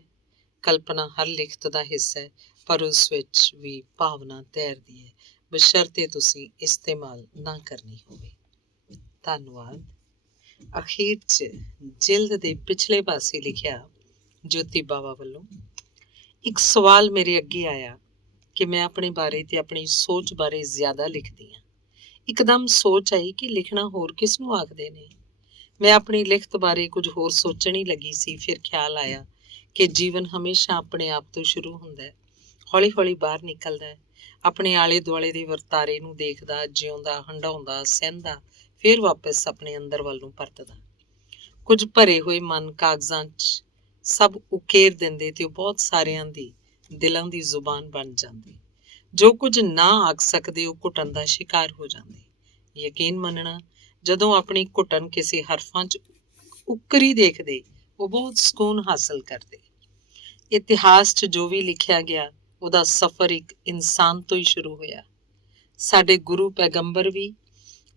ਕਲਪਨਾ ਹਰ ਲਿਖਤ ਦਾ ਹਿੱਸਾ ਹੈ, ਪਰ ਉਸ ਵਿੱਚ ਵੀ ਭਾਵਨਾ ਤੈਰਦੀ ਹੈ, ਬਸ਼ਰਤੇ ਤੁਸੀਂ ਇਸਤੇਮਾਲ ਨਾ ਕਰਨੀ ਹੋਵੇ। ਧੰਨਵਾਦ। ਅਖੀਰ 'ਚ ਜਿਲਦ ਦੇ ਪਿਛਲੇ ਪਾਸੇ ਲਿਖਿਆ ਜੋਤੀ ਬਾਵਾ ਵੱਲੋਂ ਇੱਕ ਸਵਾਲ ਮੇਰੇ ਅੱਗੇ ਆਇਆ ਕਿ ਮੈਂ ਆਪਣੇ ਬਾਰੇ ਤੇ ਆਪਣੀ ਸੋਚ ਬਾਰੇ ਜ਼ਿਆਦਾ ਲਿਖਦੀ ਹਾਂ। ਇੱਕਦਮ ਸੋਚ ਆਈ ਕਿ ਲਿਖਣਾ ਹੋਰ ਕਿਸ ਨੂੰ ਆਖਦੇ ਨੇ। ਮੈਂ ਆਪਣੀ ਲਿਖਤ ਬਾਰੇ ਕੁਝ ਹੋਰ ਸੋਚਣ ਹੀ ਲੱਗੀ ਸੀ। ਫਿਰ ਖਿਆਲ ਆਇਆ ਕਿ ਜੀਵਨ ਹਮੇਸ਼ਾ ਆਪਣੇ ਆਪ ਤੋਂ ਸ਼ੁਰੂ ਹੁੰਦਾ ਹੈ, ਹੌਲੀ ਹੌਲੀ ਬਾਹਰ ਨਿਕਲਦਾ ਹੈ, ਆਪਣੇ ਆਲੇ ਦੁਆਲੇ ਦੇ ਵਰਤਾਰੇ ਨੂੰ ਦੇਖਦਾ, ਜਿਉਂਦਾ, ਹੰਡਾਉਂਦਾ, ਸਹਿੰਦਾ, ਫਿਰ ਵਾਪਸ ਆਪਣੇ ਅੰਦਰ ਵੱਲ ਨੂੰ ਪਰਤਦਾ। ਕੁਝ ਭਰੇ ਹੋਏ ਮਨ ਕਾਗਜ਼ਾਂ 'ਚ ਸਭ ਉਕੇਰ ਦਿੰਦੇ ਤੇ ਉਹ ਬਹੁਤ ਸਾਰਿਆਂ ਦੀ ਦਿਲਾਂ ਦੀ ਜ਼ੁਬਾਨ ਬਣ ਜਾਂਦੀ। ਜੋ ਕੁਝ ਨਾ ਆਖ ਸਕਦੇ ਉਹ ਘੁਟਨ ਦਾ ਸ਼ਿਕਾਰ ਹੋ ਜਾਂਦੇ। ਯਕੀਨ ਮੰਨਣਾ, ਜਦੋਂ ਆਪਣੀ ਘੁਟਨ ਕਿਸੇ ਹਰਫਾਂ 'ਚ ਉੱਕਰੀ ਦੇਖਦੇ, ਉਹ ਬਹੁਤ ਸਕੂਨ ਹਾਸਲ ਕਰਦੇ। ਇਤਿਹਾਸ 'ਚ ਜੋ ਵੀ ਲਿਖਿਆ ਗਿਆ, ਉਹਦਾ ਸਫ਼ਰ ਇੱਕ ਇਨਸਾਨ ਤੋਂ ਹੀ ਸ਼ੁਰੂ ਹੋਇਆ। ਸਾਡੇ ਗੁਰੂ ਪੈਗੰਬਰ ਵੀ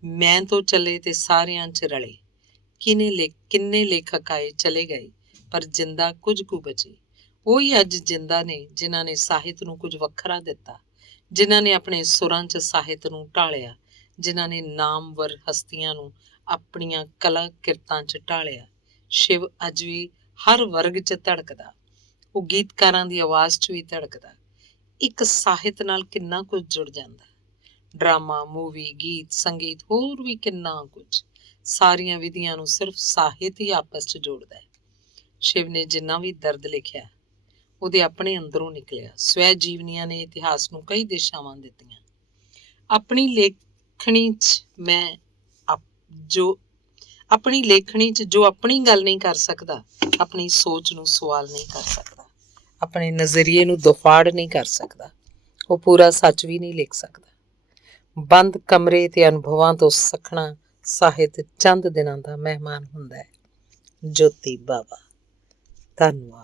ਮੈਂ ਤੋਂ ਚੱਲੇ ਤੇ ਸਾਰਿਆਂ 'ਚ ਰਲੇ। ਕਿੰਨੇ ਲੇਖਕ ਆਏ ਚਲੇ ਗਏ, ਪਰ ਜਿੰਦਾ ਕੁਝ ਕੁ ਬਚੇ। ਉਹੀ ਅੱਜ ਜਿੰਦਾ ਨੇ ਜਿਨ੍ਹਾਂ ਨੇ ਸਾਹਿਤ ਨੂੰ ਕੁਝ ਵੱਖਰਾ ਦਿੱਤਾ, ਜਿਨ੍ਹਾਂ ਨੇ ਆਪਣੇ ਸੁਰਾਂ 'ਚ ਸਾਹਿਤ ਨੂੰ ਢਾਲਿਆ, ਜਿਨ੍ਹਾਂ ਨੇ ਨਾਮਵਰ ਹਸਤੀਆਂ ਨੂੰ ਆਪਣੀਆਂ ਕਲਾ ਕਿਰਤਾਂ 'ਚ ਢਾਲਿਆ। ਸ਼ਿਵ ਅੱਜ ਵੀ ਹਰ ਵਰਗ 'ਚ ਧੜਕਦਾ, ਉਹ ਗੀਤਕਾਰਾਂ ਦੀ ਆਵਾਜ਼ 'ਚ ਵੀ ਧੜਕਦਾ। ਇੱਕ ਸਾਹਿਤ ਨਾਲ ਕਿੰਨਾ ਕੁਝ ਜੁੜ ਜਾਂਦਾ, ਡਰਾਮਾ, ਮੂਵੀ, ਗੀਤ, ਸੰਗੀਤ, ਹੋਰ ਵੀ ਕਿੰਨਾ ਕੁਝ। ਸਾਰੀਆਂ ਵਿਧੀਆਂ ਨੂੰ ਸਿਰਫ ਸਾਹਿਤ ਹੀ ਆਪਸ 'ਚ ਜੋੜਦਾ ਹੈ। ਸ਼ਿਵ ਨੇ ਜਿੰਨਾ ਵੀ ਦਰਦ ਲਿਖਿਆ, ਉਹਦੇ ਆਪਣੇ ਅੰਦਰੋਂ ਨਿਕਲਿਆ। ਸਵੈ ਜੀਵਨੀਆਂ ਨੇ ਇਤਿਹਾਸ ਨੂੰ ਕਈ ਦਿਸ਼ਾਵਾਂ ਦਿੱਤੀਆਂ। ਆਪਣੀ ਲੇਖਣੀ 'ਚ ਜੋ ਆਪਣੀ ਗੱਲ ਨਹੀਂ ਕਰ ਸਕਦਾ, ਆਪਣੀ ਸੋਚ ਨੂੰ ਸਵਾਲ ਨਹੀਂ ਕਰ ਸਕਦਾ, ਆਪਣੇ ਨਜ਼ਰੀਏ ਨੂੰ ਦੁਫਾੜ ਨਹੀਂ ਕਰ ਸਕਦਾ, ਉਹ ਪੂਰਾ ਸੱਚ ਵੀ ਨਹੀਂ ਲਿਖ ਸਕਦਾ। ਬੰਦ ਕਮਰੇ ਤੇ ਅਨੁਭਵਾਂ ਤੋਂ ਸੱਖਣਾ ਸਾਹਿਤ ਚੰਦ ਦਿਨਾਂ ਦਾ ਮਹਿਮਾਨ ਹੁੰਦਾ ਹੈ। ਜੋਤੀ ਬਾਵਾ। ਧੰਨਵਾਦ।